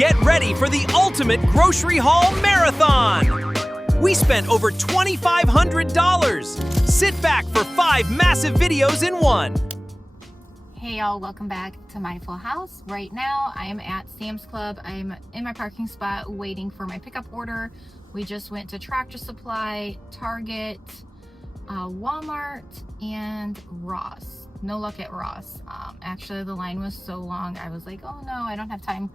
Get ready for the ultimate grocery haul marathon! We spent over $2,500. Sit back for 5 massive videos in one. Hey y'all, welcome back to my full house. Right now I am at Sam's Club. I'm in my parking spot waiting for my pickup order. We just went to Tractor Supply, Target, Walmart, and Ross. No luck at Ross. Actually the line was so long I was like, oh no, I don't have time.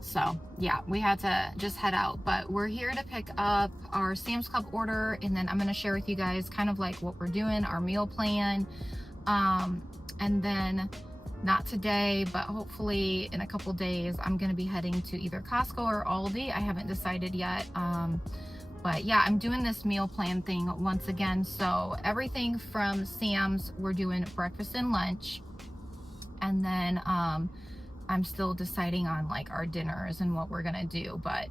So yeah, we had to just head out, but we're here to pick up our Sam's Club order, and then I'm going to share with you guys kind of like what we're doing, our meal plan, and then not today, but hopefully in a couple days I'm going to be heading to either Costco or Aldi. I haven't decided yet, but yeah, I'm doing this meal plan thing once again. So everything from Sam's, we're doing breakfast and lunch, and then I'm still deciding on like our dinners and what we're gonna do, but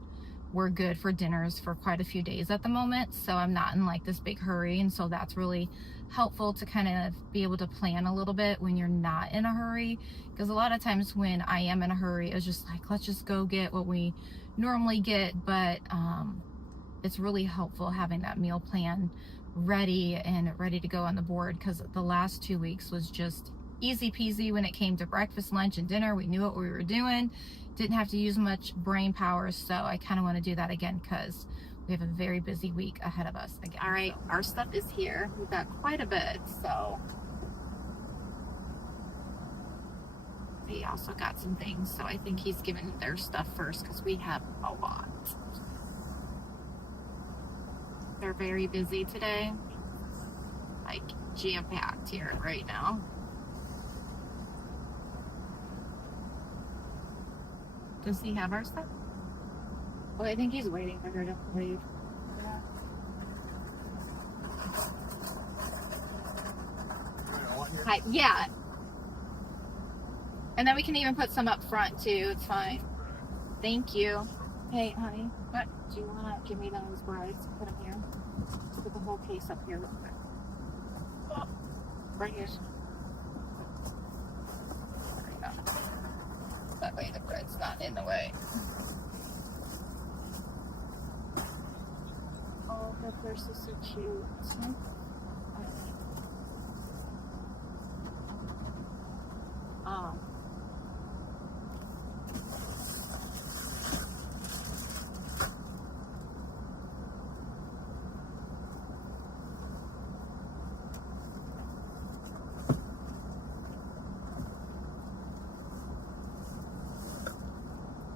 we're good for dinners for quite a few days at the moment, so I'm not in like this big hurry, and so that's really helpful to kind of be able to plan a little bit when you're not in a hurry, because a lot of times when I am in a hurry, it's just like, let's just go get what we normally get, but it's really helpful having that meal plan ready to go on the board, because the last 2 weeks was just easy peasy when it came to breakfast, lunch, and dinner. We knew what we were doing, didn't have to use much brain power, so I kind of want to do that again because we have a very busy week ahead of us again. All right, our stuff is here. We've got quite a bit, so he also got some things, so I think he's giving their stuff first because we have a lot. They're very busy today, like jam-packed here right now. Does he have our stuff? Oh, I think he's waiting for her to leave. Hi, yeah. And then we can even put some up front too. It's fine. Thank you. Hey, honey, what do you want to give me those breads? Put them here. Put the whole case up here real quick. Oh, right here. There we go. That way the bread's not in the way. Oh, the purse is so cute.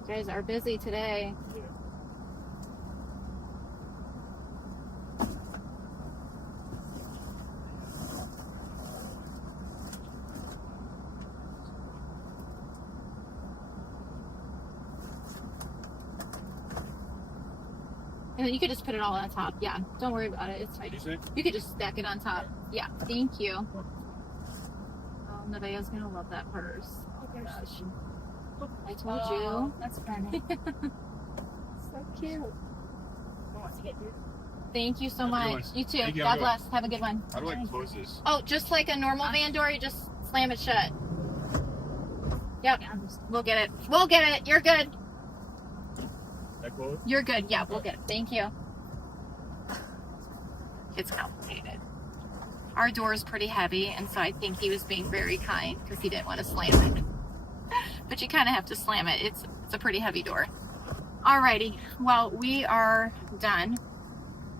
You guys are busy today. And then you could just put it all on top. Yeah, don't worry about it. It's fine. You could just stack it on top. Yeah, thank you. Oh, Nevaeh's gonna love that purse. Oh gosh. I told you. That's funny. So cute. Thank you so much. You too. God bless. Have a good one. How do I close this? Oh, just like a normal van door, you just slam it shut. Yep. We'll get it. We'll get it. You're good. That close? You're good. Yeah, we'll get it. Thank you. It's complicated. Our door is pretty heavy, and so I think he was being very kind because he didn't want to slam it. But you kind of have to slam it. It's a pretty heavy door. Alrighty, well, we are done.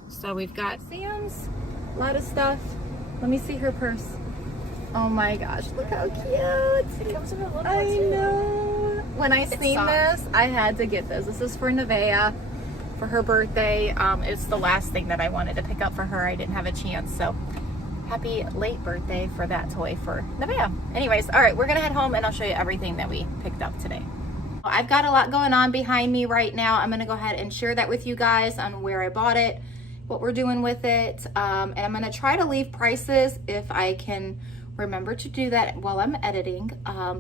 So we've got Sam's, a lot of stuff. Let me see her purse. Oh my gosh, look how cute. It comes in a little I too. know. When I seen this, I had to get this. This is for Nevaeh for her birthday. It's the last thing that I wanted to pick up for her. I didn't have a chance, so happy late birthday for that toy for Nevaeh. Anyways, all right, we're gonna head home and I'll show you everything that we picked up today. I've got a lot going on behind me right now. I'm gonna go ahead and share that with you guys on where I bought it, what we're doing with it, and I'm gonna try to leave prices if I can remember to do that while I'm editing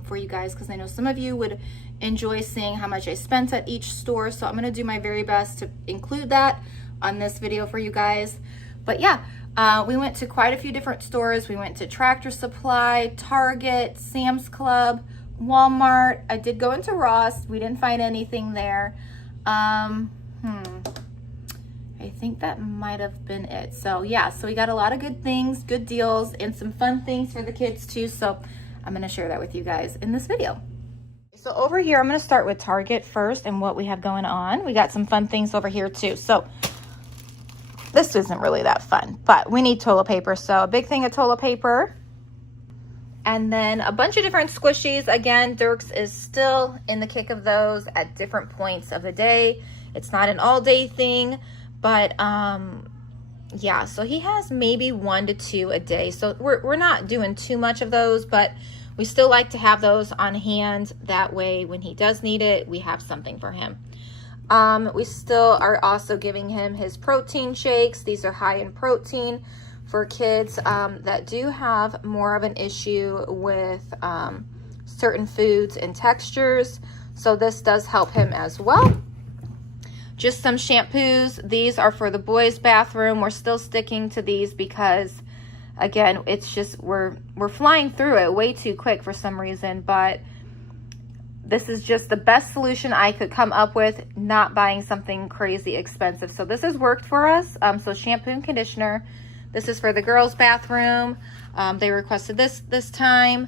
for you guys, because I know some of you would enjoy seeing how much I spent at each store, so I'm gonna do my very best to include that on this video for you guys. But yeah, we went to quite a few different stores. We went to Tractor Supply, Target, Sam's Club, Walmart. I did go into Ross. We didn't find anything there. I think that might have been it. So yeah, so we got a lot of good things, good deals, and some fun things for the kids too. So I'm gonna share that with you guys in this video. So over here, I'm gonna start with Target first and what we have going on. We got some fun things over here too. So this isn't really that fun, but we need toilet paper. So a big thing of toilet paper. And then a bunch of different squishies. Again, Dirks is still in the kick of those at different points of the day. It's not an all day thing, but yeah, so he has maybe 1 to 2 a day. So we're not doing too much of those, but we still like to have those on hand. That way, when he does need it, we have something for him. We still are also giving him his protein shakes. These are high in protein for kids that do have more of an issue with certain foods and textures. So this does help him as well. Just some shampoos. These are for the boys' bathroom. We're still sticking to these because, again, it's just we're flying through it way too quick for some reason, but this is just the best solution I could come up with, not buying something crazy expensive. So this has worked for us. So shampoo and conditioner. This is for the girls' bathroom. They requested this time.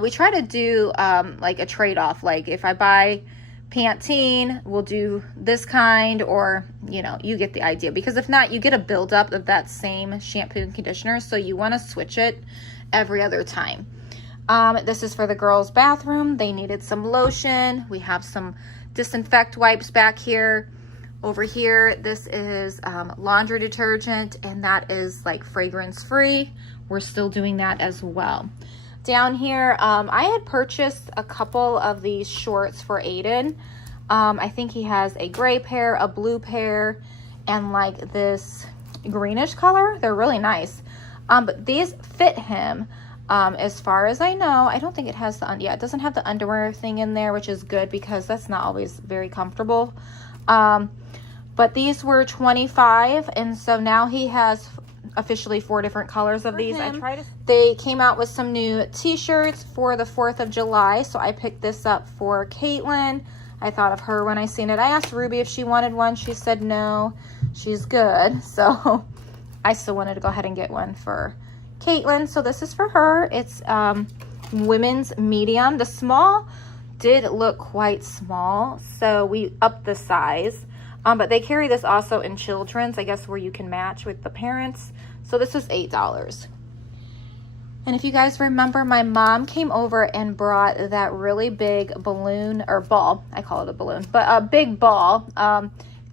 We try to do like a trade-off. Like if I buy Pantene, we'll do this kind, or you know, you get the idea. Because if not, you get a buildup of that same shampoo and conditioner. So you want to switch it every other time. This is for the girls' bathroom. They needed some lotion. We have some disinfect wipes back here. Over here, this is laundry detergent, and that is like fragrance free. We're still doing that as well. Down here, I had purchased a couple of these shorts for Aiden. I think he has a gray pair, a blue pair, and like this greenish color. They're really nice. But these fit him. As far as I know, I don't think it has the, yeah, it doesn't have the underwear thing in there, which is good because that's not always very comfortable. But these were $25, and so now he has officially 4 different colors of these. They came out with some new t-shirts for the 4th of July, so I picked this up for Caitlin. I thought of her when I seen it. I asked Ruby if she wanted one. She said no, she's good. So I still wanted to go ahead and get one for Caitlin. So this is for her. It's women's medium. The small did look quite small, so we upped the size. But they carry this also in children's, I guess, where you can match with the parents. So this was $8. And if you guys remember, my mom came over and brought that really big balloon, or ball. I call it a balloon, but a big ball.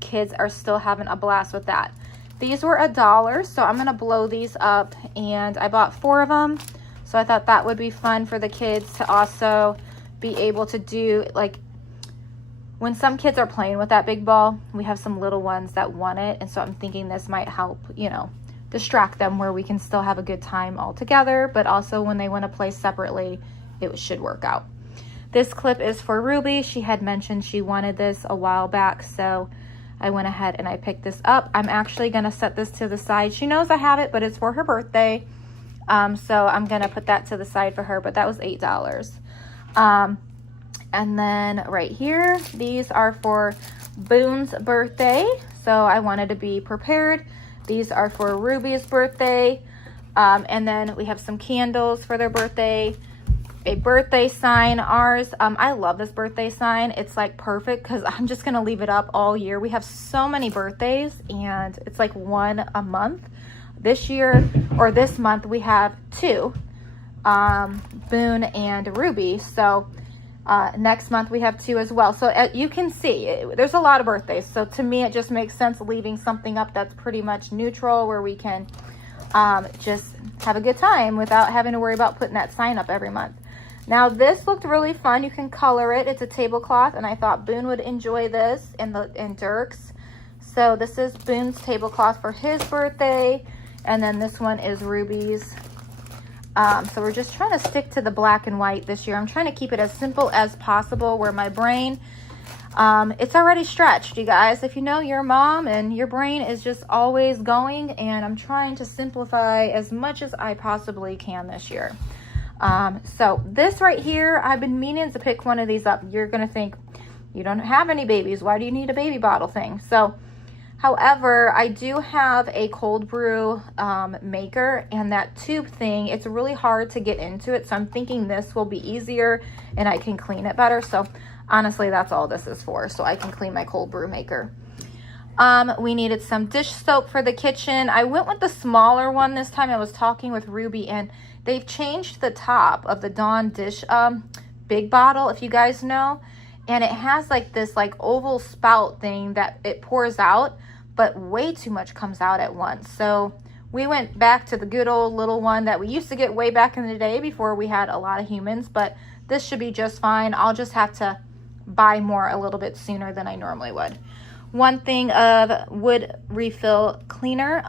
Kids are still having a blast with that. These were $1, so I'm gonna blow these up, and I bought 4 of them. So I thought that would be fun for the kids to also be able to do, like, when some kids are playing with that big ball, we have some little ones that want it. And so I'm thinking this might help, you know, distract them where we can still have a good time all together, but also when they want to play separately, it should work out. This clip is for Ruby. She had mentioned she wanted this a while back, so I went ahead and I picked this up. I'm actually going to set this to the side. She knows I have it, but it's for her birthday. So I'm going to put that to the side for her, but that was $8. And then right here, these are for Boone's birthday. So I wanted to be prepared. These are for Ruby's birthday. And then we have some candles for their birthday. A birthday sign, ours. I love this birthday sign. It's like perfect because I'm just going to leave it up all year. We have so many birthdays and it's like 1 a month. This year, or this month, we have 2, Boone and Ruby. So next month we have 2 as well. So you can see there's a lot of birthdays. So to me, it just makes sense leaving something up that's pretty much neutral where we can just have a good time without having to worry about putting that sign up every month. Now this looked really fun. You can color it. It's a tablecloth, and I thought Boone would enjoy this in Dirk's. So this is Boone's tablecloth for his birthday, and then this one is Ruby's. So we're just trying to stick to the black and white this year. I'm trying to keep it as simple as possible where my brain, it's already stretched, you guys. If you know your mom and your brain is just always going, and I'm trying to simplify as much as I possibly can this year. So this right here, I've been meaning to pick one of these up. You're gonna think, you don't have any babies, why do you need a baby bottle thing? So, however, I do have a cold brew maker, and that tube thing, it's really hard to get into it. So I'm thinking this will be easier and I can clean it better. So honestly, that's all this is for, so I can clean my cold brew maker. We needed some dish soap for the kitchen. I went with the smaller one this time. I was talking with Ruby, and they've changed the top of the Dawn dish big bottle, if you guys know. And it has like this like oval spout thing that it pours out, but way too much comes out at once. So we went back to the good old little one that we used to get way back in the day before we had a lot of humans, but this should be just fine. I'll just have to buy more a little bit sooner than I normally would. One thing of wood refill cleaner.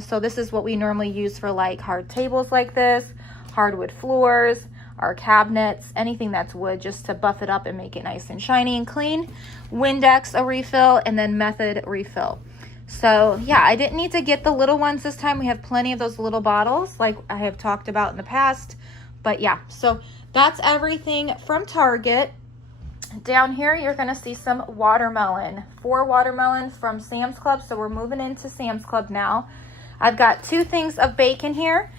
So this is what we normally use for like hard tables like this, hardwood floors, our cabinets, anything that's wood, just to buff it up and make it nice and shiny and clean. Windex a refill, and then Method refill. So yeah, I didn't need to get the little ones this time. We have plenty of those little bottles like I have talked about in the past. But yeah, so that's everything from Target. Down here, you're gonna see some watermelon. 4 watermelons from Sam's Club. So we're moving into Sam's Club now. I've got 2 things of bacon here.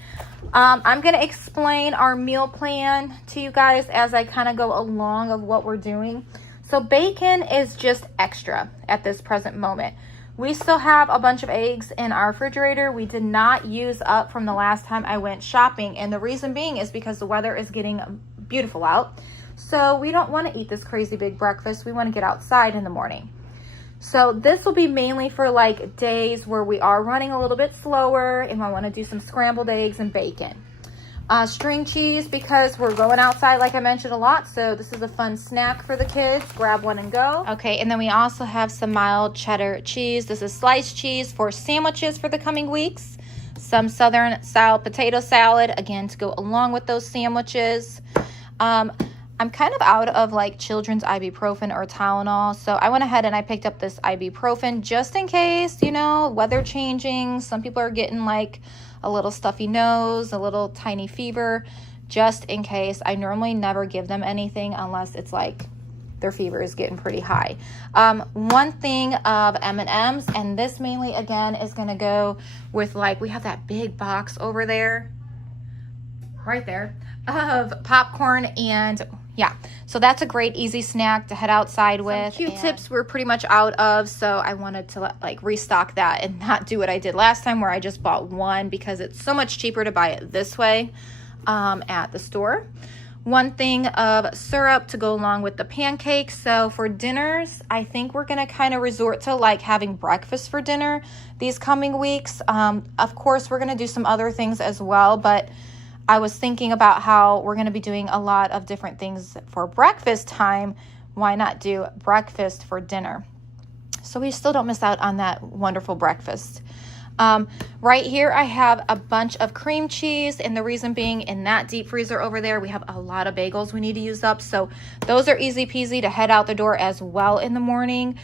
I'm gonna explain our meal plan to you guys as I kind of go along of what we're doing. So bacon is just extra at this present moment. We still have a bunch of eggs in our refrigerator. We did not use up from the last time I went shopping. And the reason being is because the weather is getting beautiful out. So we don't want to eat this crazy big breakfast. We want to get outside in the morning. So this will be mainly for like days where we are running a little bit slower and I want to do some scrambled eggs and bacon. String cheese, because we're going outside like I mentioned a lot, so this is a fun snack for the kids. Grab one and go. Okay, and then we also have some mild cheddar cheese. This is sliced cheese for sandwiches for the coming weeks. Some southern style potato salad, again, to go along with those sandwiches. I'm kind of out of like children's ibuprofen or Tylenol, so I went ahead and I picked up this ibuprofen just in case, you know, weather changing. Some people are getting like a little stuffy nose, a little tiny fever, just in case. I normally never give them anything unless it's like their fever is getting pretty high. One thing of M&Ms, and this mainly again is gonna go with like, we have that big box over there, right there, of popcorn, and yeah, so that's a great easy snack to head outside with. Q-tips we're pretty much out of, so I wanted to like restock that and not do what I did last time where I just bought one, because it's so much cheaper to buy it this way at the store. One thing of syrup to go along with the pancakes. So for dinners, I think we're gonna kind of resort to like having breakfast for dinner these coming weeks. Of course, we're gonna do some other things as well, but I was thinking about how we're going to be doing a lot of different things for breakfast time. Why not do breakfast for dinner? So we still don't miss out on that wonderful breakfast. Right here, I have a bunch of cream cheese, and the reason being, in that deep freezer over there, we have a lot of bagels we need to use up. So those are easy peasy to head out the door as well in the morning.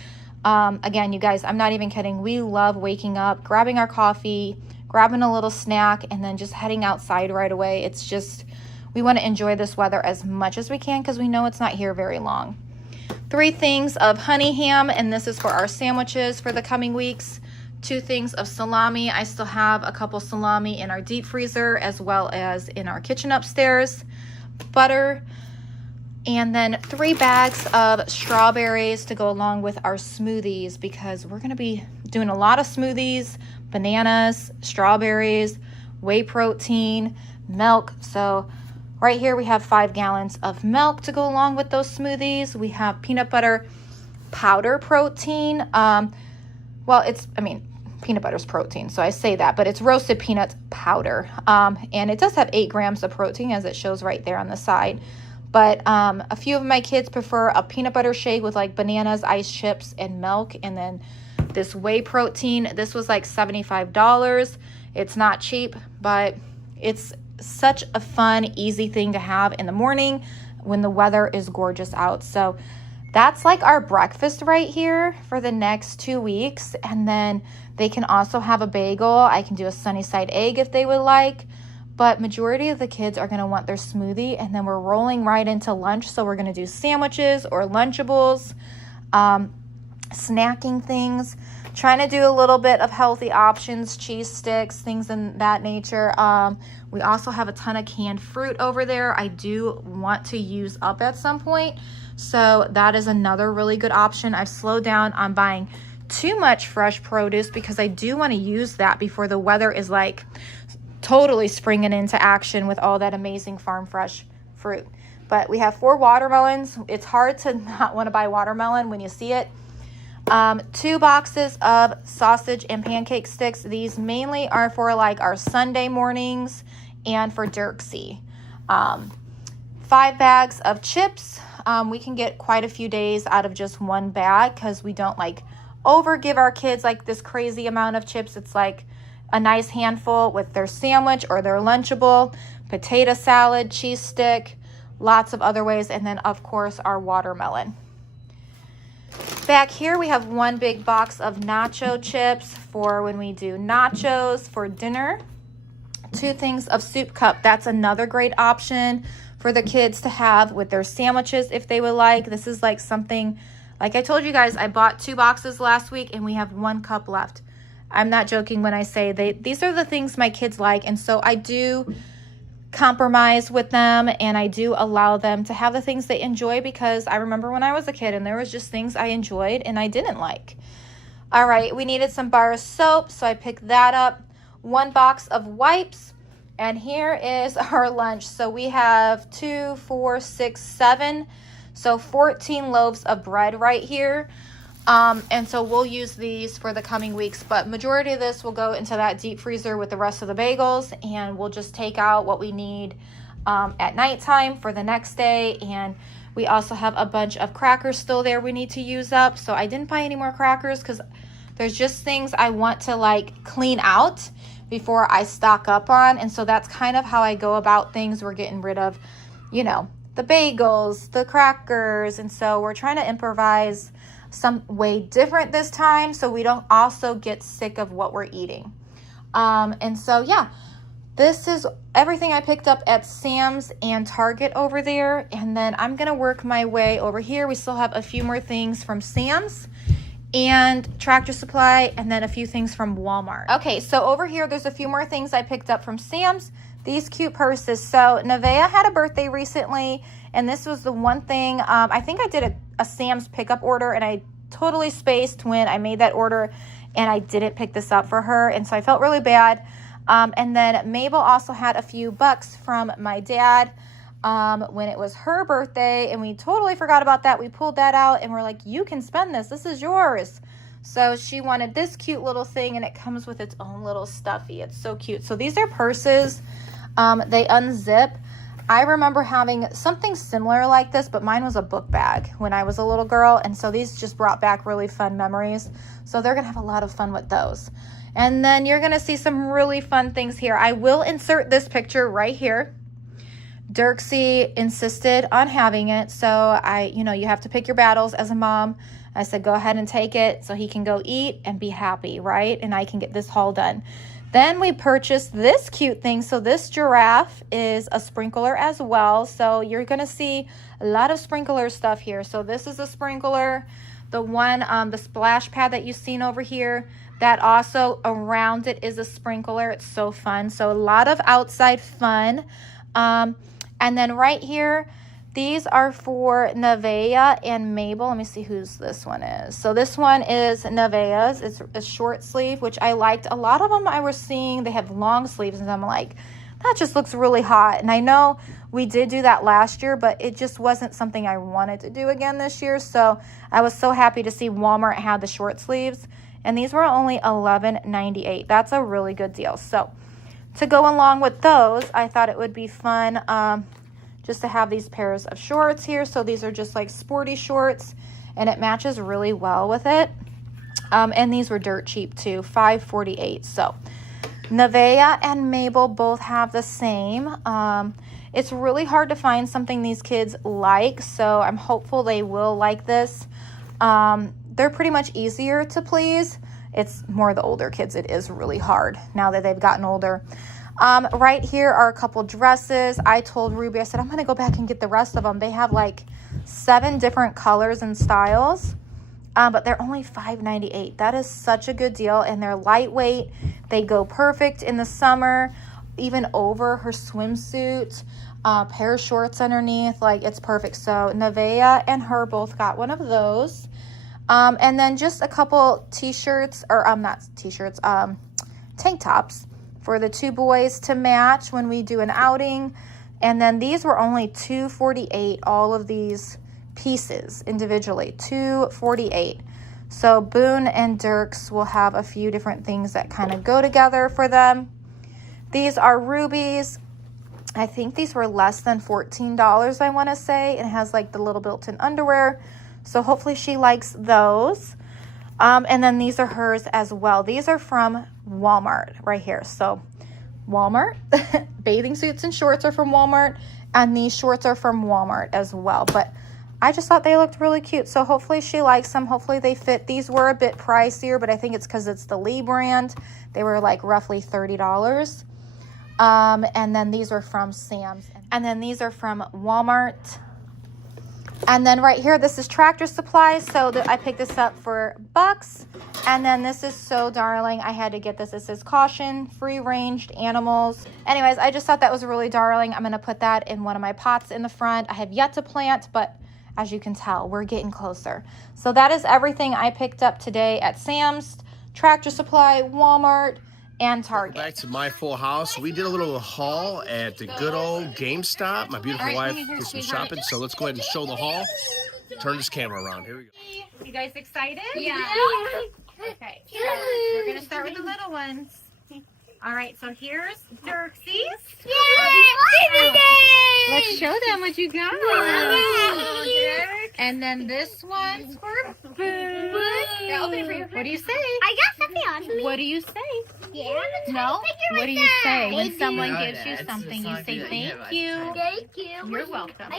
Again, you guys, I'm not even kidding. We love waking up, grabbing our coffee, grabbing a little snack, and then just heading outside right away. It's just, we want to enjoy this weather as much as we can because we know it's not here very long. 3 things of honey ham, and this is for our sandwiches for the coming weeks. 2 things of salami. I still have a couple salami in our deep freezer as well as in our kitchen upstairs. Butter, and then 3 bags of strawberries to go along with our smoothies, because we're going to be doing a lot of smoothies, bananas, strawberries, whey protein, milk. So right here we have 5 gallons of milk to go along with those smoothies. We have peanut butter powder protein. Well, peanut butter is protein, so I say that, but it's roasted peanut powder. And it does have 8 grams of protein, as it shows right there on the side. But a few of my kids prefer a peanut butter shake with like bananas, ice chips, and milk. And then this whey protein, this was like $75. It's not cheap, but it's such a fun, easy thing to have in the morning when the weather is gorgeous out. So that's like our breakfast right here for the next 2 weeks. And then they can also have a bagel. I can do a sunny side egg if they would like. but majority of the kids are going to want their smoothie, and then we're rolling right into lunch. So we're going to do sandwiches or Lunchables, snacking things, trying to do a little bit of healthy options, cheese sticks, things in that nature. We also have a ton of canned fruit over there. I do want to use up at some point, so that is another really good option. I've slowed down on buying too much fresh produce because I do want to use that before the weather is like totally springing into action with all that amazing farm fresh fruit. But we have 4 watermelons. It's hard to not want to buy watermelon when you see it. 2 boxes of sausage and pancake sticks. These mainly are for like our Sunday mornings and for Dirksy. 5 bags of chips. We can get quite a few days out of just 1 bag because we don't like over give our kids like this crazy amount of chips. It's like a nice handful with their sandwich or their Lunchable, potato salad, cheese stick, lots of other ways, and then of course our watermelon. Back here we have 1 big box of nacho chips for when we do nachos for dinner. 2 things of soup cup. That's another great option for the kids to have with their sandwiches if they would like. This is like something, like I told you guys, I bought 2 boxes last week and we have 1 cup left. I'm not joking when I say these are the things my kids like, and so I do compromise with them and I do allow them to have the things they enjoy, because I remember when I was a kid and there was just things I enjoyed and I didn't like. All right, we needed some bar of soap, so I picked that up. 1 box of wipes, and here is our lunch. So we have 2, 4, 6, 7, so 14 loaves of bread right here. And so we'll use these for the coming weeks, but majority of this will go into that deep freezer with the rest of the bagels, and we'll just take out what we need at nighttime for the next day. And we also have a bunch of crackers still there we need to use up, so I didn't buy any more crackers because there's just things I want to like clean out before I stock up on, and so that's kind of how I go about things. We're getting rid of, you know, the bagels, the crackers, and so we're trying to improvise some way different this time so we don't also get sick of what we're eating. And so yeah, this is everything I picked up at Sam's and Target over there, and then I'm gonna work my way over here. We still have a few more things from Sam's and Tractor Supply, and then a few things from Walmart. Okay, so over here there's a few more things I picked up from Sam's. These cute purses. So Nevaeh had a birthday recently, and this was the one thing, I think I did a Sam's pickup order, and I totally spaced when I made that order, and I didn't pick this up for her, and so I felt really bad. And then Mabel also had a few bucks from my dad when it was her birthday, and we totally forgot about that. We pulled that out, and we're like, you can spend this. This is yours. So she wanted this cute little thing, and it comes with its own little stuffy. It's so cute. So these are purses. They unzip. I remember having something similar like this, but mine was a book bag when I was a little girl, and so these just brought back really fun memories. So they're gonna have a lot of fun with those. And then you're gonna see some really fun things here. I will insert this picture right here. Dirksy insisted on having it, so you have to pick your battles as a mom. I said, go ahead and take it so he can go eat and be happy, right? And I can get this haul done. Then we purchased this cute thing. So this giraffe is a sprinkler as well. So you're going to see a lot of sprinkler stuff here. So this is a sprinkler. The one, the splash pad that you've seen over here, that also around it is a sprinkler. It's so fun. So a lot of outside fun. And then right here, these are for Nevaeh and Mabel. Let me see whose this one is. So this one is Nevaeh's. It's a short sleeve, which I liked. A lot of them I was seeing, they have long sleeves, and I'm like, that just looks really hot. And I know we did do that last year, but it just wasn't something I wanted to do again this year. So I was so happy to see Walmart had the short sleeves, and these were only $11.98. That's a really good deal. So to go along with those, I thought it would be fun just to have these pairs of shorts here. So these are just like sporty shorts, and it matches really well with it. And these were dirt cheap too, $5.48. So Nevaeh and Mabel both have the same. It's really hard to find something these kids like, so I'm hopeful they will like this. They're pretty much easier to please. It's more the older kids. It is really hard now that they've gotten older. Right here are a couple dresses. I told Ruby, I said, I'm going to go back and get the rest of them. They have like 7 different colors and styles, but they're only $5.98. That is such a good deal, and they're lightweight. They go perfect in the summer, even over her swimsuit, pair of shorts underneath. Like, it's perfect. So Nevaeh and her both got one of those. And then just a couple t-shirts, or not t-shirts, tank tops for the 2 boys to match when we do an outing. And then these were only $2.48, all of these pieces individually, $2.48. So Boone and Dirks will have a few different things that kind of go together for them. These are Ruby's. I think these were less than $14, I want to say. It has like the little built-in underwear. So hopefully she likes those. And then these are hers as well. These are from Walmart right here. So Walmart, bathing suits and shorts are from Walmart, and these shorts are from Walmart as well. But I just thought they looked really cute. So hopefully she likes them. Hopefully they fit. These were a bit pricier, but I think it's because it's the Lee brand. They were like roughly $30. And then these are from Sam's. And then these are from Walmart. And then right here, this is Tractor Supply. So I picked this up for $1. And then this is so darling. I had to get this. It says caution, free-ranged animals. Anyways, I just thought that was really darling. I'm going to put that in one of my pots in the front. I have yet to plant, but as you can tell, we're getting closer. So that is everything I picked up today at Sam's, Tractor Supply, Walmart, and Target. Back to my full house. We did a little haul at the good old GameStop. My beautiful wife did some shopping, so let's go ahead and show the haul. Turn this camera around. Here we go. You guys excited? Yeah. Okay, so we're going to start with the little ones. All right, so here's Dirksy's. Let's show them what you got. And then this one's for Boone. What do you say? I got something else. What do you say? Yeah. No? What do you say when someone gives you That's something? the You song say you thank give us. you. Thank you. You're welcome.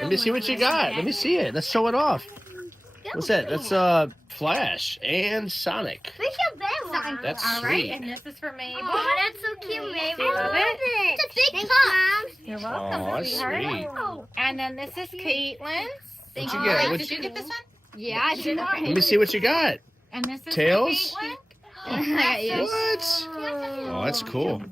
Let me see what you got. Let me see it. Let's show it off. What's that? That's Flash and Sonic. We should bet one. That's All right, sweet. and this is for Mabel. Oh, that's so cute, Mabel. I love it. It's a big cup. You're welcome, Oh, that's sweetheart. sweet. And then this is Caitlin's. What'd you get? Did you get this one? Yeah, I did. Let me see what you got. And this is Tails? for Caitlin. What? Oh, that's cool.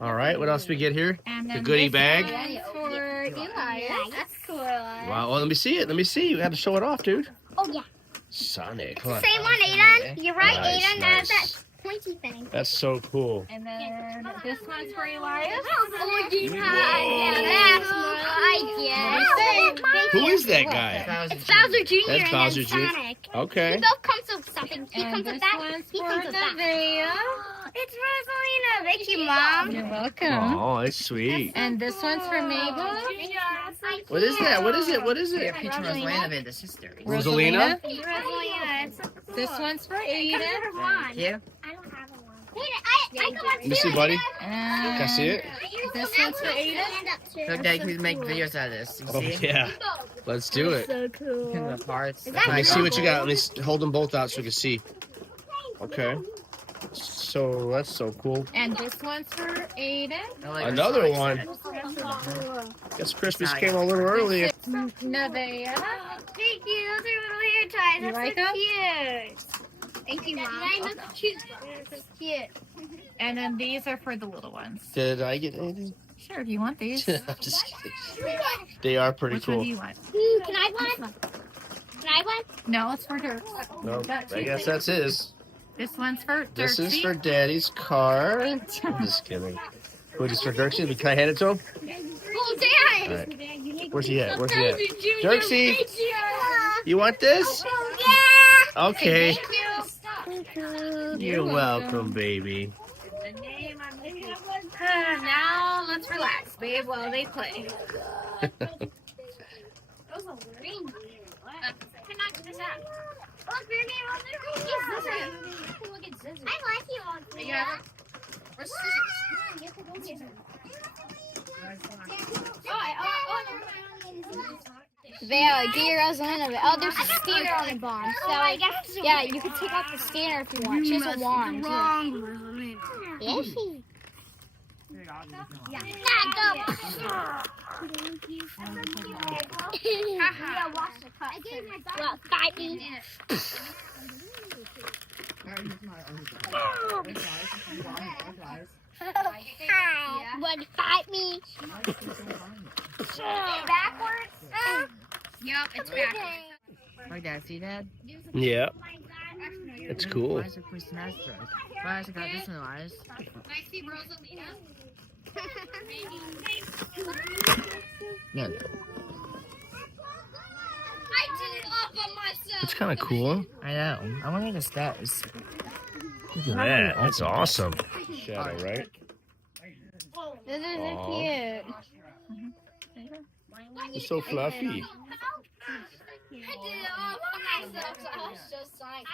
All right, what else we get here? And The then goodie this bag. one's for Elias. That's cool. Wow, well, let me see it. Let me see. We had to show it off, dude. Oh, yeah. Sonic. Hold on. Same one, Aiden. You're right, Nice, Aiden. nice. That's that pointy thing. That's so cool. And then this one's for Elias. Oh, yeah. That's I Who is that guy? It's Bowser Jr. That's and Bowser then Jr. Sonic. Okay. He both comes with something. He And comes this with that. one's He for comes with that. Nevaeh. It's Rosalina. Thank you, Mom. You're welcome. Oh, that's sweet. And this one's for Mabel. What is that? What is it? What is Yeah, it? picture Rosalina of it, the sister. Rosalina? Rosalina. This one's for Aiden. Thank you. I don't have one. I got one Let me see, buddy. And Can I see it? this one's for Aiden. Look, Dad, can make videos out of this. You Oh, see? yeah. Let's do it. So cool. The parts. that Let me see what you got. Let me hold them both out so we can see. Okay. So that's so cool. And this one's for Aiden. Another one. Guess Christmas came a little early. Nevaeh. Thank you. Those are little hair ties. You That's like so them? cute. Thank you, Mom. That's cute. That's cute. And then these are for the little ones. Did I get anything? Sure, if you want these. I'm just kidding. They are pretty Which one cool. do you want? Can I have one? Can I have one? No, it's for Dirk. No, I guess that's his. This one's for Dirk. This is for Daddy's car. I'm just kidding. What is for Dirksy? Can I hand it to him? Oh, Dad. All right. Where's he at? Where's he at? Dirksy, you want this? Yeah. Okay. Thank you. You're welcome, baby. Now let's relax, babe, while they play. I like you on Yeah. There, get your Rosalina. Oh, there's a scanner on the bomb. So, yeah, you can take off the scanner if you want. She has a wand. Yes, she. Well, fight me. Want to fight me? Backwards? Yep, it's backwards. Like that, see that? Yeah. It's cool. Why is it pushing that straight? Why is it got this one, Elias? Can I see Rosalina? No. I did it all by myself. It's kind of cool. I know. I wonder what the steps. Look at that. That's awesome. Shadow, right? This is Aw. cute. It's so fluffy. I did it all by myself. So I was just like,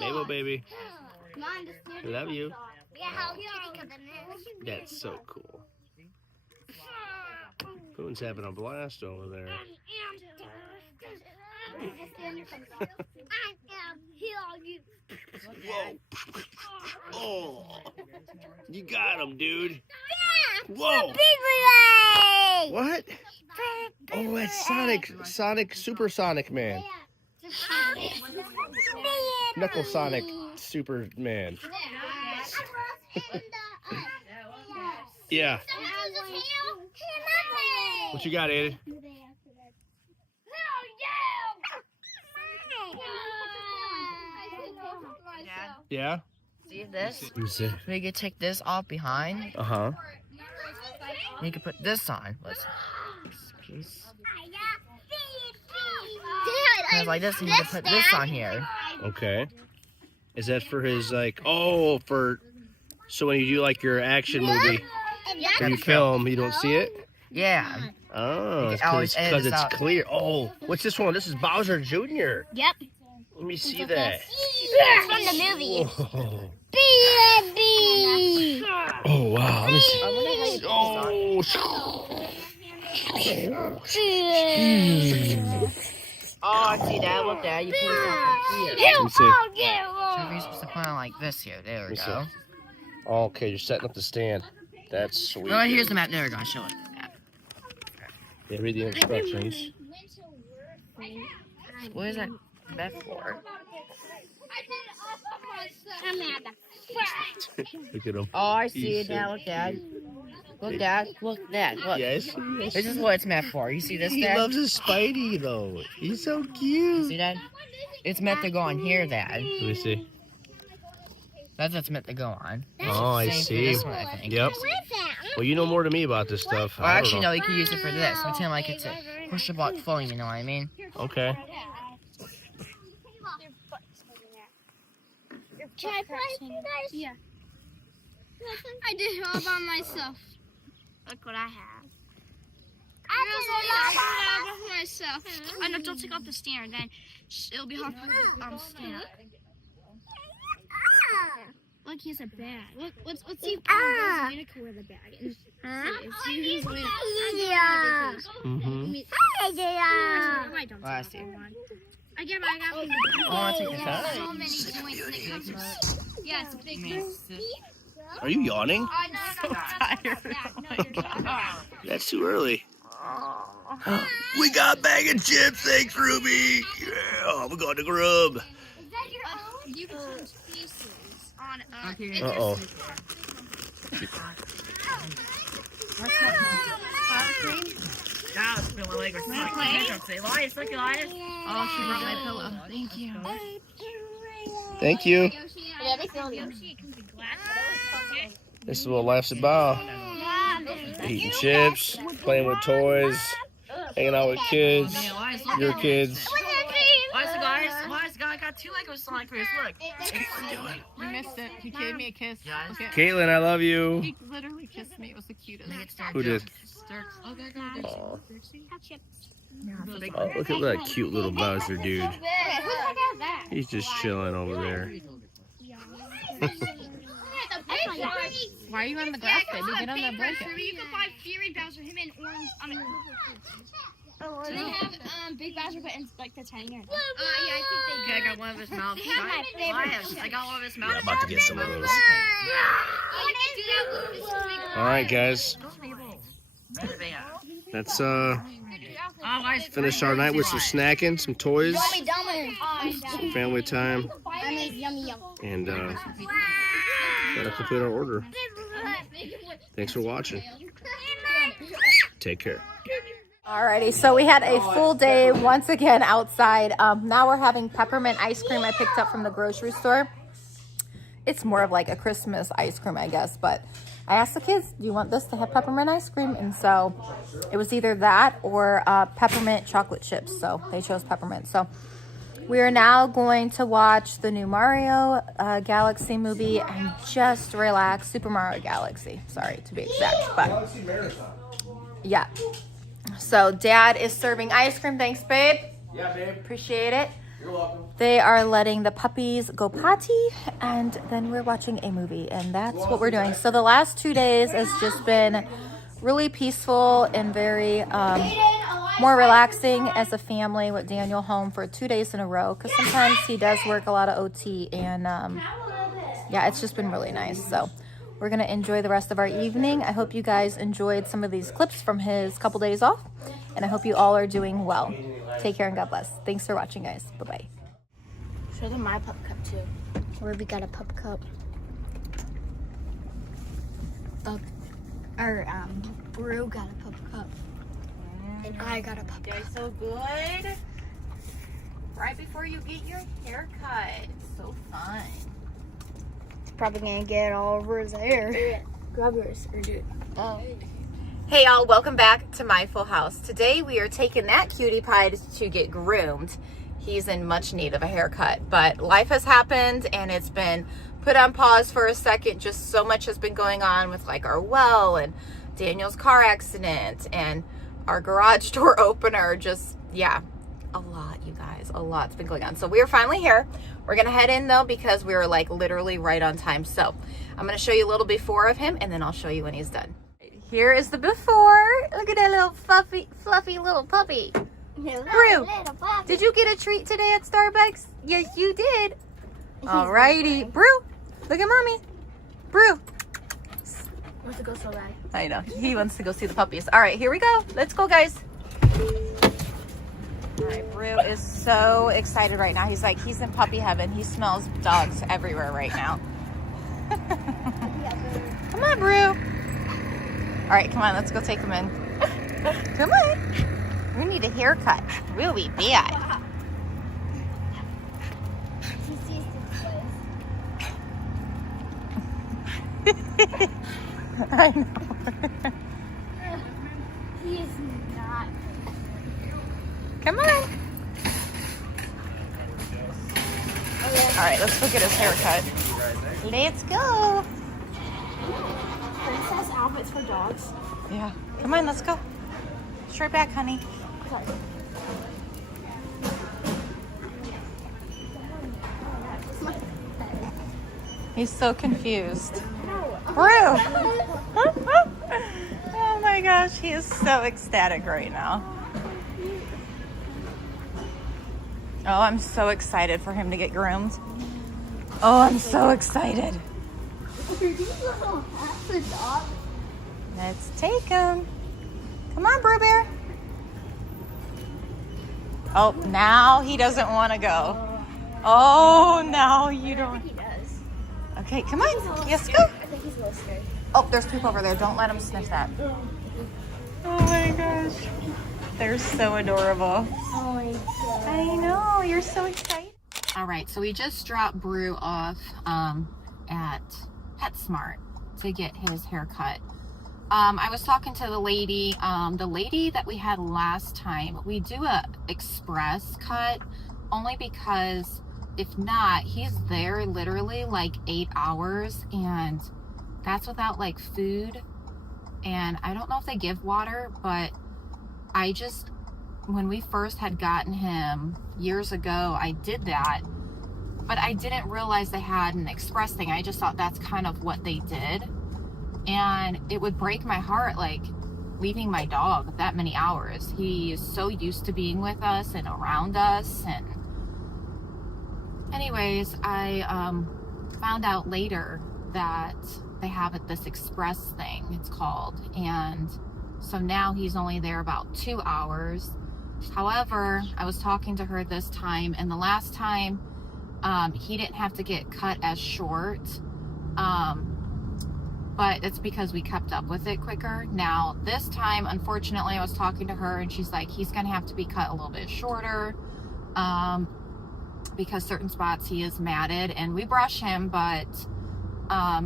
Mabel, baby. Mom, I love you. yeah, how kitty comes in there. That's so cool. Boone's having a blast over there. I am here. Whoa. Oh. You got him, dude. Whoa. What? Oh, it's Sonic, Supersonic Man. Knuckle Sonic Superman. Yeah. What you got, Aiden? Yeah? See this? Let me see. We could take this off behind. Uh-huh. You could put this on. Let's piece. Kind of like this, and you can put this on here. Okay. Is that for his, like, oh, for, so when you do, like, your action movie, or you film, you don't see it? Yeah. Oh, You can always edit because this it's out. clear. Oh, what's this one? This is Bowser Jr. Yep. Let me see that. It's from the movie. Whoa. Baby. Oh, wow. Let me see. I wonder how you do Oh, I see that. Look there. You put it on here. Let me see. So you're supposed to put it like this here. There we Let me go. see. Okay, you're setting up the stand. That's sweet. No, here's the map. There we go. Show it. Yeah, read the instructions. What is that map for? I'm at the Look at him. Oh, I see He's it now. Look, Dad. Look, Dad. Look, Dad. Look. Yes. This is what it's meant for. You see this, He Dad? loves his Spidey, though. He's so See cute. that? It's meant to go on here, Dad. Let me see. That's what's meant to go on. Oh, I Same for see. this one, I think. Yep. Well, you know more than me about this stuff. Well, I don't actually, know. no, you can use it for this. Pretend like it's a push the block phone, you know what I mean? Okay. Can I play with you guys? Yeah. I did it all by myself. Look what I have. I did it all by myself. I know, don't take off the stand, then it'll be hard for stand up. Look, he has a bag. Let's see if Rosalina can wear the bag. See who's winning. Mm-hmm. I don't Oh, I see. I got I want to take this out. so many joints. Yeah, it's a big mess. Are you yawning? I'm so tired. That's too early. We got a bag of chips. Thanks, Ruby. Yeah, we got the grub. You can change pieces on Okay. Uh-oh. Now it's feeling like we're say, Elias, look, Elias. Oh, she brought my pillow. Thank you. Thank you. Yeah, they feel Yoshi. This is what life's about. Eating chips, playing with toys, hanging out with kids, Hey, Elias, look your at kids. Elias, I got two Lego Sonic figures. Look. You missed it. He gave me a kiss. Yeah. Look at, Caitlin, I love you. he literally kissed me. It was the cutest. Who did? Okay, Aw. chips. Oh, look at that cute little Bowser dude. Who the heck has that? He's just chilling over there. Why are you on the grass, baby? Get on that blanket. You can buy Fury Bowser, him and Orange. I mean, Do they have Big Bowser, but in like the tinier? Yeah, I think Okay, I got one of his mouths. I got one of his mouths. I'm about to get some of those. All right, guys. Let's finish our night with some snacking, some toys, some family time, and gotta complete our order. Thanks for watching. Take care. Alrighty, so we had a full day once again outside. Now we're having peppermint ice cream I picked up from the grocery store. It's more of like a Christmas ice cream, I guess, but I asked the kids, do you want this to have peppermint ice cream? And so it was either that or peppermint chocolate chips. So they chose peppermint. So we are now going to watch the new Mario Galaxy movie and just relax. Super Mario Galaxy, sorry to be exact. But yeah. So Dad is serving ice cream. Thanks, babe. Yeah, babe. Appreciate it. You're welcome. They are letting the puppies go potty, and then we're watching a movie, and that's what we're doing. So the last 2 days has just been really peaceful and very more relaxing as a family with Daniel home for 2 days in a row, because sometimes he does work a lot of OT, and yeah, it's just been really nice. So we're going to enjoy the rest of our evening. I hope you guys enjoyed some of these clips from his couple days off, and I hope you all are doing well. Take care and God bless. Thanks for watching, guys. Bye-bye. Show them my pup cup too. Ruby got a pup cup. Brew got a pup cup. And I got a pup cup. Guys, so good. Right before you get your haircut. So fun. It's probably gonna get all over his hair. Grab yours or do it. Oh. Hey y'all, welcome back to My Full House. Today we are taking that cutie pie to get groomed. He's in much need of a haircut, but life has happened and it's been put on pause for a second. Just so much has been going on with like our well and Daniel's car accident and our garage door opener. Just, yeah, a lot, you guys, a lot's been going on. So we are finally here. We're gonna head in though because we were like literally right on time. So I'm gonna show you a little before of him and then I'll show you when he's done. Here is the before. Look at that little fluffy little puppy. Brew, did you get a treat today at Starbucks? Yes, you did. Alrighty. Brew, look at mommy. Brew. Wants to go so bad. I know. He wants to go see the puppies. All right, here we go. Let's go, guys. All right, Brew is so excited right now. He's like, he's in puppy heaven. He smells dogs everywhere right now. Come on, Brew. All right, come on. Let's go take him in. Come on. We need a haircut. We'll be bad. I know. He is not. Come on. All right, let's go get his haircut. Let's go. Princess outfits for dogs. Yeah. Come on, let's go. Straight back, honey. Sorry. He's so confused. Brew! Oh my gosh, he is so ecstatic right now. Oh, I'm so excited for him to get groomed. Oh, I'm so excited. Let's take him. Come on, Brew Bear. Oh, now he doesn't want to go. Oh, now you don't. He does. Okay, come on. Yes, go. I think he's a little scared. Oh, there's poop over there. Don't let him sniff that. Oh my gosh. They're so adorable. Oh my god. I know. You're so excited. All right, so we just dropped Brew off at PetSmart to get his hair cut. I was talking to the lady that we had last time. We do a express cut only because if not, he's there literally like 8 hours, and that's without like food. And I don't know if they give water, but when we first had gotten him years ago, I did that, but I didn't realize they had an express thing. I just thought that's kind of what they did. And it would break my heart. Like, leaving my dog that many hours. He is so used to being with us and around us. And anyways, I found out later that they have this express thing, it's called, and so now he's only there about 2 hours. However, I was talking to her this time, and the last time he didn't have to get cut as short, but it's because we kept up with it quicker. Now this time, unfortunately, I was talking to her and she's like, he's gonna have to be cut a little bit shorter because certain spots he is matted, and we brush him, but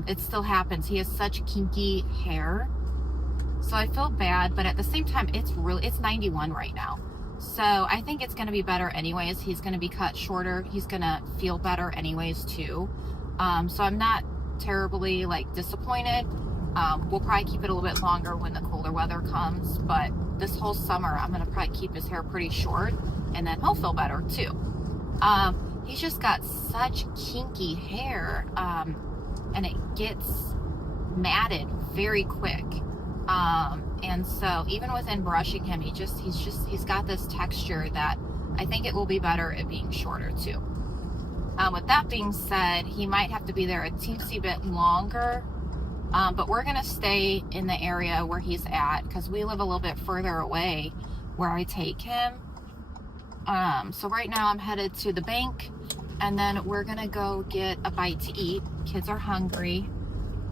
it still happens. He has such kinky hair, so I feel bad, but at the same time, it's 91 right now, so I think it's going to be better anyways. He's going to be cut shorter. He's going to feel better anyways too, so I'm not terribly like disappointed. We'll probably keep it a little bit longer when the cooler weather comes, but this whole summer I'm going to probably keep his hair pretty short, and then he'll feel better too. He's just got such kinky hair, and it gets matted very quick, and so even within brushing him, he's got this texture that I think it will be better at being shorter too. With that being said, he might have to be there a teensy bit longer, but we're gonna stay in the area where he's at because we live a little bit further away where I take him. So right now I'm headed to the bank, and then we're gonna go get a bite to eat. Kids are hungry,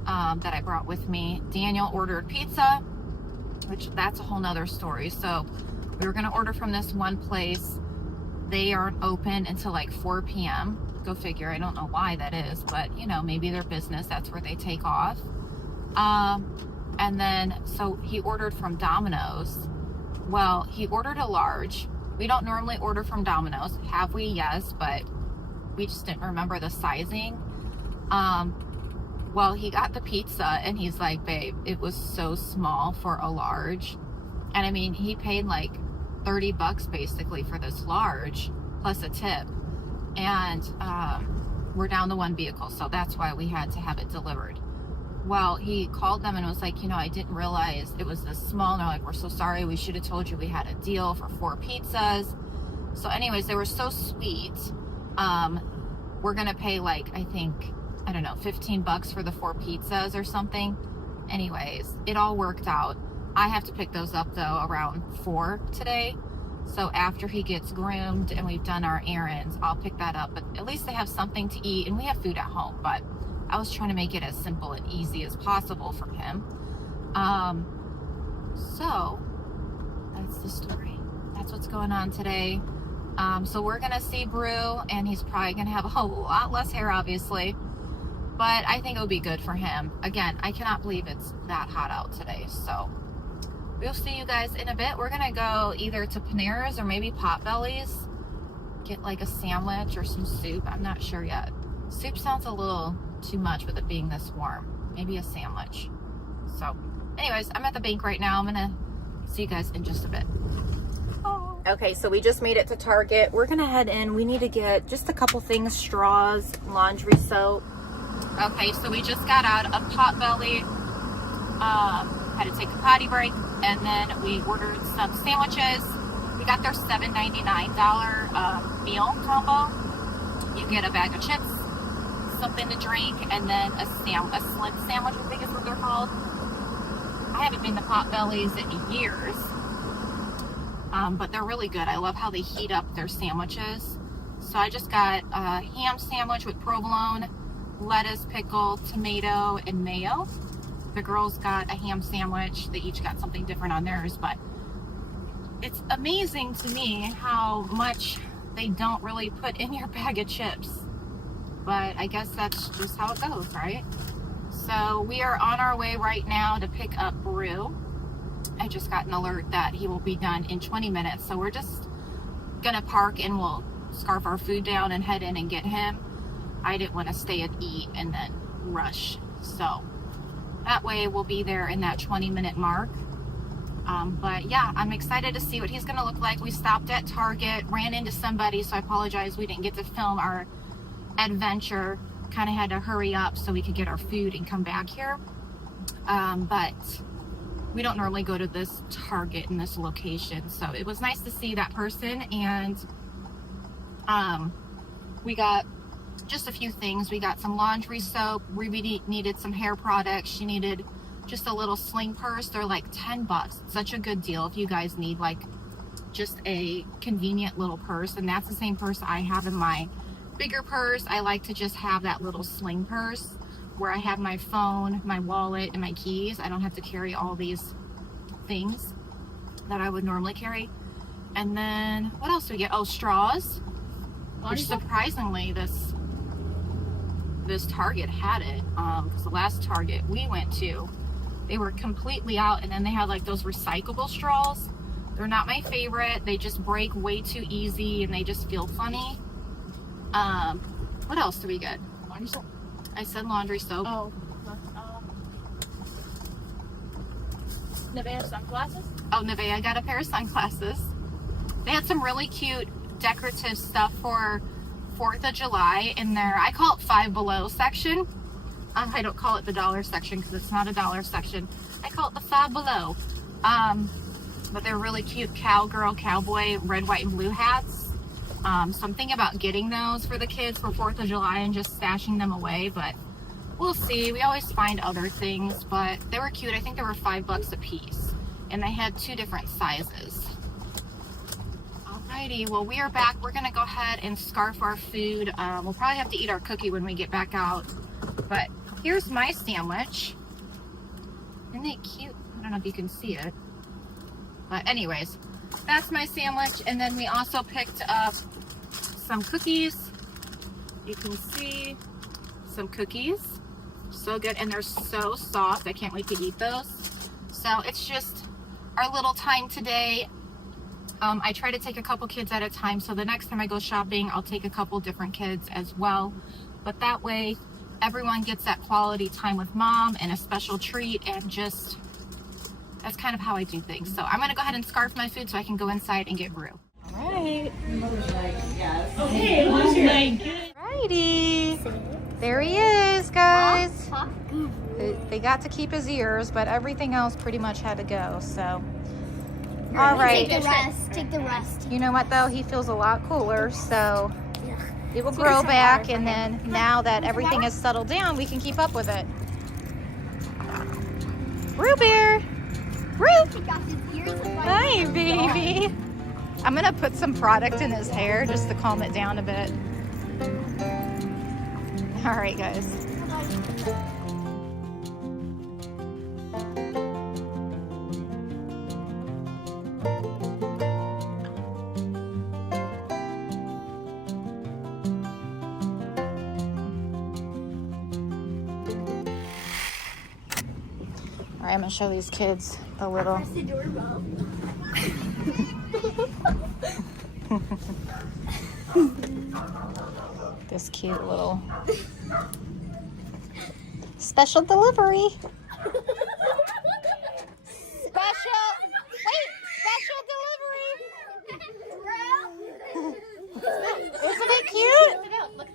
that I brought with me. Daniel ordered pizza, which that's a whole nother story. So we were gonna order from this one place. They aren't open until like 4 p.m. Go figure. I don't know why that is, but you know, maybe their business, that's where they take off. And then, so he ordered from Domino's. Well, he ordered a large. We don't normally order from Domino's. Have we? Yes, but we just didn't remember the sizing. Well, he got the pizza and he's like, babe, it was so small for a large. And I mean, he paid like $30 basically for this large plus a tip. And we're down to one vehicle, so that's why we had to have it delivered. Well, he called them and was like, you know, I didn't realize it was this small. And they're like, we're so sorry. We should have told you we had a deal for 4 pizzas. So anyways, they were so sweet. We're going to pay like, I think, I don't know, $15 for the 4 pizzas or something. Anyways, it all worked out. I have to pick those up though around 4 today. So after he gets groomed and we've done our errands, I'll pick that up. But at least they have something to eat, and we have food at home. But I was trying to make it as simple and easy as possible for him. So that's the story. That's what's going on today. So we're gonna see Brew, and he's probably gonna have a lot less hair, obviously. But I think it'll be good for him. Again, I cannot believe it's that hot out today. So we'll see you guys in a bit. We're gonna go either to Panera's or maybe Potbelly's. Get like a sandwich or some soup. I'm not sure yet. Soup sounds a little too much with it being this warm. Maybe a sandwich. So anyways, I'm at the bank right now. I'm gonna see you guys in just a bit. Okay, so we just made it to Target. We're gonna head in. We need to get just a couple things: straws, laundry soap. Okay, so we just got out of Potbelly. Had to take a potty break, and then we ordered some sandwiches. We got their $7.99 meal combo. You get a bag of chips, something to drink, and then a slim sandwich, I think is what they're called. I haven't been to Potbelly's in years, but they're really good. I love how they heat up their sandwiches. So I just got a ham sandwich with provolone, lettuce, pickle, tomato, and mayo. The girls got a ham sandwich. They each got something different on theirs, but it's amazing to me how much they don't really put in your bag of chips. But I guess that's just how it goes, right? So we are on our way right now to pick up Brew. I just got an alert that he will be done in 20 minutes. So we're just gonna park and we'll scarf our food down and head in and get him. I didn't want to stay and eat and then rush. So that way we'll be there in that 20-minute mark. But yeah, I'm excited to see what he's gonna look like. We stopped at Target, ran into somebody, so I apologize we didn't get to film our adventure. Kind of had to hurry up so we could get our food and come back here. But we don't normally go to this Target in this location. So it was nice to see that person, and we got just a few things. We got some laundry soap. Ruby needed some hair products. She needed just a little sling purse. They're like 10 bucks. Such a good deal if you guys need like just a convenient little purse. And that's the same purse I have in my bigger purse. I like to just have that little sling purse where I have my phone, my wallet, and my keys. I don't have to carry all these things that I would normally carry. And then what else do we get? Oh, straws, which surprisingly this Target had it, because the last Target we went to, they were completely out. And then they had like those recyclable straws. They're not my favorite. They just break way too easy and they just feel funny. What else do we get? Laundry soap. I said laundry soap. Oh. Nivea sunglasses? Oh, Nivea got a pair of sunglasses. They had some really cute decorative stuff for 4th of July in their, I call it Five Below section. I don't call it the dollar section because it's not a dollar section. I call it the Five Below. But they're really cute cowgirl, cowboy, red, white, and blue hats. So I'm thinking about getting those for the kids for 4th of July and just stashing them away, but we'll see. We always find other things, but they were cute. I think they were $5 a piece, and they had 2 different sizes. Alrighty, well, we are back. We're gonna go ahead and scarf our food. We'll probably have to eat our cookie when we get back out, but here's my sandwich. Isn't it cute? I don't know if you can see it, but anyways, that's my sandwich. And then we also picked up some cookies. You can see some cookies. So good, and they're so soft. I can't wait to eat those. So it's just our little time today. I try to take a couple kids at a time, so the next time I go shopping, I'll take a couple different kids as well. But that way, everyone gets that quality time with mom and a special treat, and just, that's kind of how I do things. So I'm gonna go ahead and scarf my food so I can go inside and get Brew. All right. Okay, Alrighty. There he is, guys. They got to keep his ears, but everything else pretty much had to go, so. All right. Take the rest. Take the rest. You know what, though? He feels a lot cooler, so it will grow back, and then now that everything is settled down, we can keep up with it. Brew Bear. Brew. Hi, baby. I'm going to put some product in his hair just to calm it down a bit. All right, guys. All right, I'm gonna show these kids a little. This cute little special delivery. Special delivery. Isn't it cute?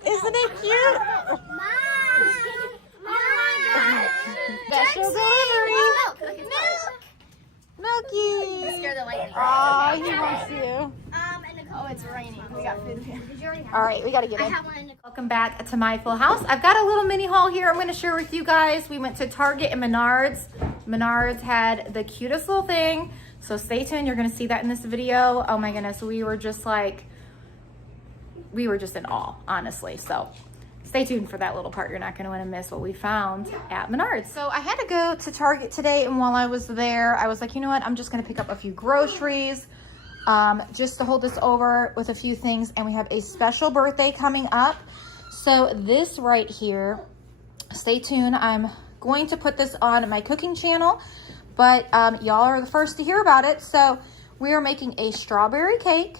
Isn't it cute? Special delivery. Milky. Scare the lightning. Oh, he wants you. Oh, it's raining. We got food here. All right, we gotta get in. have one in the Welcome back to my full house. I've got a little mini haul here I'm going to share with you guys. We went to Target and Menards. Menards had the cutest little thing, so stay tuned. You're going to see that in this video. Oh my goodness, we were just in awe, honestly. So stay tuned for that little part. You're not going to want to miss what we found at Menards. So I had to go to Target today, and while I was there, I was like, you know what, I'm just going to pick up a few groceries just to hold this over with a few things. And we have a special birthday coming up. So this right here, stay tuned. I'm going to put this on my cooking channel, but y'all are the first to hear about it. So we are making a strawberry cake.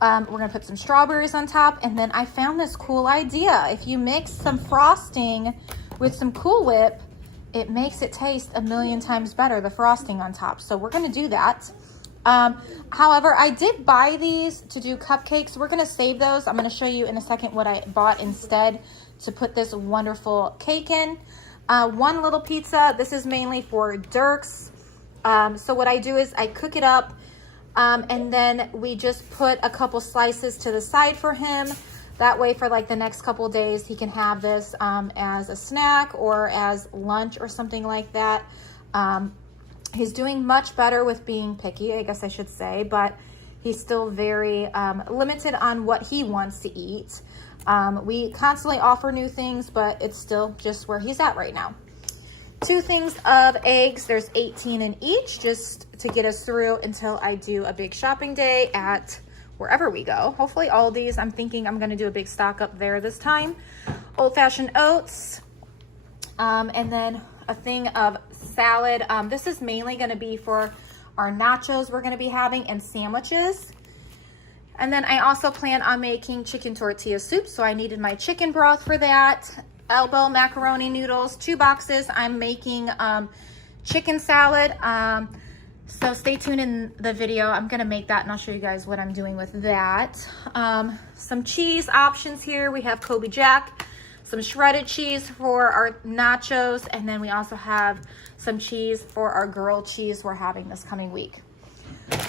We're gonna put some strawberries on top, and then I found this cool idea. If you mix some frosting with some Cool Whip, it makes it taste a million times better, the frosting on top. So we're gonna do that. However, I did buy these to do cupcakes. We're gonna save those. I'm gonna show you in a second what I bought instead to put this wonderful cake in. One little pizza. This is mainly for Dirks. So what I do is I cook it up, and then we just put a couple slices to the side for him. That way for like the next couple days, he can have this as a snack or as lunch or something like that. He's doing much better with being picky, I guess I should say, but he's still very limited on what he wants to eat. We constantly offer new things, but it's still just where he's at right now. 2 things of eggs. There's 18 in each, just to get us through until I do a big shopping day at wherever we go. Hopefully Aldi's. I'm thinking I'm going to do a big stock up there this time. Old-fashioned oats. And then a thing of salad. This is mainly going to be for our nachos we're going to be having and sandwiches. And then I also plan on making chicken tortilla soup, so I needed my chicken broth for that. Elbow macaroni noodles, 2 boxes. I'm making chicken salad. So stay tuned in the video. I'm gonna make that and I'll show you guys what I'm doing with that. Some cheese options here. We have Kobe Jack, some shredded cheese for our nachos, and then we also have some cheese for our grilled cheese we're having this coming week.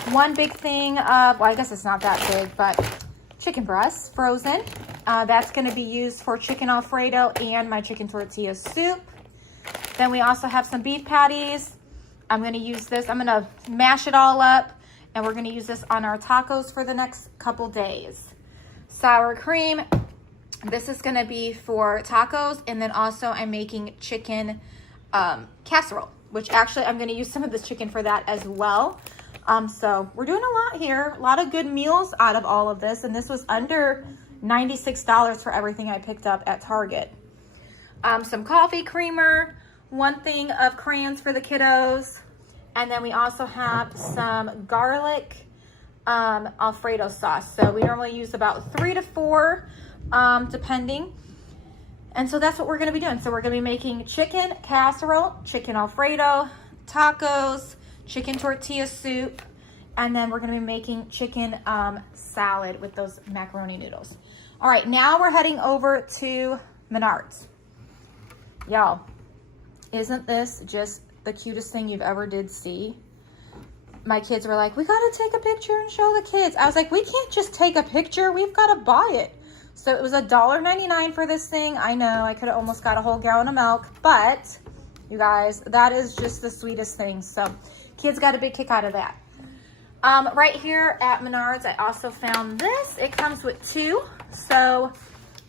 One big thing of, well, I guess it's not that big, but chicken breasts, frozen. That's gonna be used for chicken Alfredo and my chicken tortilla soup. Then we also have some beef patties. I'm gonna use this, I'm gonna mash it all up, and we're gonna use this on our tacos for the next couple days. Sour cream, this is gonna be for tacos, and then also I'm making chicken casserole, which actually I'm gonna use some of this chicken for that as well. So we're doing a lot here, a lot of good meals out of all of this, and this was under $96 for everything I picked up at Target. Some coffee creamer, 1 thing of crayons for the kiddos, and then we also have some garlic Alfredo sauce. So we normally use about 3 to 4 depending. And so that's what we're gonna be doing. So we're gonna be making chicken casserole, chicken Alfredo, tacos, chicken tortilla soup, and then we're gonna be making chicken salad with those macaroni noodles. All right, now we're heading over to Menards. Y'all, isn't this just the cutest thing you've ever did see? My kids were like, we gotta take a picture and show the kids. I was like, we can't just take a picture, we've gotta buy it. So it was $1.99 for this thing. I know, I could have almost got a whole gallon of milk, but you guys, that is just the sweetest thing. So kids got a big kick out of that. Right here at Menards, I also found this. It comes with 2. So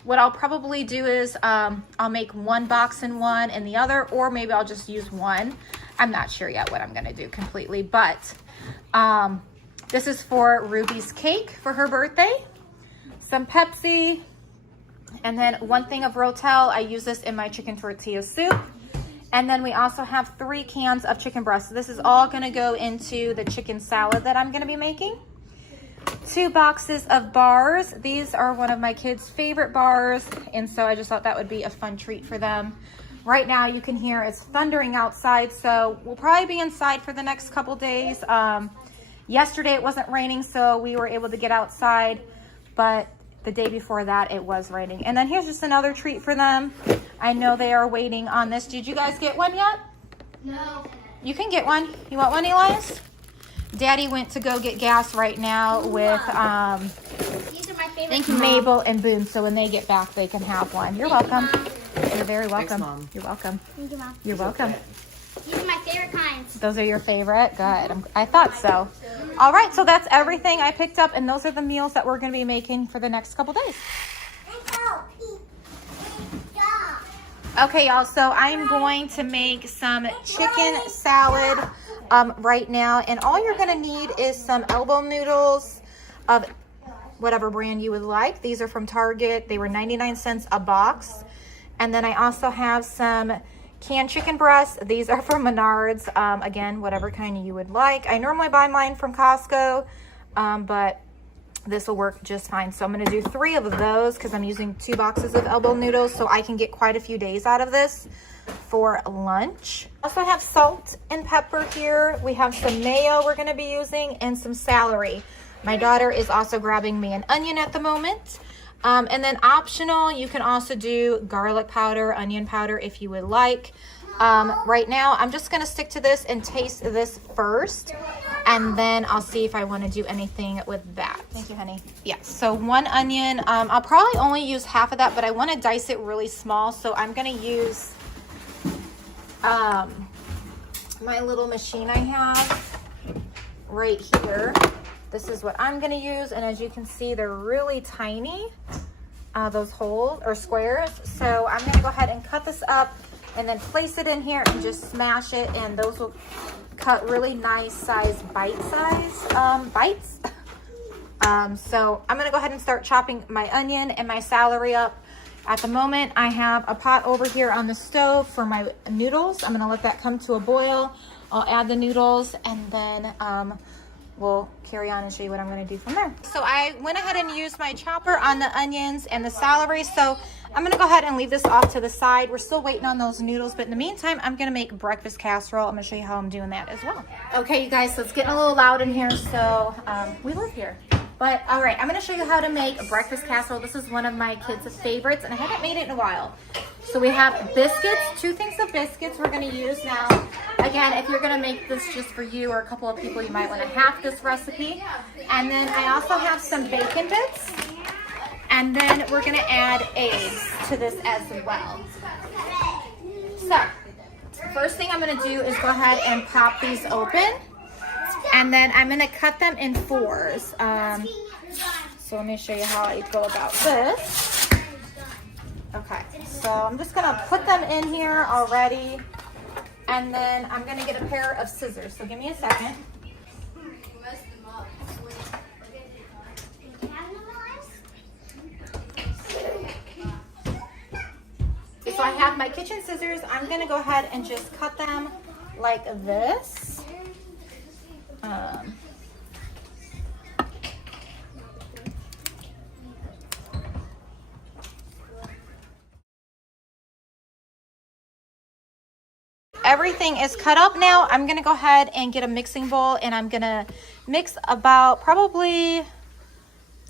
what I'll probably do is I'll make 1 box in one and the other, or maybe I'll just use 1. I'm not sure yet what I'm gonna do completely, but this is for Ruby's cake for her birthday. Some Pepsi, and then 1 thing of Rotel. I use this in my chicken tortilla soup. And then we also have 3 cans of chicken breast. So this is all gonna go into the chicken salad that I'm gonna be making. 2 boxes of bars. These are one of my kids' favorite bars, and so I just thought that would be a fun treat for them. Right now you can hear it's thundering outside, so we'll probably be inside for the next couple days. Yesterday it wasn't raining, so we were able to get outside, but the day before that it was raining. And then here's just another treat for them. I know they are waiting on this. Did you guys get one yet? No. You can get one. You want one, Elias? Daddy went to go get gas right now with These are my favorite. Mabel and Boone, so when they get back they can have one. You're welcome. Mom. You're very welcome. Thanks, Mom. You're welcome. Thank you, Mom. You're welcome. These are my favorite kinds. Those are your favorite? Good. I thought so. All right, so that's everything I picked up, and those are the meals that we're going to be making for the next couple days. Okay, y'all, so I'm going to make some chicken salad right now, and all you're going to need is some elbow noodles of whatever brand you would like. These are from Target. They were 99 cents a box. And then I also have some canned chicken breasts. These are from Menards. Again, whatever kind you would like. I normally buy mine from Costco, but this will work just fine. So I'm going to do 3 of those because I'm using 2 boxes of elbow noodles, so I can get quite a few days out of this for lunch. Also have salt and pepper here. We have some mayo we're going to be using and some celery. My daughter is also grabbing me an onion at the moment. And then optional, you can also do garlic powder, onion powder if you would like. Right now, I'm just gonna stick to this and taste this first, and then I'll see if I want to do anything with that. Thank you, honey. Yeah, so 1 onion. I'll probably only use half of that, but I want to dice it really small, so I'm gonna use my little machine I have right here. This is what I'm gonna use, and as you can see, they're really tiny, those holes or squares. So I'm gonna go ahead and cut this up and then place it in here and just smash it, and those will cut really nice size bites. So I'm gonna go ahead and start chopping my onion and my celery up. At the moment, I have a pot over here on the stove for my noodles. I'm gonna let that come to a boil. I'll add the noodles, and then we'll carry on and show you what I'm gonna do from there. So I went ahead and used my chopper on the onions and the celery. So I'm gonna go ahead and leave this off to the side. We're still waiting on those noodles, but in the meantime, I'm gonna make breakfast casserole. I'm gonna show you how I'm doing that as well. Okay, you guys, so it's getting a little loud in here, so we live here. But all right, I'm gonna show you how to make a breakfast casserole. This is one of my kids' favorites, and I haven't made it in a while. So we have biscuits, 2 things of biscuits we're gonna use now. Again, if you're gonna make this just for you or a couple of people, you might wanna half this recipe. And then I also have some bacon bits. And then we're gonna add eggs to this as well. So, first thing I'm gonna do is go ahead and pop these open. And then I'm gonna cut them in 4s. So let me show you how I go about this. Okay, so I'm just gonna put them in here already. And then I'm gonna get a pair of scissors. So give me a second. So I have my kitchen scissors. I'm gonna go ahead and just cut them like this. Everything is cut up now. I'm gonna go ahead and get a mixing bowl, and I'm gonna mix about probably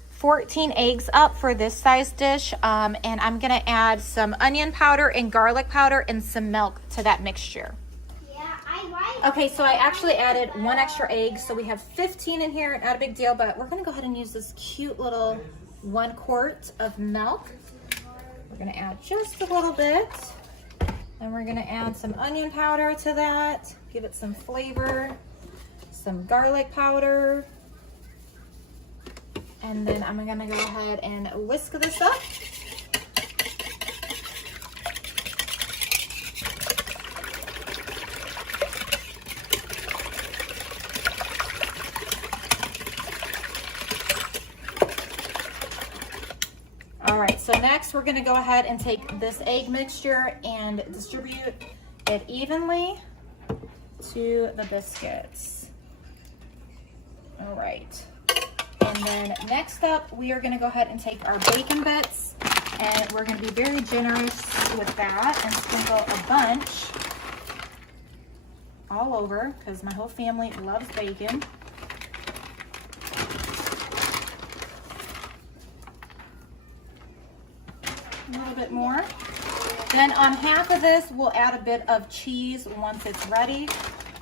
14 eggs up for this size dish, and I'm gonna add some onion powder and garlic powder and some milk to that mixture. Okay, so I actually added 1 extra egg, so we have 15 in here, not a big deal, but we're gonna go ahead and use this cute little 1 quart of milk. We're gonna add just a little bit, and we're gonna add some onion powder to that, give it some flavor, some garlic powder, and then I'm gonna go ahead and whisk this up. All right, so next we're gonna go ahead and take this egg mixture and distribute it evenly to the biscuits. All right. And then next up, we are gonna go ahead and take our bacon bits, and we're gonna be very generous with that and sprinkle a bunch all over, because my whole family loves bacon. A little bit more. Then on half of this, we'll add a bit of cheese once it's ready.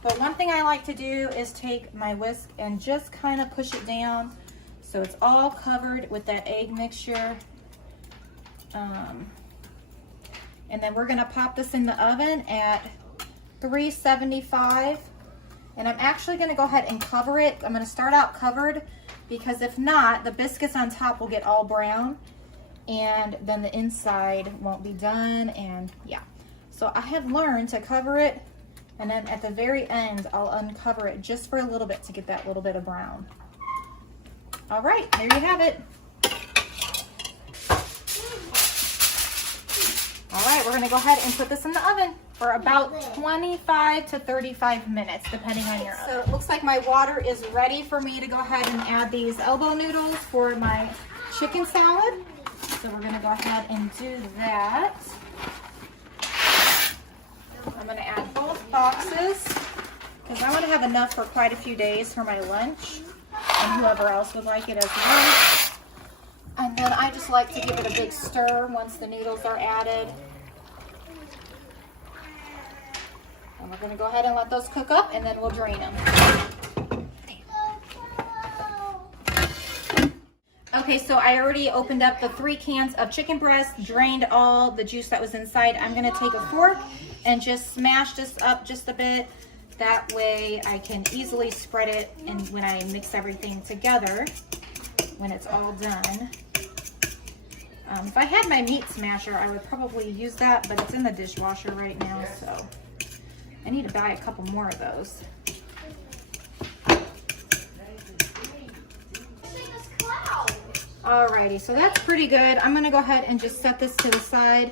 But one thing I like to do is take my whisk and just kind of push it down so it's all covered with that egg mixture. And then we're gonna pop this in the oven at 375. And I'm actually gonna go ahead and cover it. I'm gonna start out covered, because if not, the biscuits on top will get all brown, and then the inside won't be done, and yeah. So I have learned to cover it, and then at the very end, I'll uncover it just for a little bit to get that little bit of brown. All right, there you have it. All right, we're gonna go ahead and put this in the oven for about 25 to 35 minutes, depending on your oven. So it looks like my water is ready for me to go ahead and add these elbow noodles for my chicken salad. So we're gonna go ahead and do that. I'm gonna add both boxes, because I want to have enough for quite a few days for my lunch, and whoever else would like it as well. And then I just like to give it a big stir once the noodles are added. And we're gonna go ahead and let those cook up and then we'll drain them. Okay, so I already opened up the 3 cans of chicken breast, drained all the juice that was inside. I'm gonna take a fork and just smash this up just a bit. That way I can easily spread it, and when I mix everything together, when it's all done. If I had my meat smasher, I would probably use that, but it's in the dishwasher right now, so I need to buy a couple more of those. Alrighty, so that's pretty good. I'm gonna go ahead and just set this to the side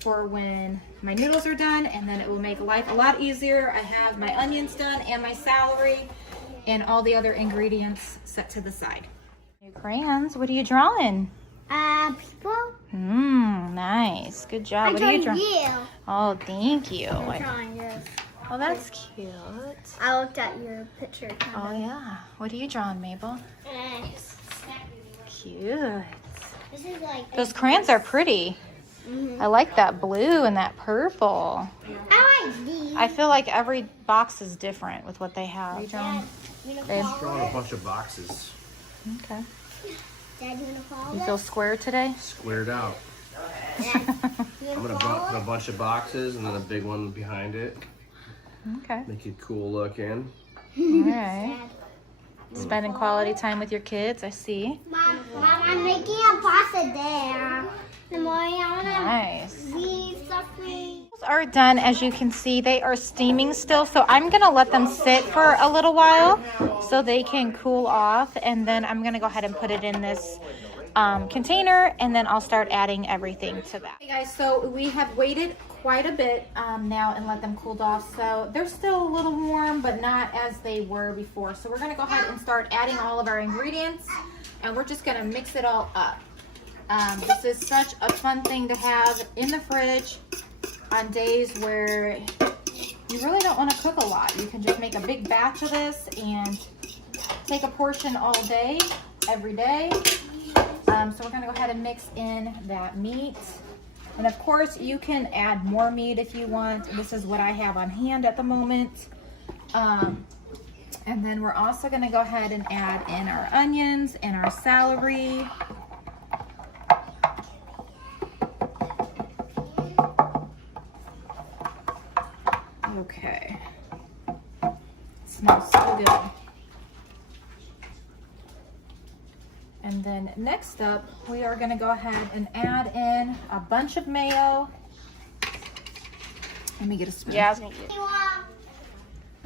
for when my noodles are done, and then it will make life a lot easier. I have my onions done and my celery and all the other ingredients set to the side. New crayons, what are you drawing? People. Nice. Good job. What are you drawing? You. Oh, thank you. I'm drawing this. Oh, that's cute. I looked at your picture. Oh, yeah. What are you drawing, Mabel? Cute. This is like. Those crayons are pretty. I like that blue and that purple. I like these. I feel like every box is different with what they have. Are you drawing, babe? Drawing a bunch of boxes. Okay. Dad, you wanna follow You feel square today? Squared out. I'm gonna put a bunch of boxes and then a big one behind it. Okay. Make it cool looking. All right. Spending quality time with your kids, I see. Mom, I'm making a pasta there. The more I wanna Nice. leave something. Are done. As you can see, they are steaming still, so I'm gonna let them sit for a little while so they can cool off, and then I'm gonna go ahead and put it in this container, and then I'll start adding everything to that. Hey guys, so we have waited quite a bit now and let them cool off, so they're still a little warm but not as they were before. So we're gonna go ahead and start adding all of our ingredients, and we're just gonna mix it all up. This is such a fun thing to have in the fridge on days where you really don't want to cook a lot. You can just make a big batch of this and take a portion all day, every day. So we're going to go ahead and mix in that meat. And of course, you can add more meat if you want. This is what I have on hand at the moment. And then we're also going to go ahead and add in our onions and our celery. Okay. It smells so good. And then next up, we are going to go ahead and add in a bunch of mayo. Let me get a spoon. Yeah, I was gonna get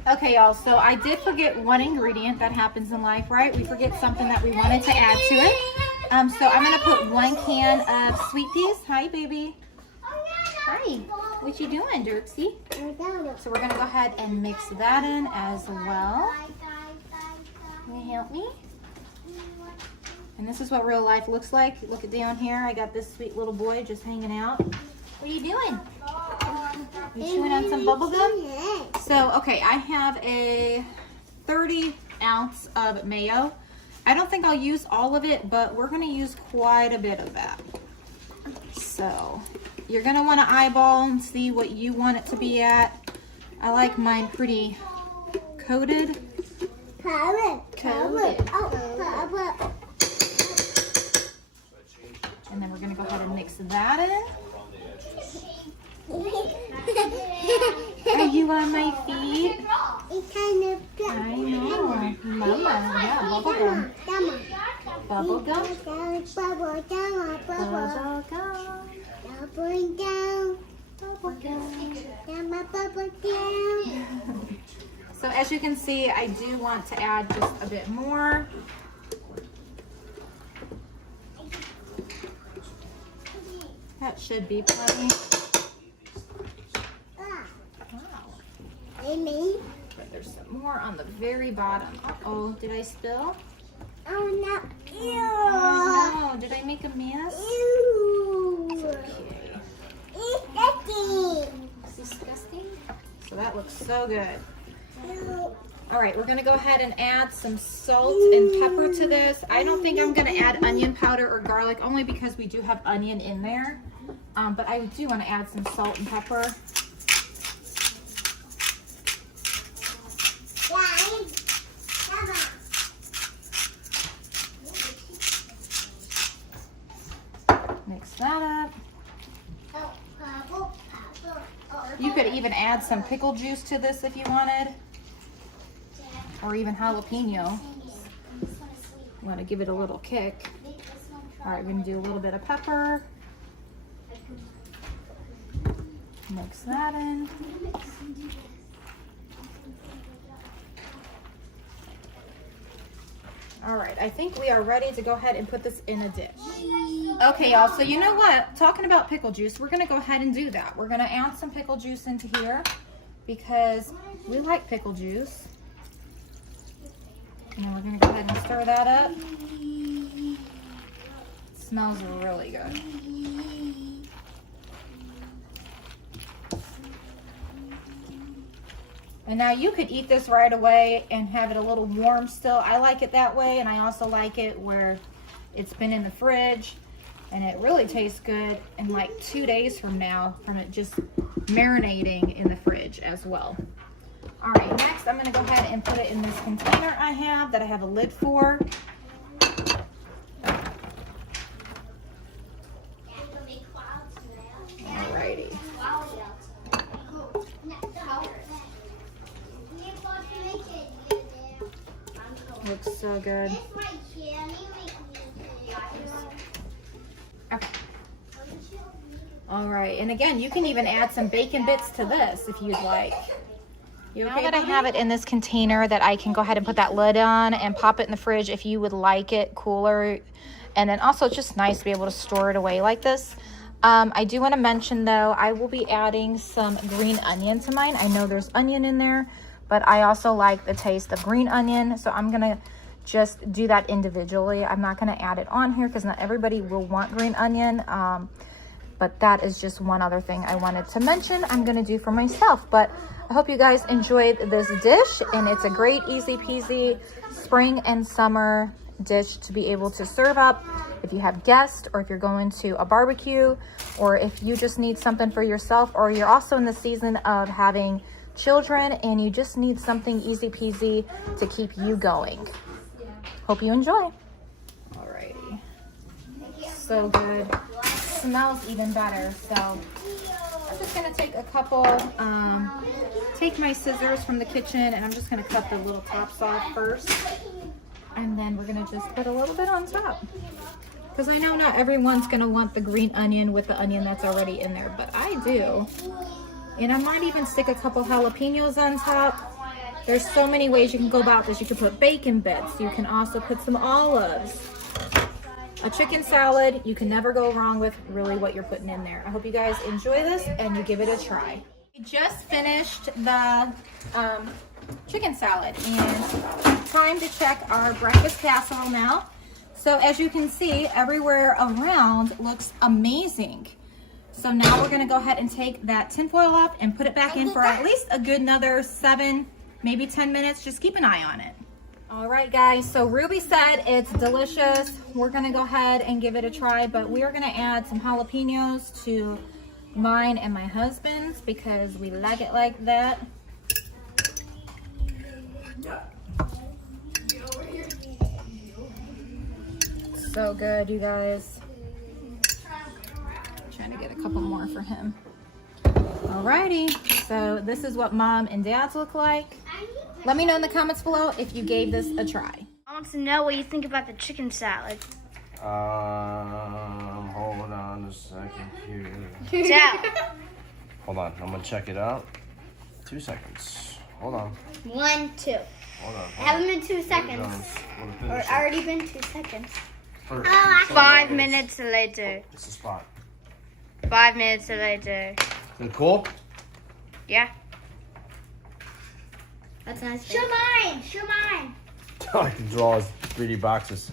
Okay, y'all, so I did forget one ingredient. That happens in life, right? We forget something that we wanted to add to it. So I'm going to put 1 can of sweet peas. Hi, baby. Hi. What you doing, Dirksy? So we're going to go ahead and mix that in as well. Can you help me? And this is what real life looks like. Look at down here. I got this sweet little boy just hanging out. What are you doing? You chewing on some bubble gum? So, okay, I have a 30 ounce of mayo. I don't think I'll use all of it, but we're going to use quite a bit of that. So, you're going to want to eyeball and see what you want it to be at. I like mine pretty coated. And then we're going to go ahead and mix that in. Are you on my feet? I know. Mama, yeah, bubble gum. Bubble gum? Bubble gum. So as you can see, I do want to add just a bit more. That should be plenty. But there's some more on the very bottom. Uh-oh, did I spill? Oh no. Oh no, did I make a mess? Ew. Okay. It's disgusting. So that looks so good. All right, we're gonna go ahead and add some salt and pepper to this. I don't think I'm gonna add onion powder or garlic, only because we do have onion in there. But I do wanna add some salt and pepper. Mix that up. You could even add some pickle juice to this if you wanted, or even jalapeno. You want to give it a little kick. All right, we're gonna do a little bit of pepper. Mix that in. All right, I think we are ready to go ahead and put this in a dish. Okay, y'all, so you know what? Talking about pickle juice, we're gonna go ahead and do that. We're gonna add some pickle juice into here because we like pickle juice. And then we're gonna go ahead and stir that up. It smells really good. And now you could eat this right away and have it a little warm still. I like it that way, and I also like it where it's been in the fridge and it really tastes good in like 2 days from now from it just marinating in the fridge as well. All right, next I'm gonna go ahead and put it in this container I have that I have a lid for. Alrighty. Looks so good. Okay. All right, and again, you can even add some bacon bits to this if you'd like. You okay, now that I have it in this container that I can go ahead and put that lid on and pop it in the fridge if you would like it cooler. And then also it's just nice to be able to store it away like this. I do want to mention though, I will be adding some green onion to mine. I know there's onion in there, but I also like the taste of green onion. So I'm gonna just do that individually. I'm not gonna add it on here because not everybody will want green onion. But that is just one other thing I wanted to mention I'm gonna do for myself. But I hope you guys enjoyed this dish, and it's a great easy peasy spring and summer dish to be able to serve up if you have guests, or if you're going to a barbecue, or if you just need something for yourself, or you're also in the season of having children and you just need something easy peasy to keep you going. Hope you enjoy. Alrighty. So good. Smells even better. So I'm just gonna take a couple, take my scissors from the kitchen, and I'm just gonna cut the little tops off first. And then we're gonna just put a little bit on top. Because I know not everyone's gonna want the green onion with the onion that's already in there, but I do. And I might even stick a couple jalapenos on top. There's so many ways you can go about this. You can put bacon bits. You can also put some olives. A chicken salad, you can never go wrong with really what you're putting in there. I hope you guys enjoy this and you give it a try. We just finished the chicken salad, and time to check our breakfast casserole now. So as you can see, everywhere around looks amazing. So now we're gonna go ahead and take that tinfoil off and put it back in for at least a good another 7, maybe 10 minutes. Just keep an eye on it. All right, guys, so Ruby said it's delicious. We're gonna go ahead and give it a try, but we are gonna add some jalapenos to mine and my husband's because we like it like that. So good, you guys. Trying to get a couple more for him. Alrighty, so this is what Mom and Dad's look like. Let me know in the comments below if you gave this a try. I want to know what you think about the chicken salad. Hold on a second here. Yeah. Hold on, I'm gonna check it out. 2 seconds. Hold on. 1, 2. Hold on. It haven't been 2 seconds. Or it already been 2 seconds. First, 5 minutes later. It's the spot. 5 minutes later. Is it cool? Yeah. That's nice. Show mine. Show mine. I can draw 3D boxes.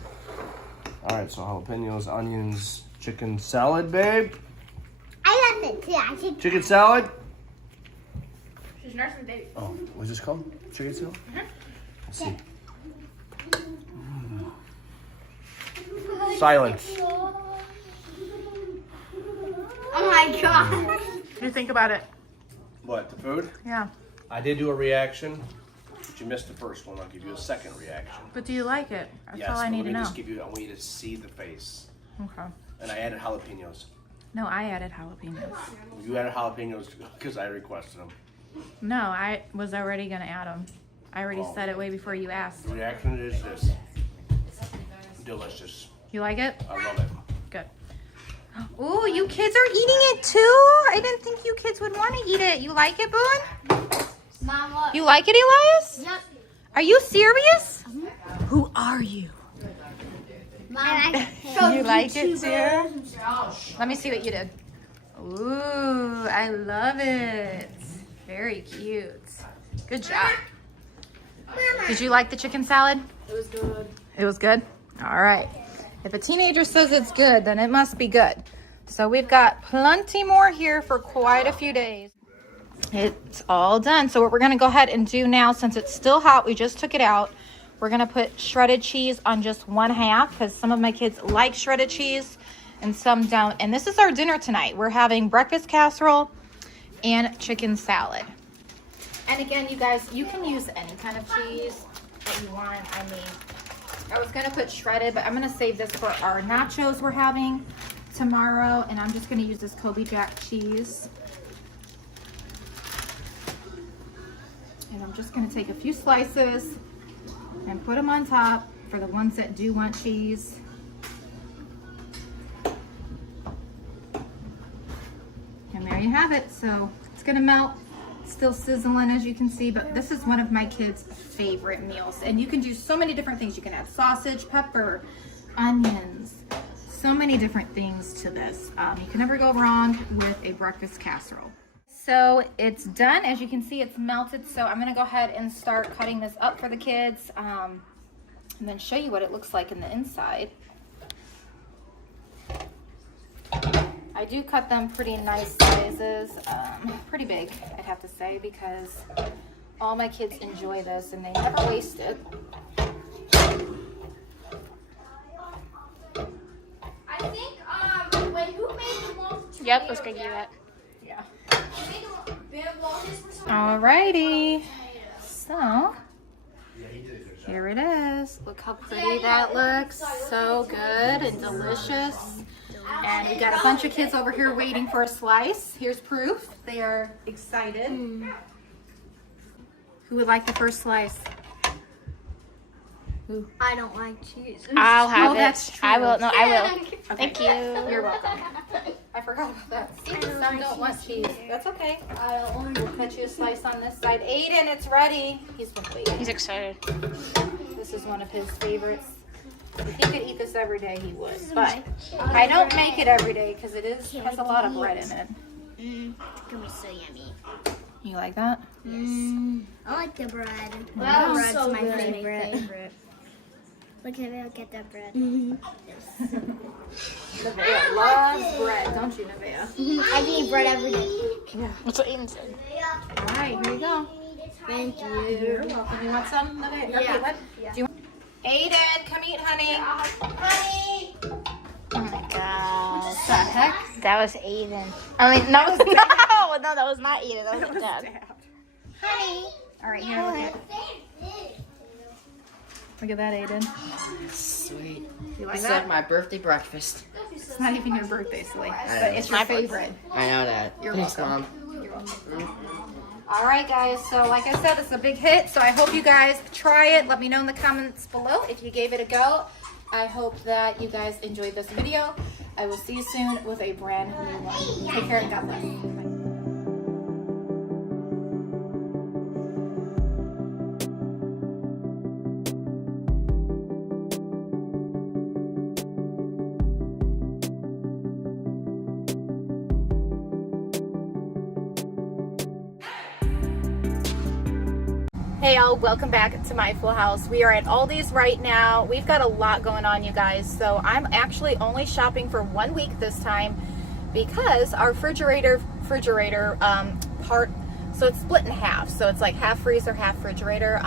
All right, so jalapenos, onions, chicken salad, babe. I love it too. I think Chicken salad. She's nursing baby. Oh, what's this called? Chicken salad? Let's see. Silence. Oh my god. What do you think about it? What, the food? Yeah. I did do a reaction, but you missed the first one. I'll give you a second reaction. But do you like it? That's Yes, all I but need let to me know. just give you, I want you to see the face. Okay. And I added jalapenos. No, I added jalapenos. You added jalapenos because I requested them. No, I was already gonna add them. I already Oh. said it way before you asked. The reaction is this. Delicious. You like it? I love it. Good. Ooh, you kids are eating it too? I didn't think you kids would want to eat it. You like it, Boone? Mom, look. You like it, Elias? Yep. Are you serious? Who are you? Mom, You like it too? Let me see what you did. Ooh, I love it. Very cute. Good job. Did you like the chicken salad? It was good. It was good? All right. If a teenager says it's good, then it must be good. So we've got plenty more here for quite a few days. It's all done. So what we're going to go ahead and do now, since it's still hot, we just took it out. We're going to put shredded cheese on just 1/2 because some of my kids like shredded cheese and some don't. And this is our dinner tonight. We're having breakfast casserole and chicken salad. And again, you guys, you can use any kind of cheese that you want. I mean, I was going to put shredded, but I'm going to save this for our nachos we're having tomorrow. And I'm just going to use this Kobe Jack cheese. And I'm just going to take a few slices and put them on top for the ones that do want cheese. And there you have it. So it's going to melt. Still sizzling, as you can see, but this is one of my kids' favorite meals. And you can do so many different things. You can add sausage, pepper, onions, so many different things to this. You can never go wrong with a breakfast casserole. So it's done. As you can see, it's melted. So I'm gonna go ahead and start cutting this up for the kids, and then show you what it looks like in the inside. I do cut them pretty nice sizes, pretty big, I'd have to say, because all my kids enjoy this and they never waste it. I think, wait, who made the most? Yep, let's go do that. Yeah. Alrighty, so here it is. Look how pretty that looks. So good and delicious. And we got a bunch of kids over here waiting for a slice. Here's proof. They are excited. Who would like the first slice? Who? I don't like cheese. I'll have Oh, it. that's true. I will. No, I will. Okay. Thank you. You're welcome. I forgot about that. Some don't want cheese. That's okay. We'll cut you a slice on this side. Aiden, it's ready. He's been waiting. He's excited. This is one of his favorites. If he could eat this every day, he would. But I don't make it every day because it has a lot of bread in it. It's gonna be so yummy. You like that? Yes. I like the bread. Wow, bread's so my good. favorite. Look at that bread. Nevaeh loves bread, don't you, Nevaeh? I can eat bread every day. That's what Aiden said. All right, here you go. Thank You're welcome. You want some, Nevaeh? Yeah. Caitlin? Do you want? Aiden, come eat, honey. Honey. Oh my gosh. What the heck? That was Aiden. I mean, no, no, that was not Aiden. That was Dad. Honey. All right, here, look at. Look at that, Aiden. Sweet. You like It's that? like my birthday breakfast. It's not even your birthday, silly. But it's My your birthday. favorite. I know that. You're Thanks, welcome. Mom. You're welcome. All right, guys. So like I said, it's a big hit. So I hope you guys try it. Let me know in the comments below if you gave it a go. I hope that you guys enjoyed this video. I will see you soon with a brand new one. Take care and God bless. Bye. Hey y'all, welcome back to my full house. We are at Aldi's right now. We've got a lot going on, you guys. So I'm actually only shopping for 1 week this time because our refrigerator part, so it's split in half. So it's like half freezer, half refrigerator.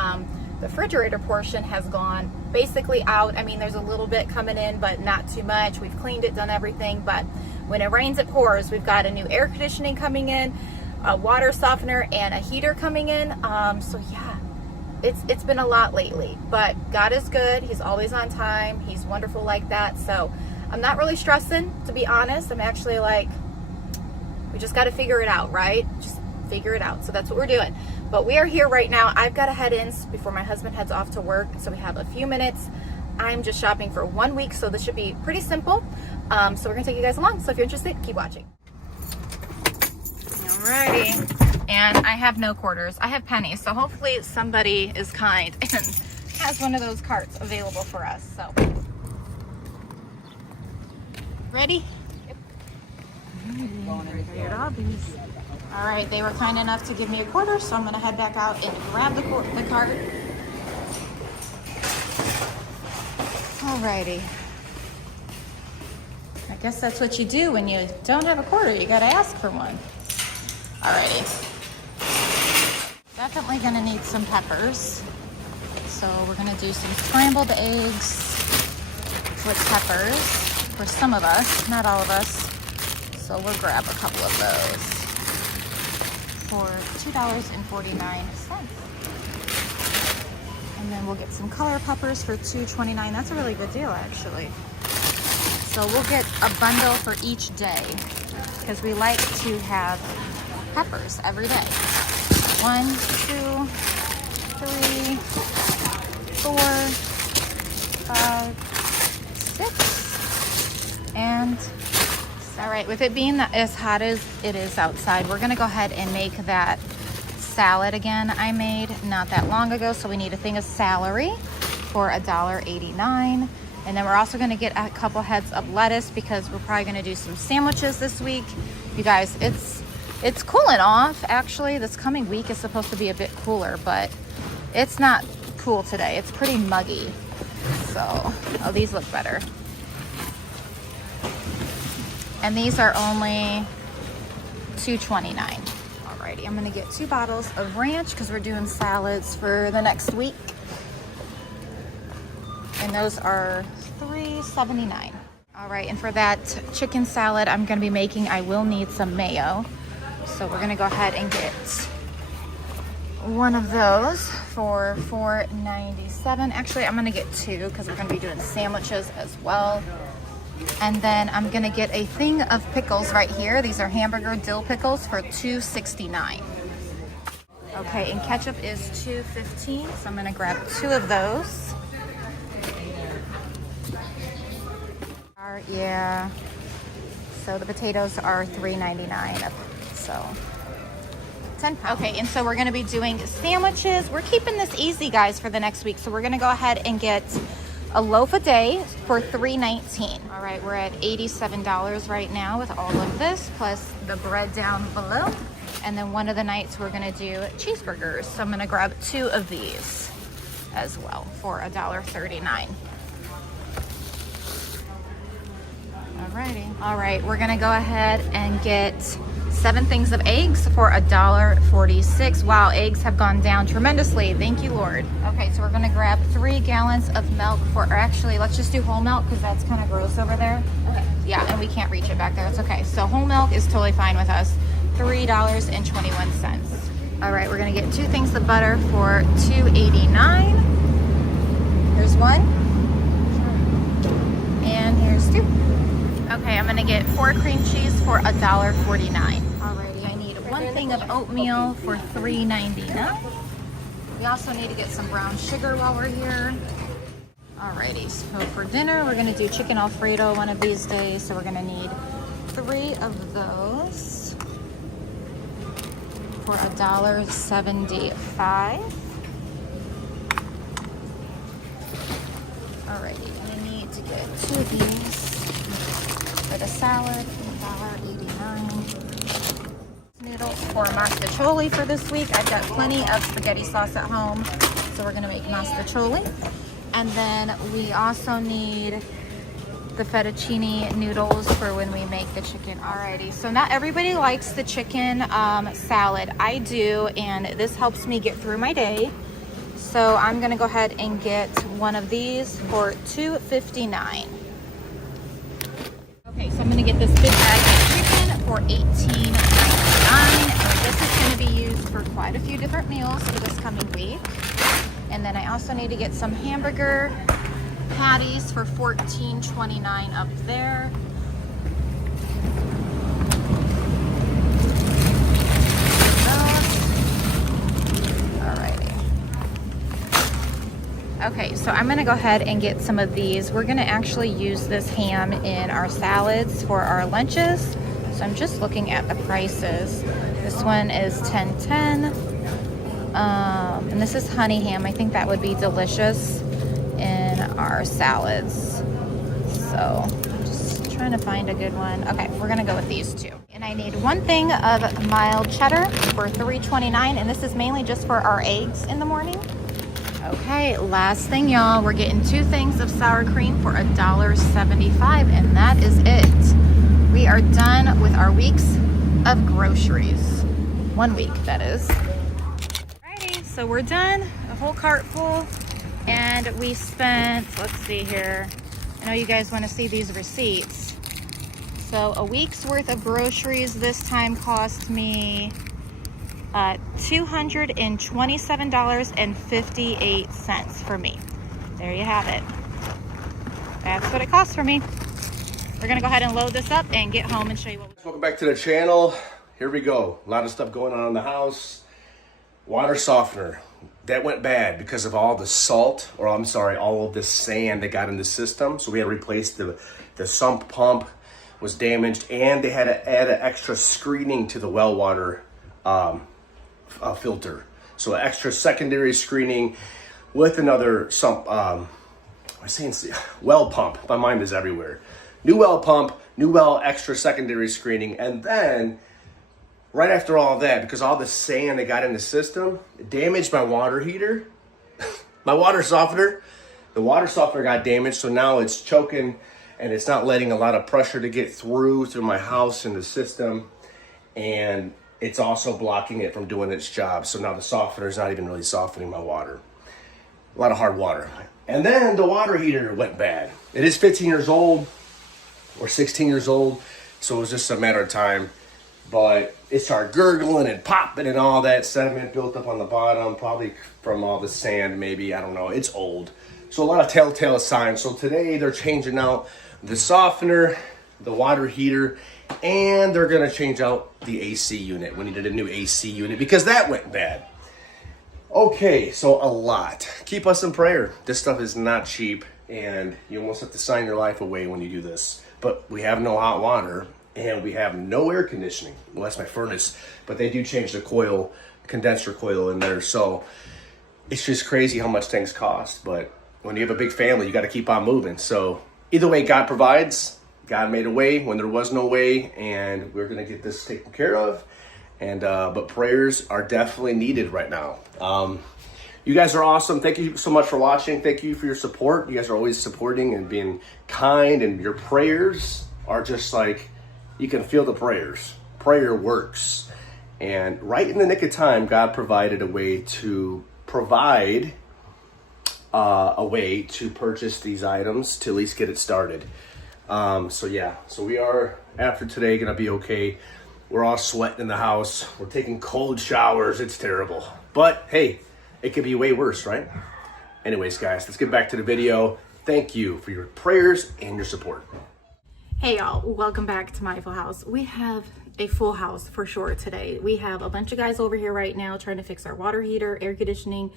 The refrigerator portion has gone basically out. I mean, there's a little bit coming in, but not too much. We've cleaned it, done everything. But when it rains, it pours. We've got a new air conditioning coming in, a water softener, and a heater coming in. So yeah. It's been a lot lately, but God is good. He's always on time. He's wonderful like that. So I'm not really stressing, to be honest. I'm actually like, we just got to figure it out, right? Just figure it out. So that's what we're doing. But we are here right now. I've got to head in before my husband heads off to work. So we have a few minutes. I'm just shopping for 1 week, so this should be pretty simple. So we're gonna take you guys along. So if you're interested, keep watching. Alrighty. And I have no quarters. I have pennies. So hopefully somebody is kind and has one of those carts available for us. So ready? Yep. All right, they were kind enough to give me a quarter, so I'm gonna head back out and grab the cart. Alrighty. I guess that's what you do when you don't have a quarter. You gotta ask for one. Alrighty. Definitely gonna need some peppers. So we're gonna do some scrambled eggs with peppers for some of us, not all of us. So we'll grab a couple of those for $2.49. And then we'll get some color peppers for $2.29. That's a really good deal, actually. So we'll get a bundle for each day because we like to have peppers every day. 1, 2, 3, 4, 5, 6, and all right. With it being as hot as it is outside, we're gonna go ahead and make that salad again I made not that long ago. So we need a thing of celery for $1.89, and then we're also going to get a couple heads of lettuce because we're probably going to do some sandwiches this week. You guys, it's cooling off. Actually, this coming week is supposed to be a bit cooler, but it's not cool today. It's pretty muggy. So, oh, these look better. And these are only $2.29. Alrighty, I'm gonna get 2 bottles of ranch because we're doing salads for the next week. And those are $3.79. All right, and for that chicken salad I'm gonna be making, I will need some mayo. So we're gonna go ahead and get one of those for $4.97. Actually, I'm gonna get 2 because we're gonna be doing sandwiches as well. And then I'm gonna get a thing of pickles right here. These are hamburger dill pickles for $2.69. Okay, and ketchup is $2.15, so I'm gonna grab 2 of those. Yeah, so the potatoes are $3.99, so 10 pounds. Okay, and so we're gonna be doing sandwiches. We're keeping this easy, guys, for the next week. So we're gonna go ahead and get a loaf a day for $3.19. All right, we're at $87 right now with all of this, plus the bread down below. And then one of the nights we're gonna do cheeseburgers. So I'm gonna grab 2 of these as well for $1.39. Alrighty. All right, we're gonna go ahead and get 7 things of eggs for $1.46. Wow, eggs have gone down tremendously. Thank you, Lord. Okay, so we're gonna grab 3 gallons of milk for, or actually, let's just do whole milk because that's kind of gross over there. Okay. Yeah, and we can't reach it back there. It's okay. So whole milk is totally fine with us. $3.21. All right, we're gonna get 2 things of butter for $2.89. Here's 1. And here's 2. Okay, I'm gonna get 4 cream cheese for $1.49. Alrighty, I need 1 thing of oatmeal for $3.99. We also need to get some brown sugar while we're here. Alrighty, so for dinner, we're gonna do chicken Alfredo one of these days. So we're gonna need 3 of those for $1.75. Alrighty, I need to get 2 of these for the salad, $1.89. Noodles for mastacholi for this week. I've got plenty of spaghetti sauce at home, so we're gonna make mastacholi. And then we also need the fettuccine noodles for when we make the chicken. Alrighty, so not everybody likes the chicken salad. I do, and this helps me get through my day. So I'm gonna go ahead and get 1 of these for $2.59. Okay, so I'm gonna get this big bag of chicken for $18.99. And this is gonna be used for quite a few different meals for this coming week. And then I also need to get some hamburger patties for $14.29 up there. Okay, so I'm gonna go ahead and get some of these. We're gonna actually use this ham in our salads for our lunches. So I'm just looking at the prices. This one is $10.10. And this is honey ham. I think that would be delicious in our salads. So just trying to find a good one. Okay, we're gonna go with these two. And I need one thing of mild cheddar for $3.29, and this is mainly just for our eggs in the morning. Okay, last thing, y'all. We're getting 2 things of sour cream for $1.75, and that is it. We are done with our weeks of groceries. 1 week, that is. Alrighty, so we're done. A whole cart full, and we spent, let's see here. I know you guys want to see these receipts. So a week's worth of groceries this time cost me $227.58 for me. There you have it. That's what it costs for me. We're gonna go ahead and load this up and get home and show you what we... Welcome back to the channel. Here we go. A lot of stuff going on in the house. Water softener. That went bad because of all the salt, or I'm sorry, all of the sand that got in the system. So we had to replace the sump pump was damaged, and they had to add an extra screening to the well water filter. So extra secondary screening with another sump, well pump. My mind is everywhere. New well pump, new well extra secondary screening, and then right after all that, because all the sand that got in the system, it damaged my water heater, my water softener. The water softener got damaged, so now it's choking and it's not letting a lot of pressure to get through my house and the system, and it's also blocking it from doing its job. So now the softener is not even really softening my water. A lot of hard water. And then the water heater went bad. It is 15 years old or 16 years old, so it was just a matter of time. But it started gurgling and popping, and all that sediment built up on the bottom, probably from all the sand, maybe, I don't know. It's old. So a lot of telltale signs. So today they're changing out the softener, the water heater, and they're gonna change out the AC unit. We needed a new AC unit because that went bad. Okay, so a lot. Keep us in prayer. This stuff is not cheap, and you almost have to sign your life away when you do this. But we have no hot water, and we have no air conditioning. Well, that's my furnace, but they do change the coil, condenser coil in there. So it's just crazy how much things cost. But when you have a big family, you got to keep on moving. So either way, God provides. God made a way when there was no way, and we're gonna get this taken care of. And but prayers are definitely needed right now. You guys are awesome. Thank you so much for watching. Thank you for your support. You guys are always supporting and being kind, and your prayers are just like, you can feel the prayers. Prayer works. And right in the nick of time, God provided a way to provide a way to purchase these items to at least get it started. So yeah, so we are, after today, gonna be okay. We're all sweating in the house. We're taking cold showers. It's terrible. But hey, it could be way worse, right? Anyways, guys, let's get back to the video. Thank you for your prayers and your support. Hey y'all, welcome back to My Full House. We have a full house for sure today. We have a bunch of guys over here right now trying to fix our water heater, air conditioning,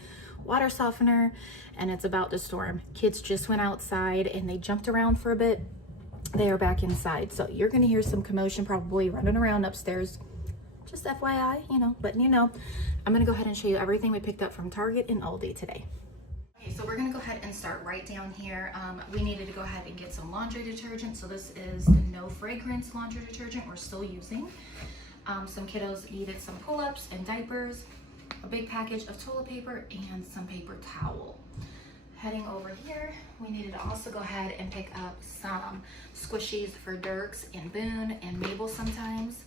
water softener, and it's about to storm. Kids just went outside and they jumped around for a bit. They are back inside. So you're gonna hear some commotion probably running around upstairs. Just FYI, but I'm gonna go ahead and show you everything we picked up from Target and Aldi today. Okay, so we're gonna go ahead and start right down here. We needed to go ahead and get some laundry detergent. So this is the no fragrance laundry detergent we're still using. Some kiddos needed some pull-ups and diapers, a big package of toilet paper, and some paper towel. Heading over here, we needed to also go ahead and pick up some squishies for Dirks and Boone and Mabel sometimes.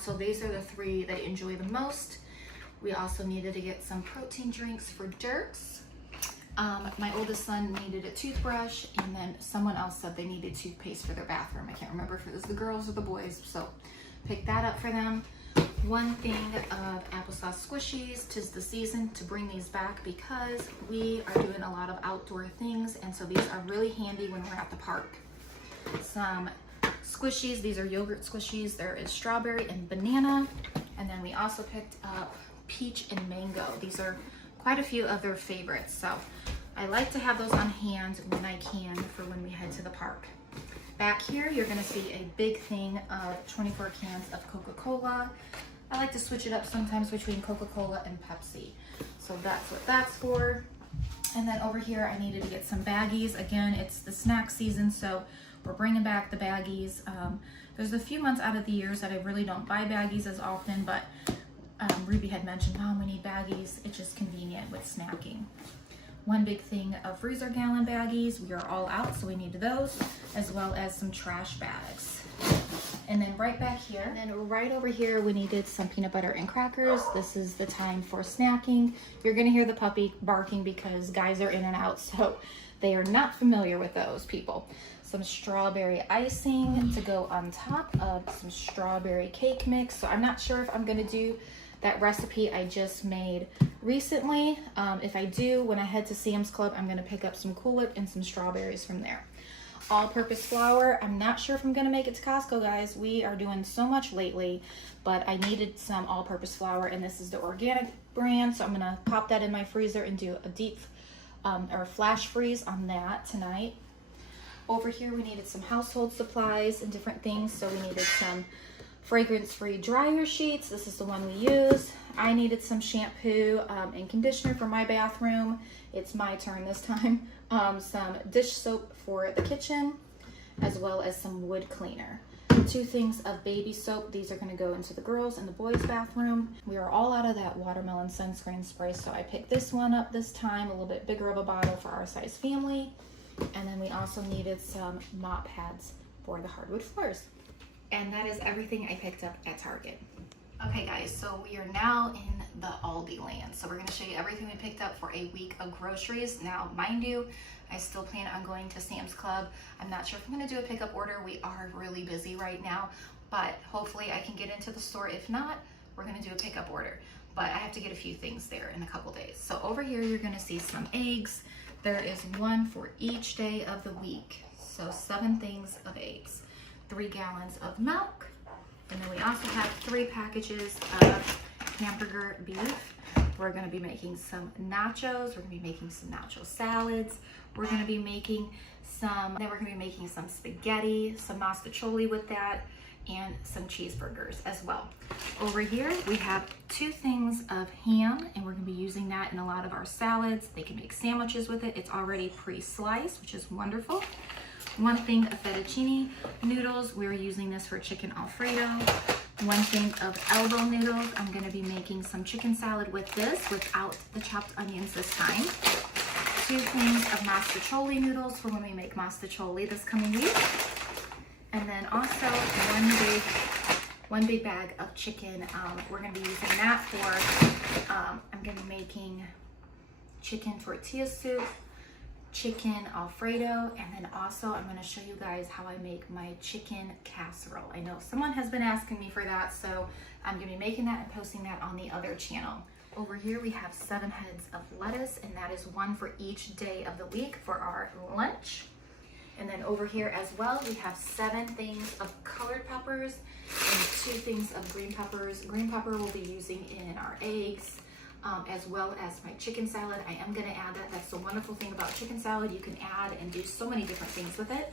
So these are the 3 that enjoy the most. We also needed to get some protein drinks for Dirks. My oldest son needed a toothbrush, and then someone else said they needed toothpaste for their bathroom. I can't remember if it was the girls or the boys, so pick that up for them. One thing of applesauce squishies, 'tis the season to bring these back because we are doing a lot of outdoor things, and so these are really handy when we're at the park. Some squishies, these are yogurt squishies. There is strawberry and banana, and then we also picked up peach and mango. These are quite a few of their favorites, so I like to have those on hand when I can for when we head to the park. Back here, you're gonna see a big thing of 24 cans of Coca-Cola. I like to switch it up sometimes between Coca-Cola and Pepsi. So that's what that's for. And then over here, I needed to get some baggies. Again, it's the snack season, so we're bringing back the baggies. There's a few months out of the years that I really don't buy baggies as often, but Ruby had mentioned, Mom, we need baggies. It's just convenient with snacking. One big thing of freezer gallon baggies. We are all out, so we need those, as well as some trash bags. And then right back here, and then right over here, we needed some peanut butter and crackers. This is the time for snacking. You're gonna hear the puppy barking because guys are in and out, so they are not familiar with those people. Some strawberry icing to go on top of some strawberry cake mix. So I'm not sure if I'm gonna do that recipe I just made recently. If I do, when I head to Sam's Club, I'm gonna pick up some Cool Whip and some strawberries from there. All-purpose flour. I'm not sure if I'm gonna make it to Costco, guys. We are doing so much lately, but I needed some all-purpose flour, and this is the organic brand, so I'm gonna pop that in my freezer and do a deep or flash freeze on that tonight. Over here, we needed some household supplies and different things, so we needed some fragrance-free dryer sheets. This is the one we use. I needed some shampoo and conditioner for my bathroom. It's my turn this time. Some dish soap for the kitchen, as well as some wood cleaner. 2 things of baby soap. These are gonna go into the girls' and the boys' bathroom. We are all out of that watermelon sunscreen spray, so I picked this one up this time, a little bit bigger of a bottle for our size family. And then we also needed some mop pads for the hardwood floors. And that is everything I picked up at Target. Okay guys, so we are now in the Aldi land. So we're gonna show you everything we picked up for a week of groceries. Now, mind you, I still plan on going to Sam's Club. I'm not sure if I'm gonna do a pickup order. We are really busy right now, but hopefully I can get into the store. If not, we're gonna do a pickup order. But I have to get a few things there in a couple days. So over here, you're gonna see some eggs. There is one for each day of the week. So 7 things of eggs, 3 gallons of milk, and then we also have 3 packages of hamburger beef. We're gonna be making some nachos. We're gonna be making some nacho salads. We're gonna be making some, then we're gonna be making some spaghetti, some mastacholi with that, and some cheeseburgers as well. Over here, we have 2 things of ham, and we're gonna be using that in a lot of our salads. They can make sandwiches with it. It's already pre-sliced, which is wonderful. 1 thing of fettuccine noodles. We're using this for chicken Alfredo. 1 thing of elbow noodles. I'm gonna be making some chicken salad with this, without the chopped onions this time. 2 things of mastacholi noodles for when we make mastacholi this coming week. And then also one big bag of chicken. We're gonna be using that for, I'm gonna be making chicken tortilla soup, chicken Alfredo, and then also I'm gonna show you guys how I make my chicken casserole. I know someone has been asking me for that, so I'm gonna be making that and posting that on the other channel. Over here we have 7 heads of lettuce, and that is 1 for each day of the week for our lunch. And then over here as well, we have 7 things of colored peppers and 2 things of green peppers. Green pepper we'll be using in our eggs, as well as my chicken salad. I am gonna add that. That's the wonderful thing about chicken salad. You can add and do so many different things with it.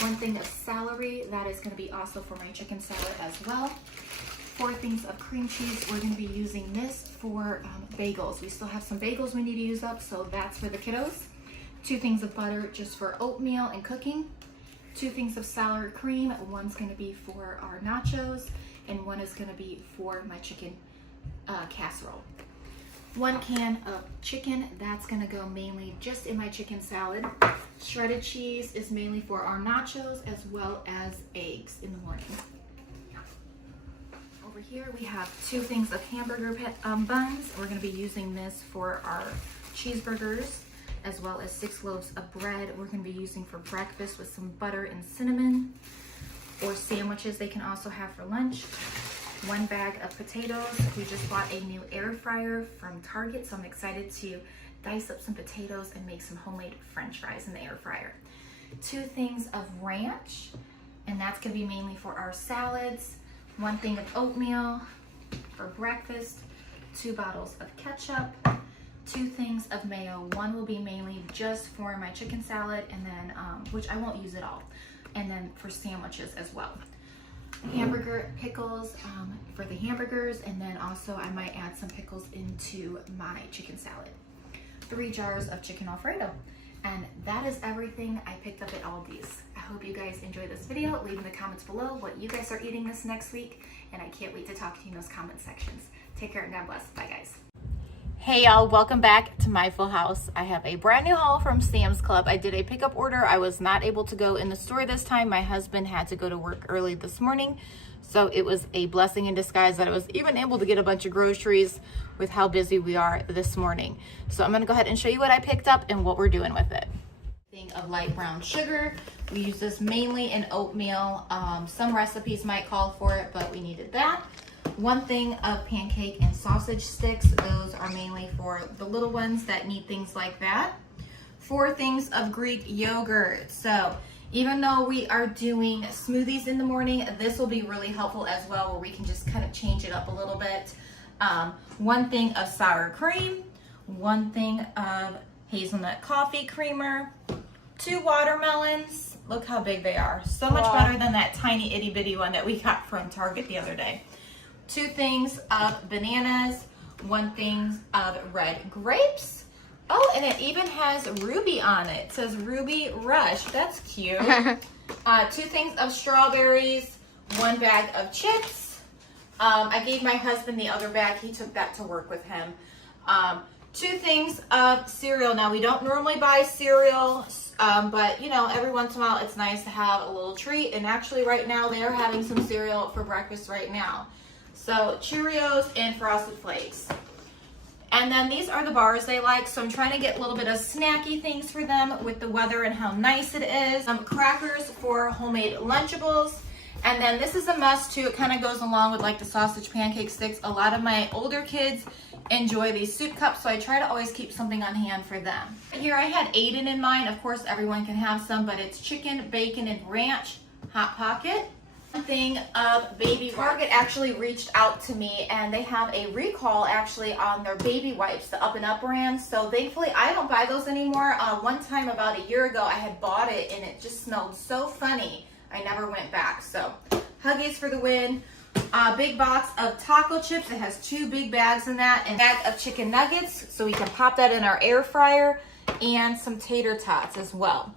1 thing of celery, that is gonna be also for my chicken salad as well. 4 things of cream cheese. We're gonna be using this for bagels. We still have some bagels we need to use up, so that's for the kiddos. 2 things of butter just for oatmeal and cooking. 2 things of sour cream. 1's gonna be for our nachos, and 1 is gonna be for my chicken casserole. 1 can of chicken, that's gonna go mainly just in my chicken salad. Shredded cheese is mainly for our nachos, as well as eggs in the morning. Over here we have 2 things of hamburger buns. We're gonna be using this for our cheeseburgers, as well as 6 loaves of bread. We're gonna be using for breakfast with some butter and cinnamon, or sandwiches they can also have for lunch. 1 bag of potatoes. We just bought a new air fryer from Target, so I'm excited to dice up some potatoes and make some homemade French fries in the air fryer. 2 things of ranch, and that's gonna be mainly for our salads. 1 thing of oatmeal for breakfast. 2 bottles of ketchup. 2 things of mayo. 1 will be mainly just for my chicken salad, and then which I won't use it all, and then for sandwiches as well. Hamburger pickles for the hamburgers, and then also I might add some pickles into my chicken salad. 3 jars of chicken Alfredo. And that is everything I picked up at Aldi's. I hope you guys enjoyed this video. Leave in the comments below what you guys are eating this next week, and I can't wait to talk to you in those comment sections. Take care and God bless. Bye guys. Hey y'all, welcome back to my full house. I have a brand new haul from Sam's Club. I did a pickup order. I was not able to go in the store this time. My husband had to go to work early this morning, so it was a blessing in disguise that I was even able to get a bunch of groceries with how busy we are this morning. So I'm gonna go ahead and show you what I picked up and what we're doing with it. Thing of light brown sugar. We use this mainly in oatmeal. Some recipes might call for it, but we needed that. 1 thing of pancake and sausage sticks. Those are mainly for the little ones that need things like that. 4 things of Greek yogurt. So even though we are doing smoothies in the morning, this will be really helpful as well, where we can just kind of change it up a little bit. 1 thing of sour cream. 1 thing of hazelnut coffee creamer. 2 watermelons. Look how big they are. So much better than that tiny itty bitty one that we got from Target the other day. 2 things of bananas. 1 thing of red grapes. Oh, and it even has Ruby on it. It says Ruby Rush. That's cute. 2 things of strawberries. 1 bag of chips. I gave my husband the other bag. He took that to work with him. 2 things of cereal. Now, we don't normally buy cereal, but you know, every once in a while it's nice to have a little treat. And actually right now they are having some cereal for breakfast right now. So Cheerios and Frosted Flakes. And then these are the bars they like. So I'm trying to get a little bit of snacky things for them with the weather and how nice it is. Crackers for homemade Lunchables. And then this is a must too. It kind of goes along with like the sausage pancake sticks. A lot of my older kids enjoy these soup cups, so I try to always keep something on hand for them. Here I had Aiden in mind. Of course, everyone can have some, but it's chicken, bacon, and ranch Hot Pocket. 1 thing of baby wipes. Target actually reached out to me, and they have a recall actually on their baby wipes, the Up and Up brand. So thankfully, I don't buy those anymore. 1 time about a year ago, I had bought it, and it just smelled so funny. I never went back. So Huggies for the win. Big box of taco chips. It has 2 big bags in that, and a bag of chicken nuggets, so we can pop that in our air fryer, and some tater tots as well.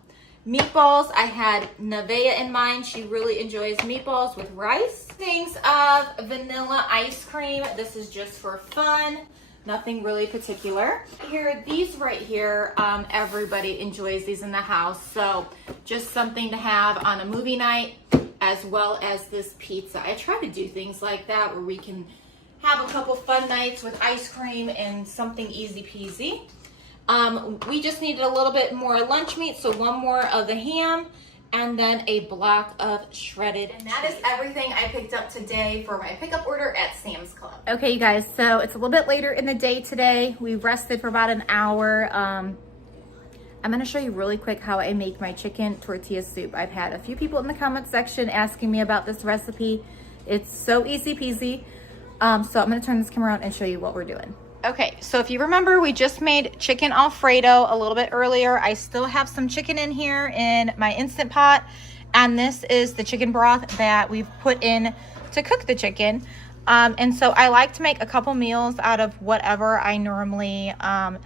Meatballs, I had Nevaeh in mind. She really enjoys meatballs with rice. Things of vanilla ice cream. This is just for fun. Nothing really particular. Here, these right here, everybody enjoys these in the house. So just something to have on a movie night, as well as this pizza. I try to do things like that where we can have a couple fun nights with ice cream and something easy peasy. We just needed a little bit more lunch meat, so 1 more of the ham, and then a block of shredded cheese. And that is everything I picked up today for my pickup order at Sam's Club. Okay, you guys, so it's a little bit later in the day today. We rested for about an hour. I'm gonna show you really quick how I make my chicken tortilla soup. I've had a few people in the comment section asking me about this recipe. It's so easy peasy. So I'm gonna turn this camera around and show you what we're doing. Okay, so if you remember, we just made chicken Alfredo a little bit earlier. I still have some chicken in here in my Instant Pot, and this is the chicken broth that we've put in to cook the chicken. And so I like to make a couple meals out of whatever I normally am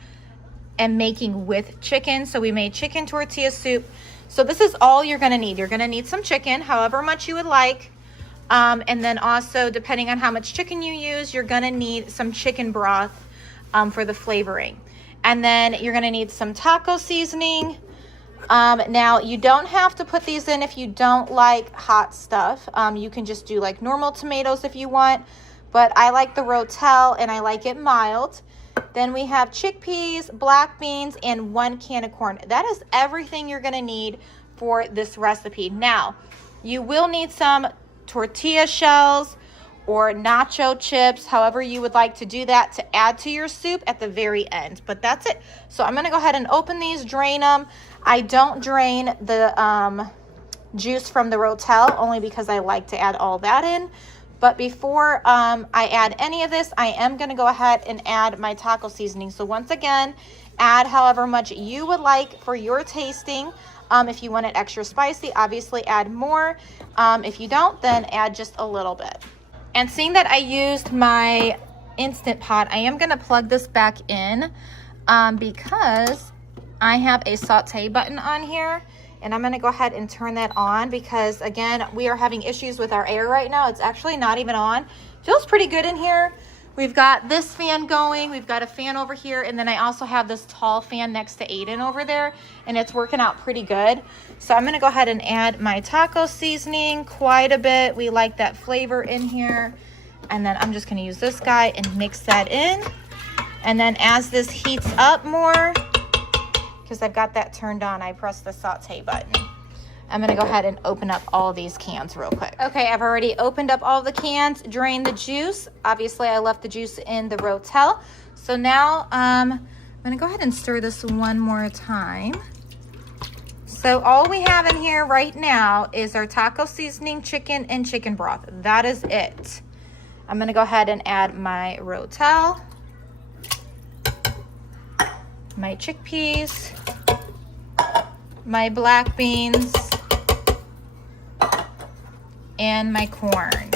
making with chicken. So we made chicken tortilla soup. So this is all you're gonna need. You're gonna need some chicken, however much you would like. And then also, depending on how much chicken you use, you're gonna need some chicken broth for the flavoring. And then you're gonna need some taco seasoning. Now, you don't have to put these in if you don't like hot stuff. You can just do like normal tomatoes if you want, but I like the Rotel and I like it mild. Then we have chickpeas, black beans, and 1 can of corn. That is everything you're gonna need for this recipe. Now, you will need some tortilla shells or nacho chips, however you would like to do that, to add to your soup at the very end. But that's it. So I'm going to go ahead and open these, drain them. I don't drain the juice from the Rotel only because I like to add all that in. But before I add any of this, I am going to go ahead and add my taco seasoning. So once again, add however much you would like for your tasting. If you want it extra spicy, obviously add more. If you don't, then add just a little bit. And seeing that I used my Instant Pot, I am going to plug this back in because I have a saute button on here. And I'm going to go ahead and turn that on because, again, we are having issues with our air right now. It's actually not even on. Feels pretty good in here. We've got this fan going. We've got a fan over here. And then I also have this tall fan next to Aiden over there. And it's working out pretty good. So I'm going to go ahead and add my taco seasoning quite a bit. We like that flavor in here. And then I'm just going to use this guy and mix that in. And then as this heats up more, because I've got that turned on, I press the saute button. I'm going to go ahead and open up all these cans real quick. Okay, I've already opened up all the cans, drained the juice. Obviously, I left the juice in the Rotel. So now I'm going to go ahead and stir this one more time. So all we have in here right now is our taco seasoning, chicken, and chicken broth. That is it. I'm going to go ahead and add my Rotel, my chickpeas, my black beans, and my corn.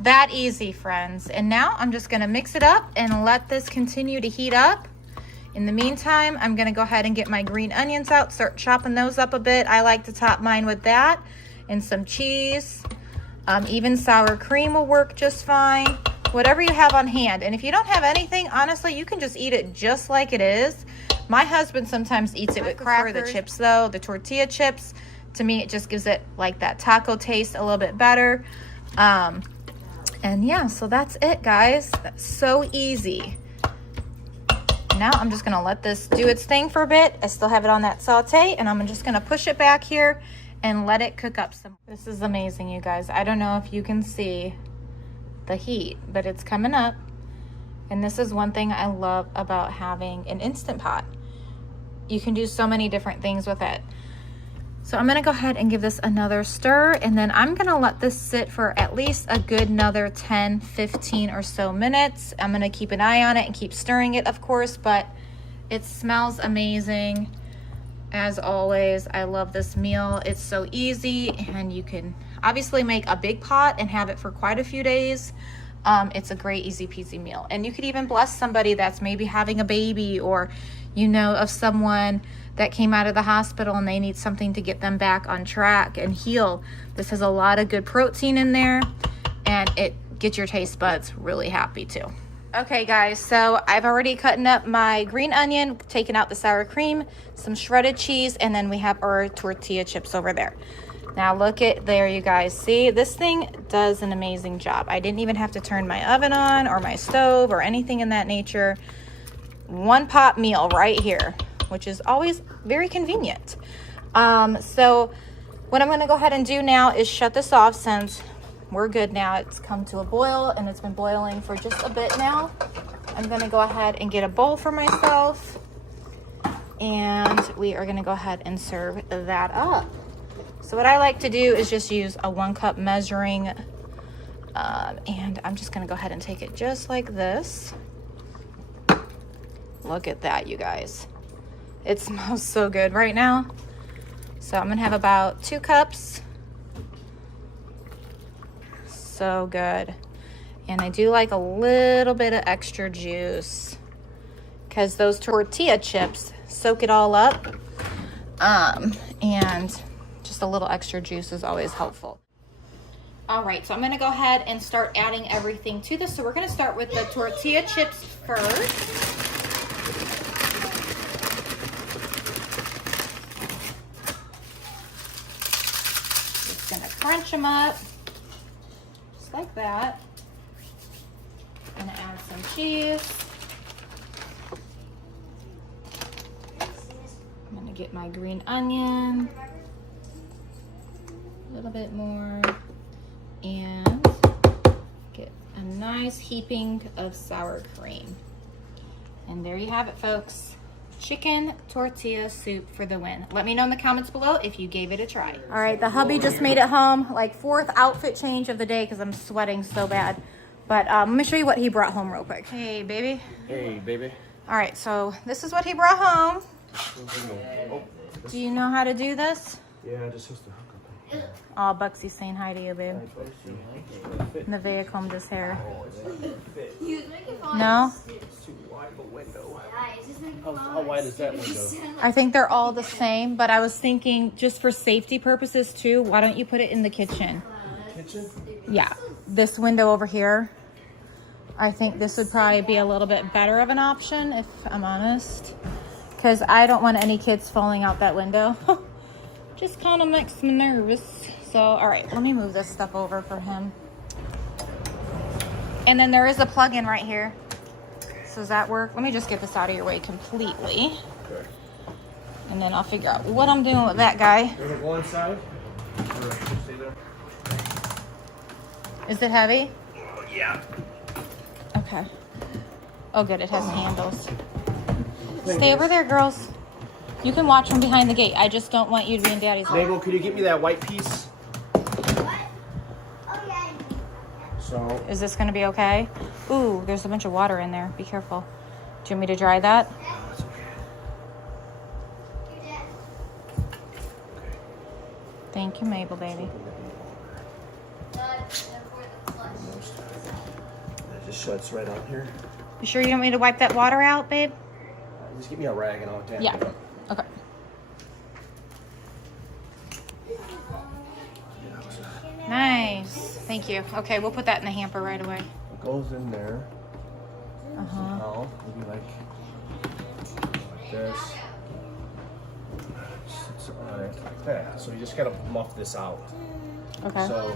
That easy, friends. And now I'm just going to mix it up and let this continue to heat up. In the meantime, I'm going to go ahead and get my green onions out, start chopping those up a bit. I like to top mine with that and some cheese. Even sour cream will work just fine. Whatever you have on hand. And if you don't have anything, honestly, you can just eat it just like it is. My husband sometimes eats it with crackers. The chips, though, the tortilla chips, to me, it just gives it like that taco taste a little bit better. And yeah, so that's it, guys. That's so easy. Now I'm just gonna let this do its thing for a bit. I still have it on that saute, and I'm just gonna push it back here and let it cook up some. This is amazing, you guys. I don't know if you can see the heat, but it's coming up. And this is one thing I love about having an Instant Pot. You can do so many different things with it. So I'm gonna go ahead and give this another stir, and then I'm gonna let this sit for at least a good another 10, 15 or so minutes. I'm gonna keep an eye on it and keep stirring it, of course, but it smells amazing. As always, I love this meal. It's so easy, and you can obviously make a big pot and have it for quite a few days. It's a great easy peasy meal. And you could even bless somebody that's maybe having a baby, or you know of someone that came out of the hospital and they need something to get them back on track and heal. This has a lot of good protein in there, and it gets your taste buds really happy too. Okay guys, so I've already cutting up my green onion, taken out the sour cream, some shredded cheese, and then we have our tortilla chips over there. Now look at there, you guys. See, this thing does an amazing job. I didn't even have to turn my oven on or my stove or anything in that nature. One pot meal right here, which is always very convenient. So what I'm gonna go ahead and do now is shut this off since we're good now. It's come to a boil and it's been boiling for just a bit now. I'm gonna go ahead and get a bowl for myself, and we are gonna go ahead and serve that up. So what I like to do is just use a 1 cup measuring, and I'm just gonna go ahead and take it just like this. Look at that, you guys. It smells so good right now. So I'm gonna have about 2 cups. So good. And I do like a little bit of extra juice because those tortilla chips soak it all up. And just a little extra juice is always helpful. All right, so I'm gonna go ahead and start adding everything to this. So we're gonna start with the tortilla chips first. Just gonna crunch them up. Like that. I'm gonna add some cheese. I'm gonna get my green onion, a little bit more, and nice heaping of sour cream. And there you have it, folks. Chicken tortilla soup for the win. Let me know in the comments below if you gave it a try. All right, the hubby just made it home. Like 4th outfit change of the day because I'm sweating so bad. But let me show you what he brought home real quick. Hey, baby. Hey, baby. All right, so this is what he brought home. Do you know how to do this? Yeah, just has to hook up. Oh, Buxy's saying hi to you, babe. Nevaeh combed his hair. No? It's too wide of a window. How wide is that window? I think they're all the same, but I was thinking just for safety purposes too, why don't you put it in the kitchen? Kitchen? Yeah, this window over here. I think this would probably be a little bit better of an option, if I'm honest. Because I don't want any kids falling out that window. Just kind of makes me nervous. So, all right, let me move this stuff over for him. And then there is a plug-in right here. So does that work? Let me just get this out of your way completely. Okay. And then I'll figure out what I'm doing with that guy. We're gonna go inside? Or stay there? Is it heavy? Yeah. Okay. Oh, good. It has handles. Stay over there, girls. You can watch from behind the gate. I just don't want you to be in Daddy's way. Mabel, could you get me that white piece? So. Is this going to be okay? Ooh, there's a bunch of water in there. Be careful. Do you want me to dry that? That's okay. Thank you, Mabel, baby. It just shuts right on here. You sure you don't want me to wipe that water out, babe? Just give me a rag and I'll tap Yeah. it up. Okay. Nice. Thank you. Okay, we'll put that in the hamper right away. It goes in there. Somehow. Maybe like this. Sits on it like that. So you just gotta muff this out. Okay. So.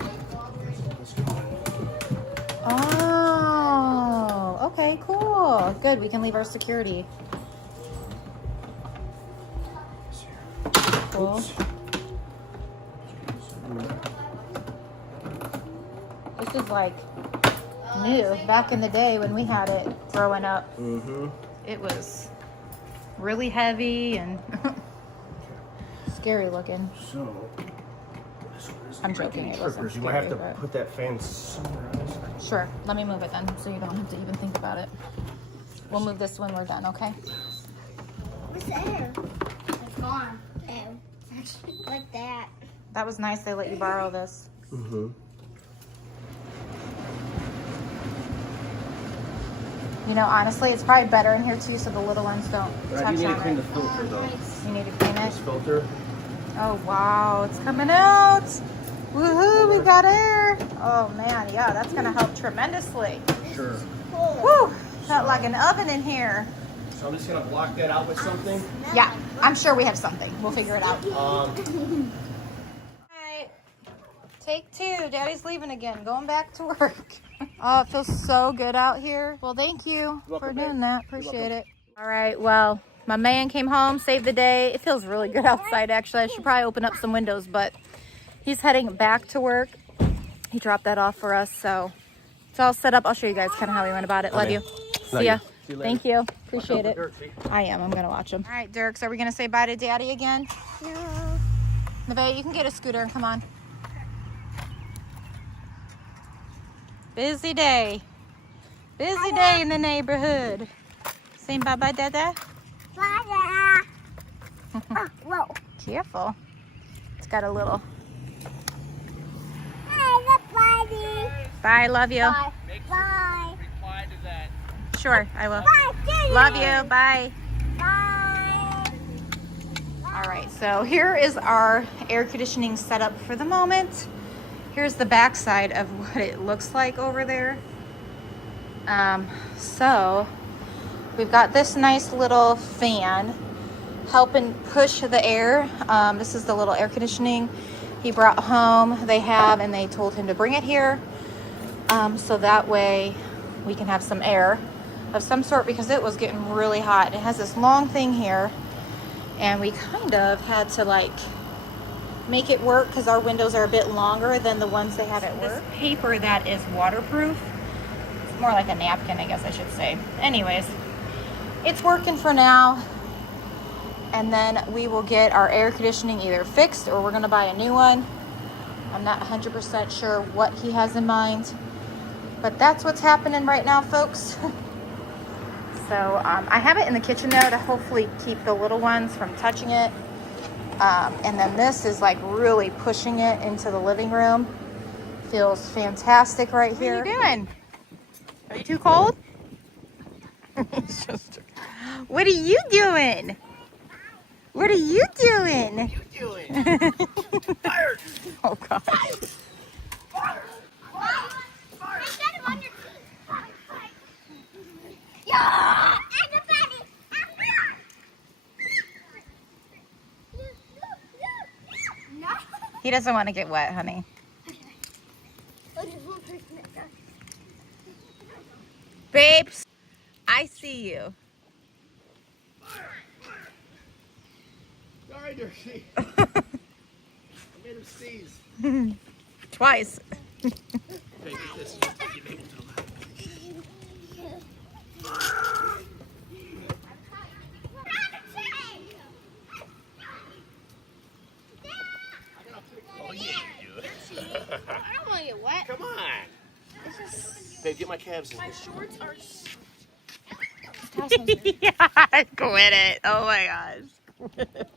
Oh, okay, cool. Good, we can leave our security. Cool. Oops. This is like new. Back in the day when we had it growing up, it was really heavy and scary looking. So. I'm joking. It wasn't You might have to scary, but- put that fan somewhere else. Sure, let me move it then, so you don't have to even think about it. We'll move this when we're done, okay? What's there? It's gone. Oh, actually, like that. That was nice they let you borrow this. You know, honestly, it's probably better in here too, so the little ones don't But I touch do need to on clean it. the filter though. You need to clean it. This filter. Oh wow, it's coming out! Woohoo, we got air! Oh man, yeah, that's gonna help tremendously. Sure. Woo! Felt like an oven in here. So I'm just gonna block that out with something. Yeah, I'm sure we have something. We'll figure it out. Alright. Take 2. Daddy's leaving again. Going back to work. Oh, it feels so good out here. Well, thank you for doing that. Appreciate it. All right, well, my man came home, saved the day. It feels really good outside, actually. I should probably open up some windows, but he's heading back to work. He dropped that off for us, so it's all set up. I'll show you guys kind of how we went about it. Love you. See ya. Thank you. Appreciate it. I am. I'm going to watch him. All right, Dirks, are we going to say bye to Daddy again? No. Nevaeh, you can get a scooter. Come on. Busy day. Busy day in the neighborhood. Saying bye-bye, Dada? Bye. Oh, whoa. Careful. It's got a little... Hey, look, buddy. Bye, love you. Bye. Bye. Reply to that. Sure, I will. Bye. Love you. Bye. Bye. All right, so here is our air conditioning setup for the moment. Here's the back side of what it looks like over there. So we've got this nice little fan helping push the air. This is the little air conditioning he brought home. They have, and they told him to bring it here. So that way we can have some air of some sort, because it was getting really hot. It has this long thing here, and we kind of had to like make it work because our windows are a bit longer than the ones they have at work. This paper that is waterproof, more like a napkin, I guess I should say. Anyways, it's working for now. And then we will get our air conditioning either fixed or we're going to buy a new one. I'm not 100% sure what he has in mind. But that's what's happening right now, folks. So I have it in the kitchen there to hopefully keep the little ones from touching it. And then this is like really pushing it into the living room. Feels fantastic right here. What are you doing? Are you too cold? What are you doing? What are you doing? What are you doing? Fire! Oh gosh. Fire! Fire! Get him on your feet. Yeah! He doesn't want to get wet, honey. Babes, I see you. Sorry, Dirty. I made him sneeze. Twice. Okay, get this. Oh, yeah, you do. I don't want to get wet. Come on. Babe, get my calves in here. Shorts are. Yeah, quit it. Oh my gosh. Quit it.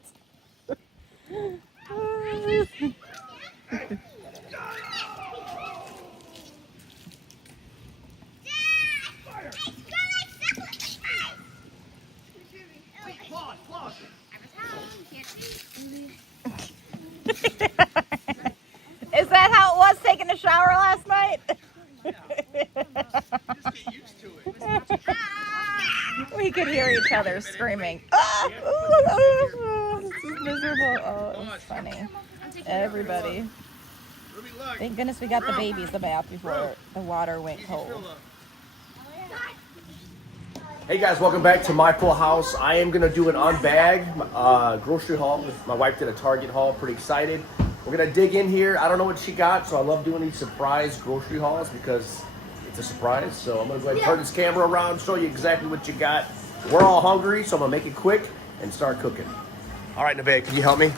Is that how it was taking a shower last night? We could hear each other screaming. Ah, this is miserable. Oh, it's funny. Everybody. Thank goodness we got the babies the bath before the water went cold. Hey guys, welcome back to My Full House. I am gonna do an unbag grocery haul. My wife did a Target haul, pretty excited. We're gonna dig in here. I don't know what she got, so I love doing these surprise grocery hauls because it's a surprise. So I'm gonna go ahead and turn this camera around, show you exactly what you got. We're all hungry, so I'm gonna make it quick and start cooking. All right, Nevaeh, can you help me?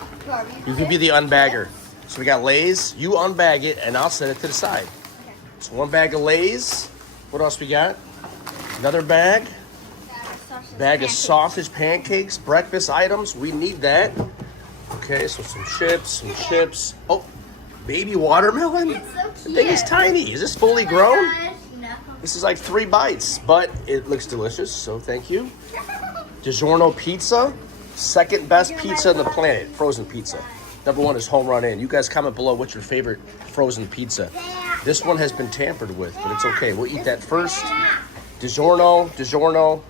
You can be the unbagger. So we got Lay's, you unbag it, and I'll set it to the side. So one bag of Lay's. What else we got? Another bag. Bag of sausage, pancakes, breakfast items. We need that. Okay, so some chips. Oh, baby watermelon. It's so cute. The thing is tiny. Is this fully grown? No. This is like 3 bites, but it looks delicious, so thank you. DiGiorno pizza. Second best pizza on the planet, frozen pizza. Number 1 is Home Run Inn. You guys comment below what's your favorite frozen pizza. This one has been tampered with, but it's okay. We'll eat that first. DiGiorno,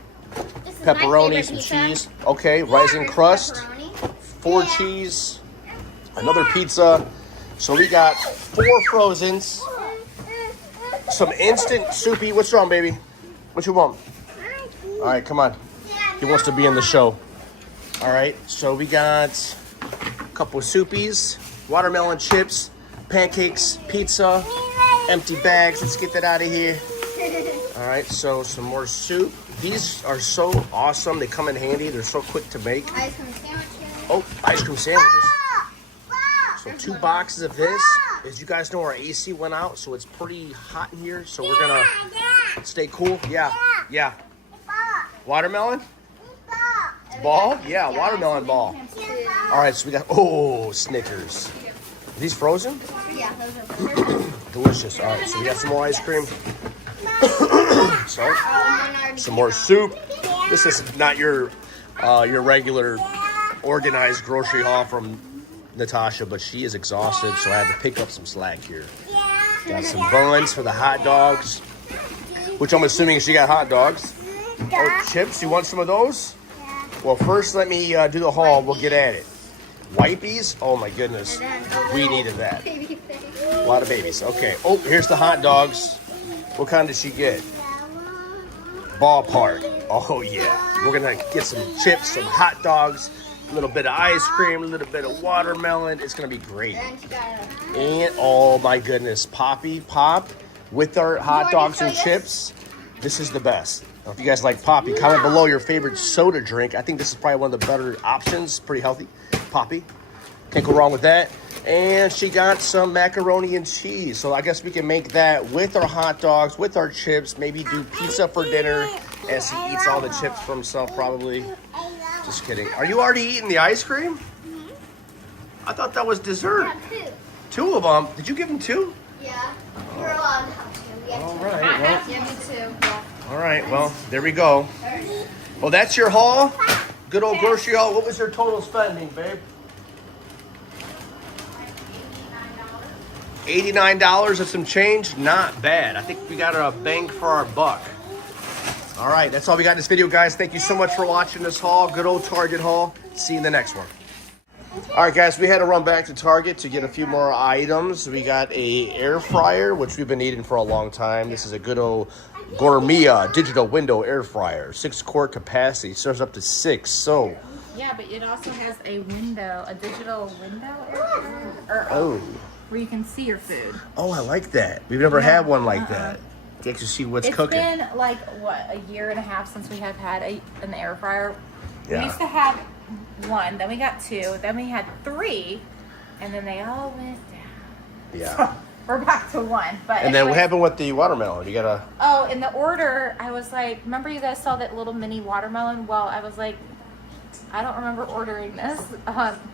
pepperoni, some cheese. Okay, rising crust, 4 cheese, another pizza. So we got 4 frozens, some instant soupy. What's wrong, baby? What you want? All right, come on. He wants to be in the show. All right, so we got a couple of soupies, watermelon chips, pancakes, pizza, empty bags. Let's get that out of here. All right, so some more soup. These are so awesome. They come in handy. They're so quick to make. Ice cream sandwiches. Oh, ice cream sandwiches. So 2 boxes of this. As you guys know, our AC went out, so it's pretty hot in here. So we're gonna stay cool. Yeah. Watermelon? Ball? Yeah, watermelon ball. All right, so we got, Snickers. Are these frozen? Yeah, those are Delicious. All right, so we got some more ice cream. So, some more soup. This is not your regular organized grocery haul from Natasha, but she is exhausted, so I had to pick up some slack here. Got some buns for the hot dogs, which I'm assuming she got hot dogs. Oh, chips, you want some of those? Well, first let me do the haul. We'll get at it. Wipies? Oh my goodness. We needed that. A lot of babies. Okay. Oh, here's the hot dogs. What kind did she get? Ballpark. Oh yeah. We're gonna get some chips, some hot dogs, a little bit of ice cream, a little bit of watermelon. It's gonna be great. And oh my goodness, Poppy Pop with our hot dogs and chips. This is the best. Now, if you guys like Poppy, comment below your favorite soda drink. I think this is probably one of the better options. Pretty healthy. Poppy. Can't go wrong with that. And she got some macaroni and cheese. So I guess we can make that with our hot dogs, with our chips, maybe do pizza for dinner as he eats all the chips for himself probably. Just kidding. Are you already eating the ice cream? I thought that was dessert. Two of them. Did you give him two? Yeah. We're allowed to have two. We have All two. right. Well, Yeah, me too. Yeah. all right. Well, there we go. Well, that's your haul. Good old grocery haul. What was your total spending, babe? $89 and some change. Not bad. I think we got a bang for our buck. All right. That's all we got in this video, guys. Thank you so much for watching this haul. Good old Target haul. See you in the next one. All right, guys, we had to run back to Target to get a few more items. We got a air fryer, which we've been needing for a long time. This is a good old Gourmet digital window air fryer. 6-quart capacity, serves up to 6. So, Yeah, but it also has a window, a digital window area, oh, where you can see your food. oh, I like that. We've never had one like that. You can see what's cooking. It's been like, what, a year and a half since we have had an air fryer. Yeah. We used to have one, then we got 2, then we had 3, and then they all went down. Yeah. We're back to 1. But And then what anyways, happened with the watermelon? You gotta. Oh, in the order, I was like, remember you guys saw that little mini watermelon? Well, I was like, I don't remember ordering this.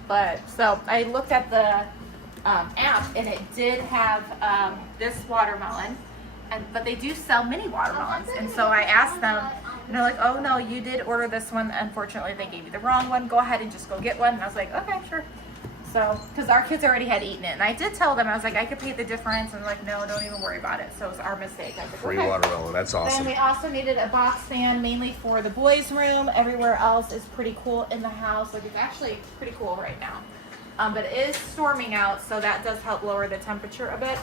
But so I looked at the app, and it did have this watermelon, but they do sell mini watermelons. And so I asked them, and they're like, oh no, you did order this one. Unfortunately, they gave you the wrong one. Go ahead and just go get one. And I was like, okay, sure. So, because our kids already had eaten it. And I did tell them, I was like, I could pay the difference. And they're like, no, don't even worry about it. So it was our mistake. I said, Free okay. watermelon. That's awesome. Then we also needed a box fan, mainly for the boys' room. Everywhere else is pretty cool in the house. Like, it's actually pretty cool right now. But it is storming out, so that does help lower the temperature a bit.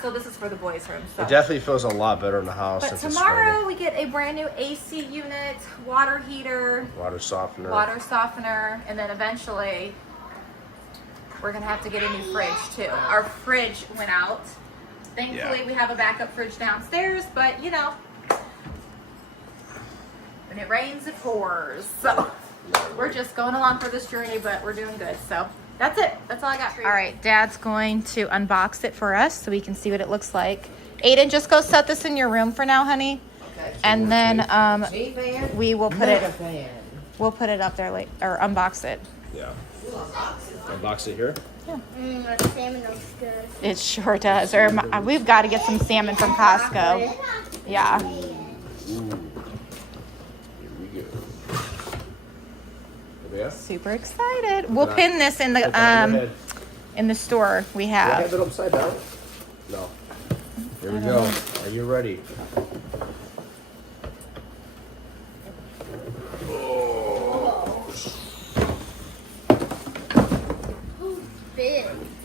So this is for the boys' room. So. It definitely feels a lot better in the house. But since it's tomorrow we get a brand new AC unit, water heater, water softener. water softener, and then eventually we're gonna have to get a new fridge too. Our fridge went out. Thankfully, we have a backup fridge downstairs, but you know, when it rains, it pours. So we're just going along for this journey, but we're doing good. So that's it. That's all I got for you. All right, Dad's going to unbox it for us so we can see what it looks like. Aiden, just go set this in your room for now, honey. Okay. And then fan? we will put Mega it. fan. We'll put it up there, like, or unbox it. Yeah. Unbox it here. That salmon looks good. It sure does. Or we've got to get some salmon from Costco. Yeah. Here we go. Yeah. Super excited. We'll Go pin this in ahead. the store we Do I have. have it upside down? No. Here we go. Are you ready? Big.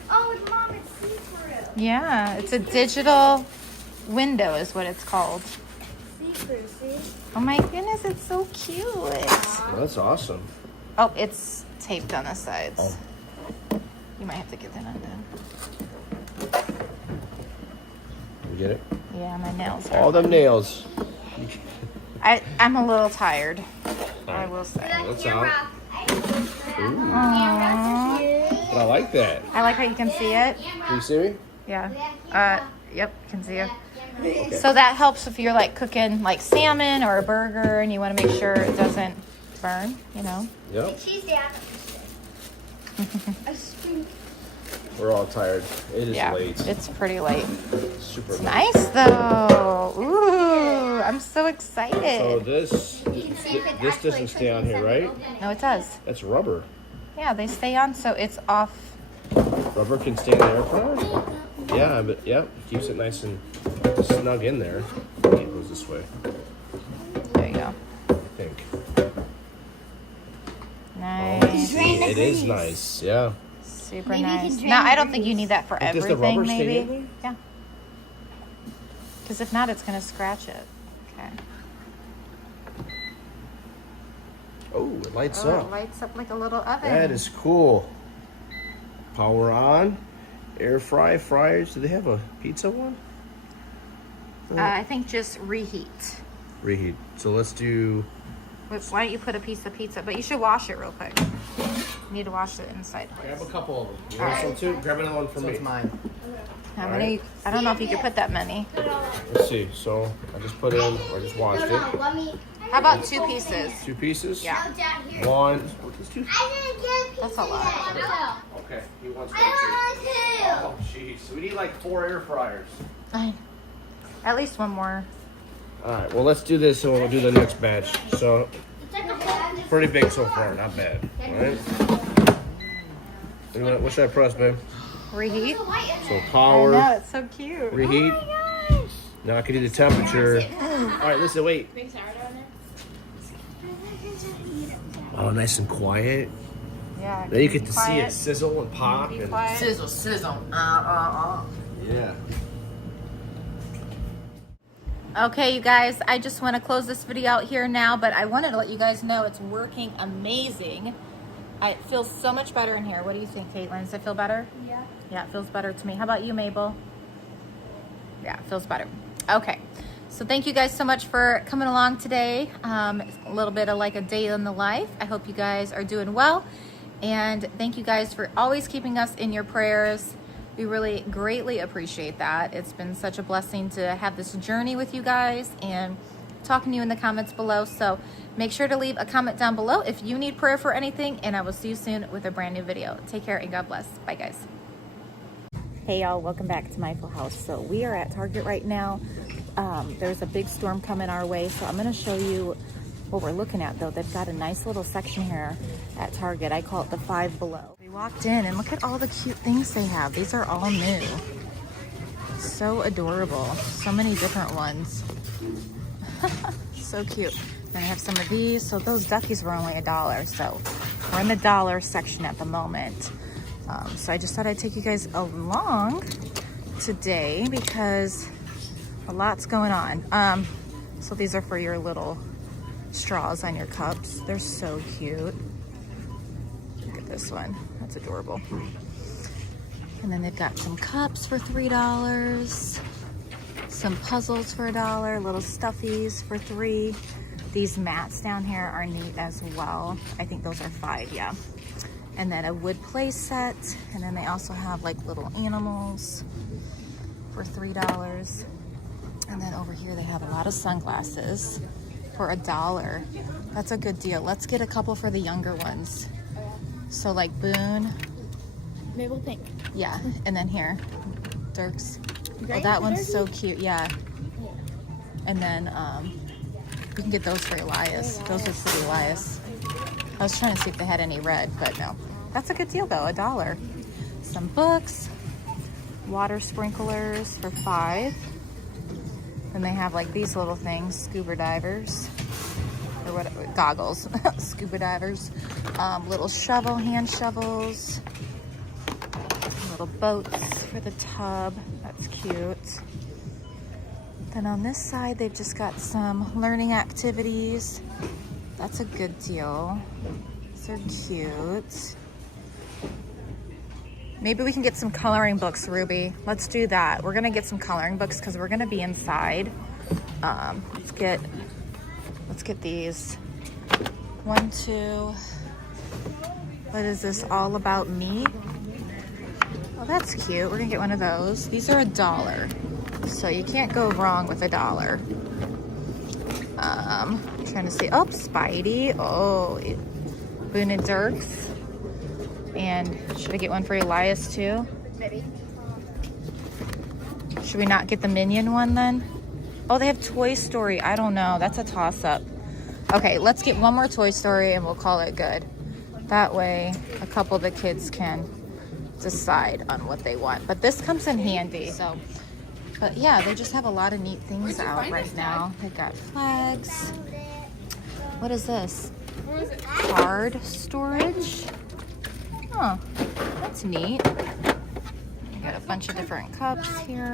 Oh, it's Mom, it's see-through. Yeah, it's a digital window is what it's called. See-through, see? Oh my goodness, it's so cute. Well, that's awesome. Oh, it's taped on the sides. Oh. You might have to get that undone. You get it? Yeah, my nails are. All them nails. I'm a little tired. I will say. That's out. Ooh. Aww. But I like that. I like how you can see it. Can you see me? Yeah. Yep, you can see it. Okay. So that helps if you're like cooking like salmon or a burger and you want to make sure it doesn't burn, you know. Yep. She's down. We're all tired. It is Yeah, late. it's pretty late. Super It's late. nice though. Ooh, I'm so excited. So this doesn't stay on here, right? No, it does. That's rubber. Yeah, they stay on, so it's off. Rubber can stay in the air fryer? Yeah, but yep, keeps it nice and snug in there. It goes this way, There you go. I think. Nice. It is nice, yeah. Super Maybe you can nice. drain Now, the I don't think you need that for Does the everything, rubber stay maybe. in there? Yeah. Because if not, it's going to scratch it. Okay. Oh, it lights Oh, it up. lights up like a little oven. That is cool. Power on. Air fry fryers. Do they have a pizza one? I think just reheat. Reheat. So let's do. Why don't you put a piece of pizza? But you should wash it real quick. You need to wash the inside Grab first. a couple of them. You want some too? Grab another one for me. It's mine. How many? I don't know if you could put that many. Let's see. So I just put in. I just washed it. How about 2 pieces? 2 pieces. Yeah. 1. That's a lot. Okay. He wants 1 too. Oh, jeez. So we need like 4 air fryers. At least 1 more. All right. Well, let's do this and we'll do the next batch. So pretty big so far. Not bad. All right. What should I press, babe? Reheat. So power. I know, it's so cute. Reheat. Now I can do the temperature. All right, listen, wait. Oh, nice and quiet. Yeah. Then you get to see quiet. it sizzle and pop. Be And, quiet. Sizzle, sizzle. yeah. Okay, you guys, I just want to close this video out here now, but I wanted to let you guys know it's working amazing. It feels so much better in here. What do you think, Caitlin? Does it feel better? Yeah. Yeah, it feels better to me. How about you, Mabel? Yeah, it feels better. Okay, so thank you guys so much for coming along today. It's a little bit of like a day in the life. I hope you guys are doing well. And thank you guys for always keeping us in your prayers. We really greatly appreciate that. It's been such a blessing to have this journey with you guys and talking to you in the comments below. So make sure to leave a comment down below if you need prayer for anything, and I will see you soon with a brand new video. Take care and God bless. Bye, guys. Hey y'all, welcome back to My Full House. So we are at Target right now. There's a big storm coming our way, so I'm going to show you what we're looking at though. They've got a nice little section here at Target. I call it the Five Below. We walked in and look at all the cute things they have. These are all new. So adorable. So many different ones. So cute. Then I have some of these. So those duckies were only $1. So we're in the dollar section at the moment. So I just thought I'd take you guys along today because a lot's going on. So these are for your little straws on your cups. They're so cute. Look at this one. That's adorable. And then they've got some cups for $3. Some puzzles for $1. Little stuffies for $3. These mats down here are neat as well. I think those are $5, yeah. And then a wood play set. And then they also have like little animals for $3. And then over here they have a lot of sunglasses for $1. That's a good deal. Let's get a couple for the younger ones. So like Boone. Mabel Pink. Yeah, and then here, Dirks. Oh, that one's so cute, yeah. And then you can get those for Elias. Those are for Elias. I was trying to see if they had any red, but no. That's a good deal though, $1. Some books, water sprinklers for $5. Then they have like these little things, scuba divers, or what, goggles, scuba divers. Little shovel, hand shovels, little boats for the tub. That's cute. Then on this side, they've just got some learning activities. That's a good deal. These are cute. Maybe we can get some coloring books, Ruby. Let's do that. We're gonna get some coloring books because we're gonna be inside. Let's get these. 1, 2. What is this? All About Me. Oh, that's cute. We're gonna get one of those. These are $1, so you can't go wrong with $1. I'm trying to see. Oh, Spidey. Oh, Boone and Dirks. And should I get one for Elias too? Maybe. Should we not get the Minion one then? Oh, they have Toy Story. I don't know. That's a toss-up. Okay, let's get one more Toy Story and we'll call it good. That way, a couple of the kids can decide on what they want. But this comes in handy. So, but yeah, they just have a lot of neat things out right now. They've got flags. What is this? Card storage. Oh, that's neat. We got a bunch of different cups here.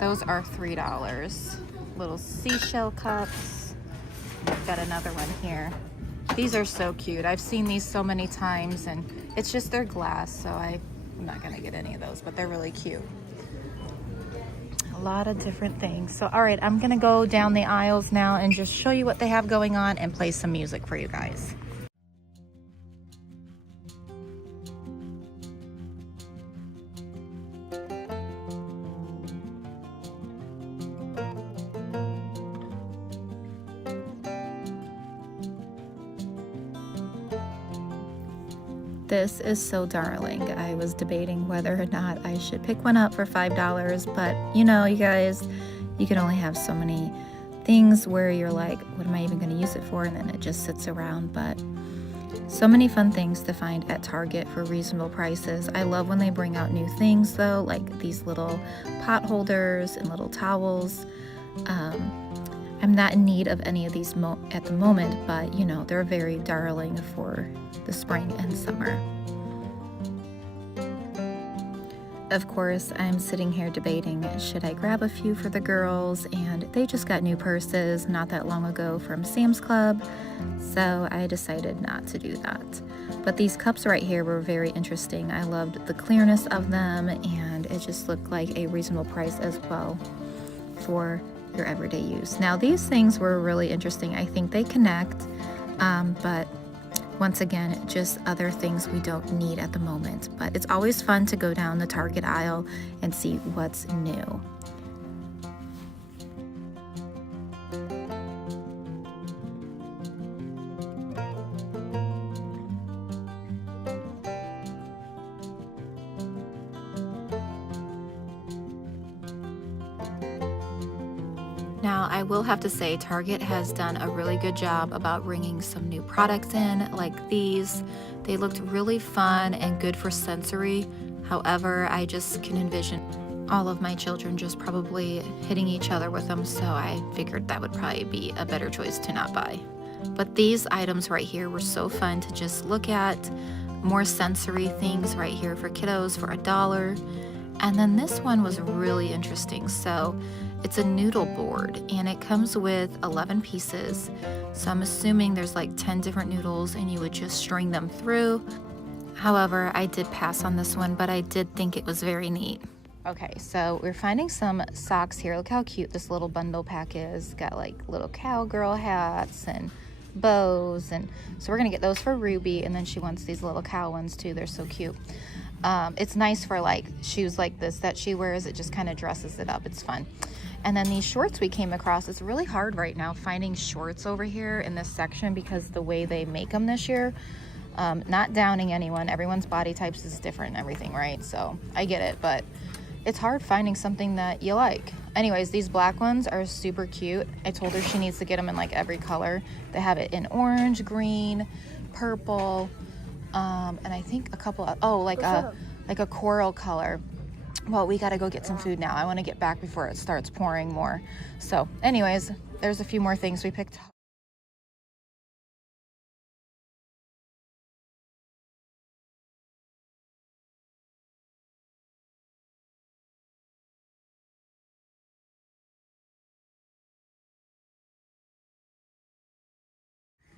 Those are $3. Little seashell cups. I've got another one here. These are so cute. I've seen these so many times and it's just they're glass, so I'm not gonna get any of those, but they're really cute. lot of different things. So, all right, I'm gonna go down the aisles now and just show you what they have going on and play some music for you guys. This is so darling. I was debating whether or not I should pick one up for $5, but you know, you guys, you can only have so many things where you're like, what am I even going to use it for? And then it just sits around. But so many fun things to find at Target for reasonable prices. I love when they bring out new things though, like these little pot holders and little towels. I'm not in need of any of these at the moment, but you know, they're very darling for the spring and summer. Of course, I'm sitting here debating, should I grab a few for the girls? And they just got new purses not that long ago from Sam's Club, so I decided not to do that. But these cups right here were very interesting. I loved the clearness of them, and it just looked like a reasonable price as well for your everyday use. Now, these things were really interesting. I think they connect, but once again, just other things we don't need at the moment. But it's always fun to go down the Target aisle and see what's new. Now, I will have to say Target has done a really good job about bringing some new products in, like these. They looked really fun and good for sensory. However, I just can envision all of my children just probably hitting each other with them, so I figured that would probably be a better choice to not buy. But these items right here were so fun to just look at. More sensory things right here for kiddos for $1. And then this one was really interesting. So it's a noodle board and it comes with 11 pieces. So I'm assuming there's like 10 different noodles and you would just string them through. However, I did pass on this one, but I did think it was very neat. Okay, so we're finding some socks here. Look how cute this little bundle pack is. Got like little cowgirl hats and bows, and so we're gonna get those for Ruby, and then she wants these little cow ones too. They're so cute. It's nice for like shoes like this that she wears. It just kind of dresses it up. It's fun. And then these shorts we came across. It's really hard right now finding shorts over here in this section because the way they make them this year. Not downing anyone. Everyone's body types is different and everything, right? So I get it, but it's hard finding something that you like. Anyways, these black ones are super cute. I told her she needs to get them in like every color. They have it in orange, green, purple, and I think a couple of, like a coral color. Well, we gotta go get some food now. I wanna get back before it starts pouring more. So anyways, there's a few more things we picked up.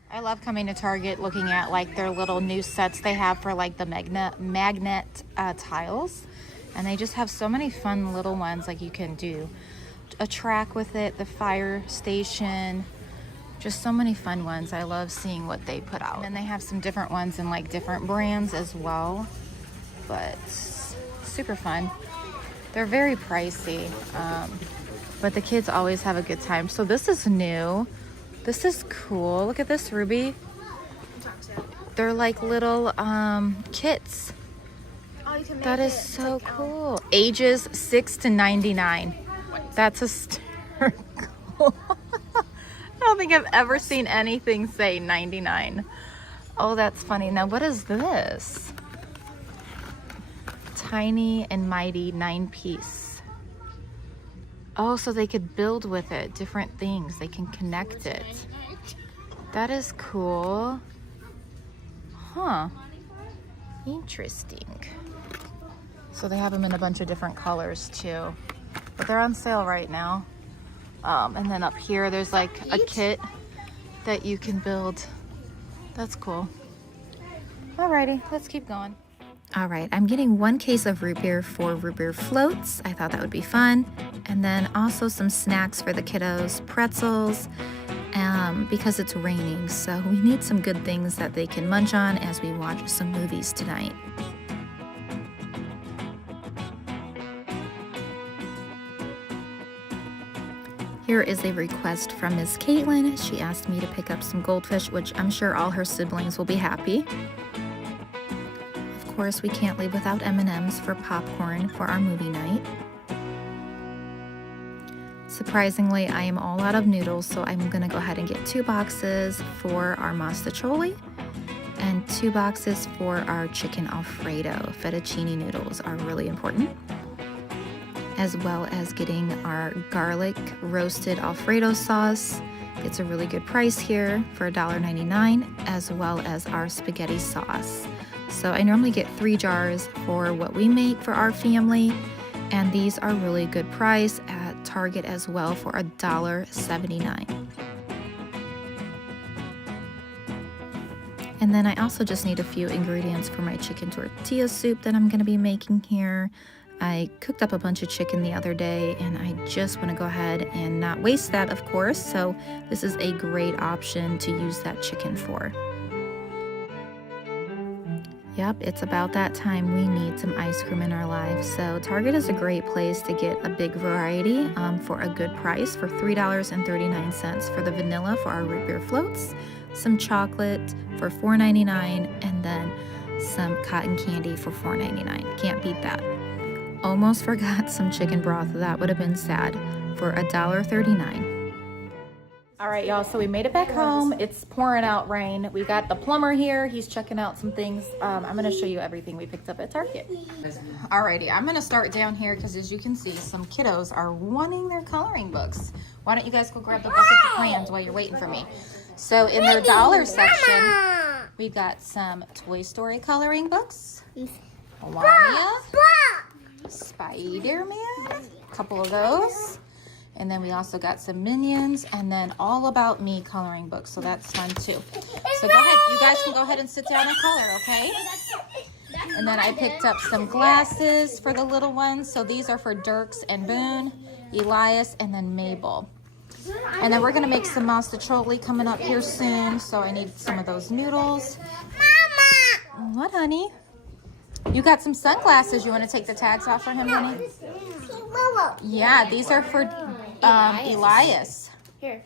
I love coming to Target looking at like their little new sets they have for like the magnet tiles, and they just have so many fun little ones. Like you can do a track with it, the fire station, just so many fun ones. I love seeing what they put out. And they have some different ones in like different brands as well, but super fun. They're very pricey, but the kids always have a good time. So this is new. This is cool. Look at this, Ruby. They're like little kits. Oh, you can make That is so cool. Ages 6 to 99. That's hysterical. I don't think I've ever seen anything say 99. Oh, that's funny. Now, what is this? Tiny and Mighty 9-piece. Oh, so they could build with it different things. They can connect it. That is cool. Huh. Interesting. So they have them in a bunch of different colors too. But they're on sale right now. And then up here, there's like a kit that you can build. That's cool. Alrighty, let's keep going. All right, I'm getting 1 case of root beer for root beer floats. I thought that would be fun. And then also some snacks for the kiddos, pretzels, because it's raining. So we need some good things that they can munch on as we watch some movies tonight. Here is a request from Miss Caitlin. She asked me to pick up some goldfish, which I'm sure all her siblings will be happy. Of course, we can't leave without M&Ms for popcorn for our movie night. Surprisingly, I am all out of noodles, so I'm gonna go ahead and get 2 boxes for our mostaccioli and 2 boxes for our chicken Alfredo. Fettuccine noodles are really important, as well as getting our garlic roasted Alfredo sauce. It's a really good price here for $1.99, as well as our spaghetti sauce. So I normally get 3 jars for what we make for our family, and these are really good price at Target as well for $1.79. And then I also just need a few ingredients for my chicken tortilla soup that I'm gonna be making here. I cooked up a bunch of chicken the other day, and I just want to go ahead and not waste that, of course, so this is a great option to use that chicken for. Yep, it's about that time we need some ice cream in our lives, so Target is a great place to get a big variety for a good price for $3.39 for the vanilla for our root beer floats, some chocolate for $4.99, and then some cotton candy for $4.99. Can't beat that. Almost forgot some chicken broth. That would have been sad, for $1.39. All right, y'all, so we made it back home. It's pouring out rain. We got the plumber here. He's checking out some things. I'm gonna show you everything we picked up at Target. Alrighty, I'm gonna start down here because as you can see, some kiddos are wanting their coloring books. Why don't you guys go grab the buckets of crayons while you're waiting for me? So in their dollar section, we've got some Toy Story coloring books, Lamia, Spider-Man, a couple of those, and then we also got some Minions, and then All About Me coloring books, so that's fun too. So go ahead, you guys can go ahead and sit down and color, okay? And then I picked up some glasses for the little ones, so these are for Dirks and Boone, Elias, and then Mabel. And then we're gonna make some mostaccioli coming up here soon, so I need some of those noodles. Mama! What, honey? You got some sunglasses. You want to take the tags off for him, honey? Yeah, these are for Elias. Here.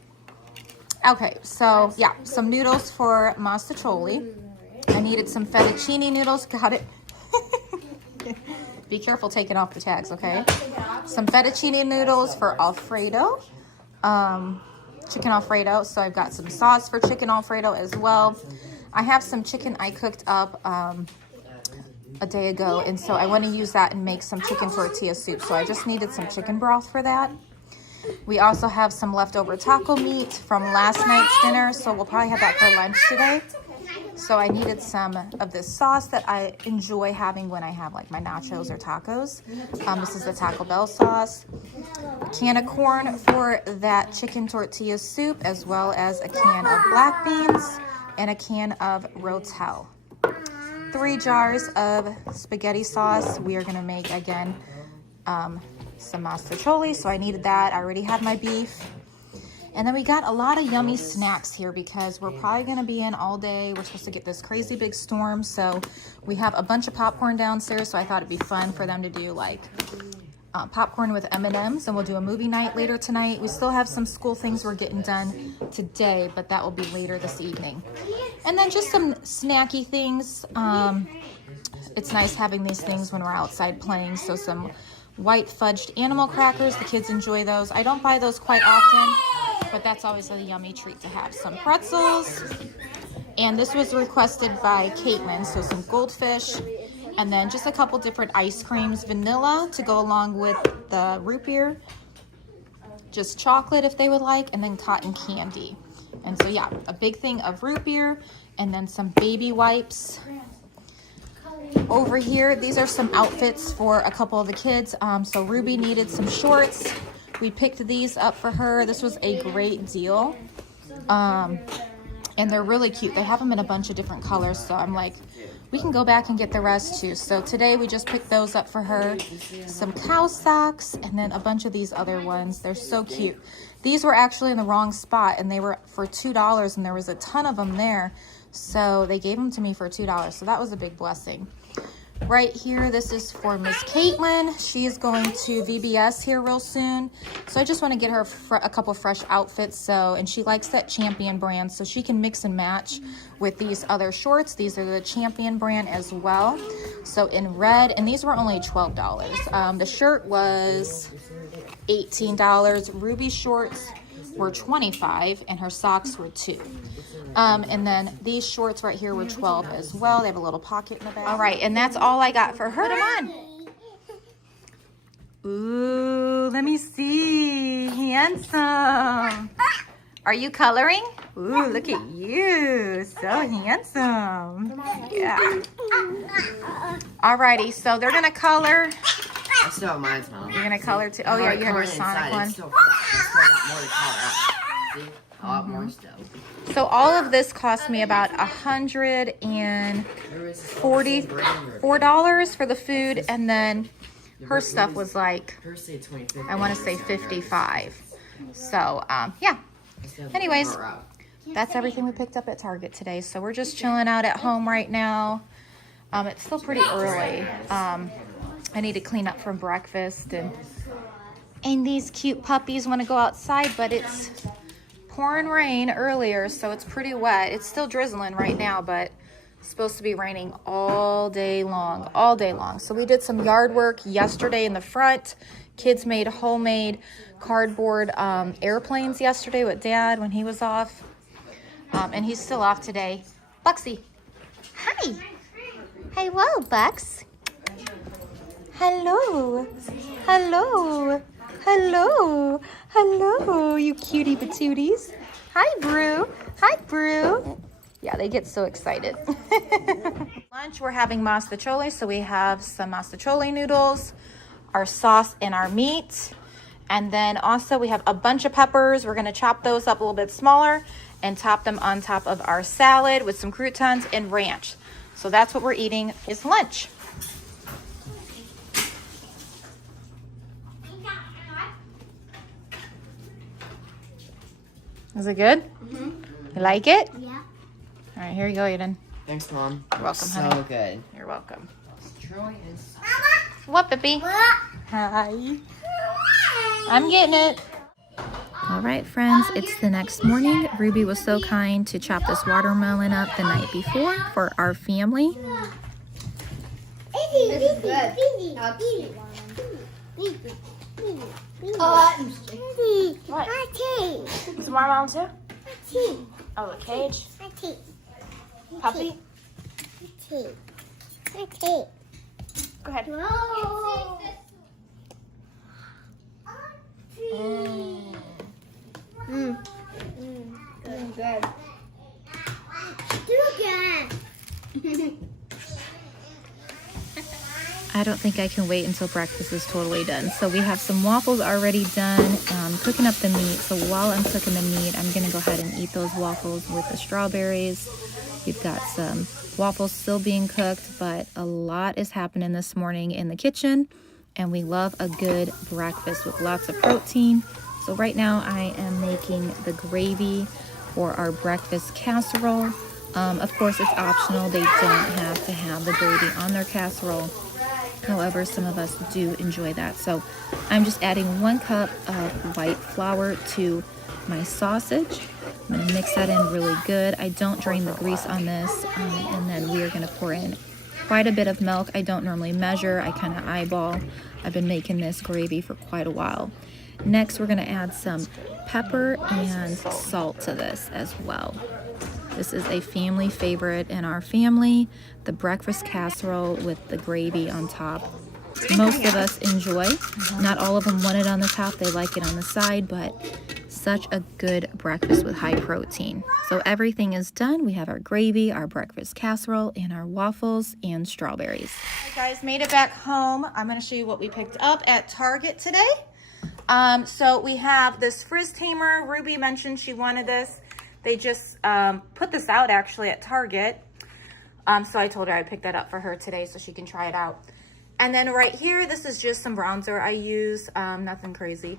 Okay, so yeah, some noodles for mostaccioli. I needed some fettuccine noodles. Got it. Be careful taking off the tags, okay? Some fettuccine noodles for Alfredo. Chicken Alfredo. So I've got some sauce for chicken Alfredo as well. I have some chicken I cooked up a day ago, and so I want to use that and make some chicken tortilla soup, so I just needed some chicken broth for that. We also have some leftover taco meat from last night's dinner, so we'll probably have that for lunch today. So I needed some of this sauce that I enjoy having when I have like my nachos or tacos. This is the Taco Bell sauce. A can of corn for that chicken tortilla soup, as well as a can of black beans and a can of Rotel. 3 jars of spaghetti sauce. We are gonna make, again, some mostaccioli, so I needed that. I already had my beef. And then we got a lot of yummy snacks here because we're probably gonna be in all day. We're supposed to get this crazy big storm, so we have a bunch of popcorn downstairs, so I thought it'd be fun for them to do like popcorn with M&Ms, and we'll do a movie night later tonight. We still have some school things we're getting done today, but that will be later this evening. And then just some snacky things. It's nice having these things when we're outside playing. So some white fudged animal crackers. The kids enjoy those. I don't buy those quite often, but that's always a yummy treat to have. Some pretzels. And this was requested by Caitlin, so some goldfish. And then just a couple different ice creams, vanilla to go along with the root beer, just chocolate if they would like, and then cotton candy. And so yeah, a big thing of root beer, and then some baby wipes. Over here, these are some outfits for a couple of the kids. So Ruby needed some shorts. We picked these up for her. This was a great deal. And they're really cute. They have them in a bunch of different colors, so I'm like, we can go back and get the rest too. So today we just picked those up for her. Some cow socks and then a bunch of these other ones. They're so cute. These were actually in the wrong spot and they were for $2 and there was a ton of them there. So they gave them to me for $2. So that was a big blessing. Right here, this is for Miss Caitlin. She is going to VBS here real soon. So I just want to get her a couple fresh outfits. And she likes that Champion brand, so she can mix and match with these other shorts. These are the Champion brand as well. So in red, and these were only $12. The shirt was $18. Ruby shorts were $25 and her socks were $2. And then these shorts right here were $12 as well. They have a little pocket in the back. All right, and that's all I got for her. Put them on. Ooh, let me see. Handsome. Are you coloring? Ooh, look at you. So handsome. Yeah. Alrighty, so they're gonna color. I still have mine, Mom. You're gonna color too. Oh yeah, you have your Sonic one. It's still got more to color out. See? A lot more stuff. So all of this cost me about $144 for the food, and then her stuff was like, I want to say $55. So yeah. Anyways, that's everything we picked up at Target today. So we're just chilling out at home right now. It's still pretty early. I need to clean up from breakfast, and these cute puppies want to go outside, but it's pouring rain earlier, so it's pretty wet. It's still drizzling right now, but it's supposed to be raining all day long. So we did some yard work yesterday in the front. Kids made homemade cardboard airplanes yesterday with Dad when he was off, and he's still off today. Buxy, hi. Hello, Bucks. Hello. Hello, you cutie patooties. Hi, Brew. Yeah, they get so excited. Lunch, we're having mastachole, so we have some mastachole noodles, our sauce, and our meat. And then also we have a bunch of peppers. We're gonna chop those up a little bit smaller and top them on top of our salad with some croutons and ranch. So that's what we're eating is lunch. Is it good? Mm-hmm. You like it? Yeah. All right, here you go, Aiden. Thanks, Mom. You're welcome, so honey. So good. You're welcome. Troy is... What, Pippi? Hi. I'm getting it. All right, friends, it's the next morning. Ruby was so kind to chop this watermelon up the night before for our family. This is good. What? Some watermelon too? Oh, the cage? Puppy? Go ahead. Good. Do again. I don't think I can wait until breakfast is totally done. So we have some waffles already done. Cooking up the meat. So while I'm cooking the meat, I'm going to go ahead and eat those waffles with the strawberries. We've got some waffles still being cooked, but a lot is happening this morning in the kitchen. And we love a good breakfast with lots of protein. So right now I am making the gravy for our breakfast casserole. Of course, it's optional. They don't have to have the gravy on their casserole. However, some of us do enjoy that. So I'm just adding 1 cup of white flour to my sausage. I'm going to mix that in really good. I don't drain the grease on this. And then we are going to pour in quite a bit of milk. I don't normally measure. I kind of eyeball. I've been making this gravy for quite a while. Next, we're going to add some pepper and salt to this as well. This is a family favorite in our family, the breakfast casserole with the gravy on top. Most of us enjoy. Not all of them want it on the top. They like it on the side, but such a good breakfast with high protein. So everything is done. We have our gravy, our breakfast casserole, and our waffles and strawberries. Hey guys, made it back home. I'm going to show you what we picked up at Target today. So we have this frizz tamer. Ruby mentioned she wanted this. They just put this out actually at Target. So I told her I'd pick that up for her today so she can try it out. And then right here, this is just some bronzer I use, nothing crazy.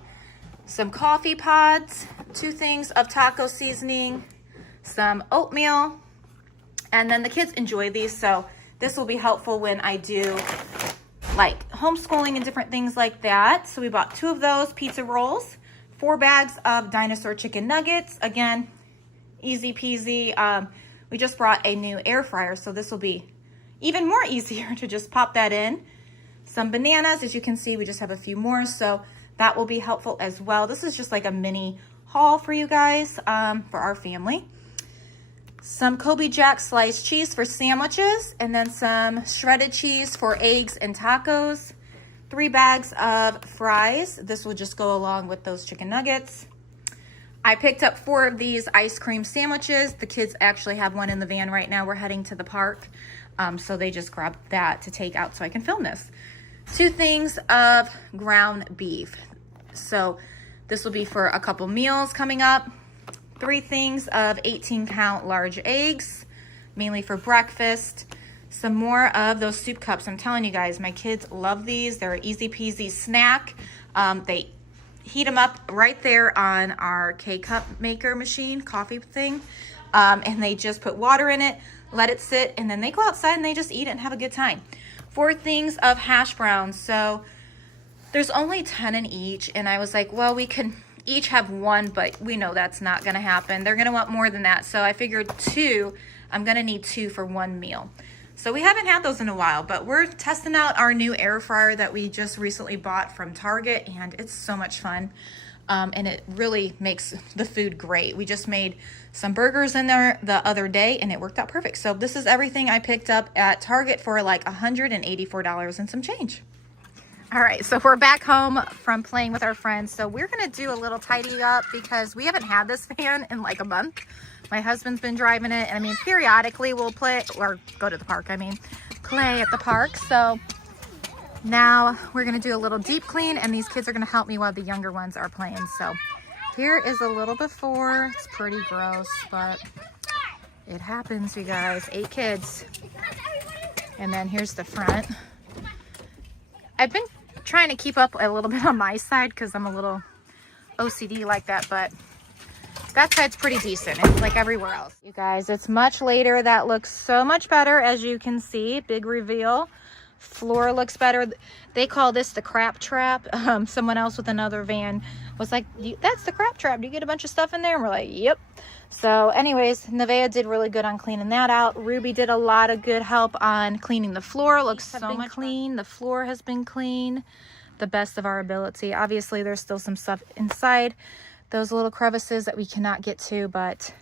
Some coffee pods, 2 things of taco seasoning, some oatmeal, and then the kids enjoy these, so this will be helpful when I do like homeschooling and different things like that. So we bought 2 of those pizza rolls, 4 bags of dinosaur chicken nuggets. Again, easy peasy. We just brought a new air fryer, so this will be even more easier to just pop that in. Some bananas, as you can see, we just have a few more, so that will be helpful as well. This is just like a mini haul for you guys, for our family. Some Kobe Jack sliced cheese for sandwiches, and then some shredded cheese for eggs and tacos. 3 bags of fries. This will just go along with those chicken nuggets. I picked up 4 of these ice cream sandwiches. The kids actually have one in the van right now. We're heading to the park. So they just grabbed that to take out so I can film this. 2 things of ground beef. So this will be for a couple meals coming up. 3 things of 18-count large eggs, mainly for breakfast. Some more of those soup cups. I'm telling you guys, my kids love these. They're an easy peasy snack. They heat them up right there on our K-cup maker machine, coffee thing. And they just put water in it, let it sit, and then they go outside and they just eat it and have a good time. 4 things of hash browns. So there's only 10 in each, and I was like, well, we can each have 1, but we know that's not gonna happen. They're gonna want more than that. So I figured 2, I'm gonna need 2 for 1 meal. So we haven't had those in a while, but we're testing out our new air fryer that we just recently bought from Target, and it's so much fun. And it really makes the food great. We just made some burgers in there the other day, and it worked out perfect. So this is everything I picked up at Target for like $184 and some change. All right, so we're back home from playing with our friends. So we're gonna do a little tidy up because we haven't had this van in like a month. My husband's been driving it, and I mean, periodically we'll play, or go to the park, play at the park. So now we're gonna do a little deep clean, and these kids are gonna help me while the younger ones are playing. So here is a little before. It's pretty gross, but it happens, you guys. 8 kids. And then here's the front. I've been trying to keep up a little bit on my side because I'm a little OCD like that, but that side's pretty decent. It's like everywhere else. You guys, it's much later. That looks so much better, as you can see. Big reveal. Floor looks better. They call this the crap trap. Someone else with another van was like, that's the crap trap. Do you get a bunch of stuff in there? And we're like, yep. So anyways, Nevaeh did really good on cleaning that out. Ruby did a lot of good help on cleaning the floor. Looks so much clean. The floor has been clean, the best of our ability. Obviously, there's still some stuff inside those little crevices that we cannot get to, but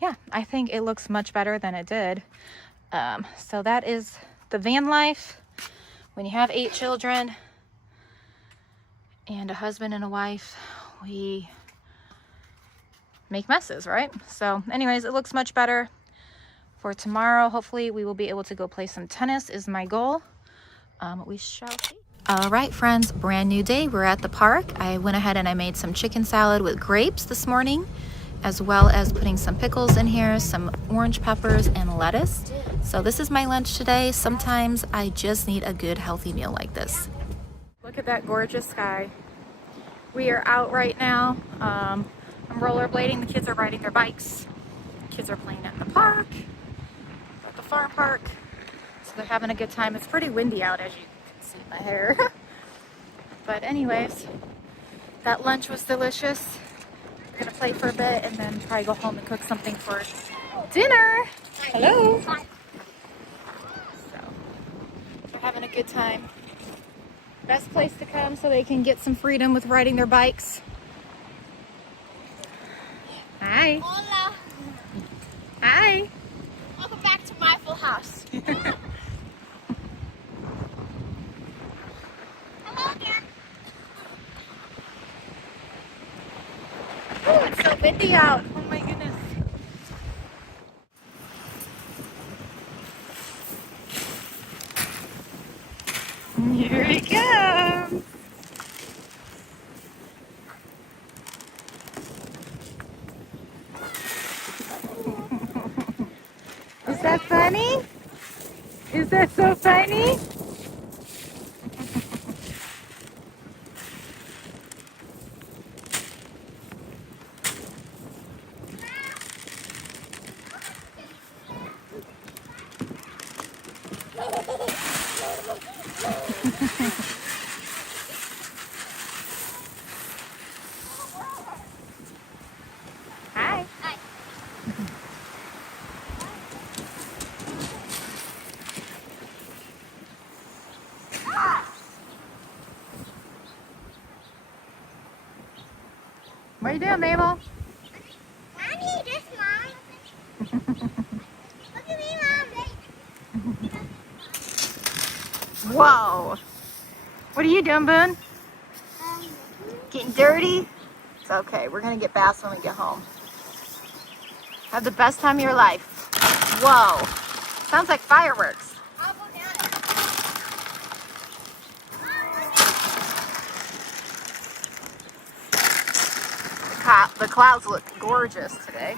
yeah, I think it looks much better than it did. So that is the van life. When you have 8 children and a husband and a wife, we make messes, right? So anyways, it looks much better. For tomorrow, hopefully we will be able to go play some tennis is my goal. We shall see. All right, friends, brand new day. We're at the park. I went ahead and I made some chicken salad with grapes this morning, as well as putting some pickles in here, some orange peppers and lettuce. So this is my lunch today. Sometimes I just need a good healthy meal like this. Look at that gorgeous sky. We are out right now. I'm rollerblading. The kids are riding their bikes. Kids are playing at the park, at the farm park. So they're having a good time. It's pretty windy out, as you can see my hair. But anyways, that lunch was delicious. We're gonna play for a bit and then probably go home and cook something for dinner. Hello. So they're having a good time. Best place to come so they can get some freedom with riding their bikes. Hi. Hola. Hi. Welcome back to my full house. Hello again. Oh, it's so windy out. Oh my goodness. Here we go. Is that funny? Is that so funny? Hi. Hi. What are you doing, Mabel? Mommy, this Mom. Look at me, Mom. Whoa. What are you doing, Boone? Getting dirty? It's okay. We're going to get baths when we get home. Have the best time of your life. Whoa. Sounds like fireworks. I'll go down The clouds look gorgeous today.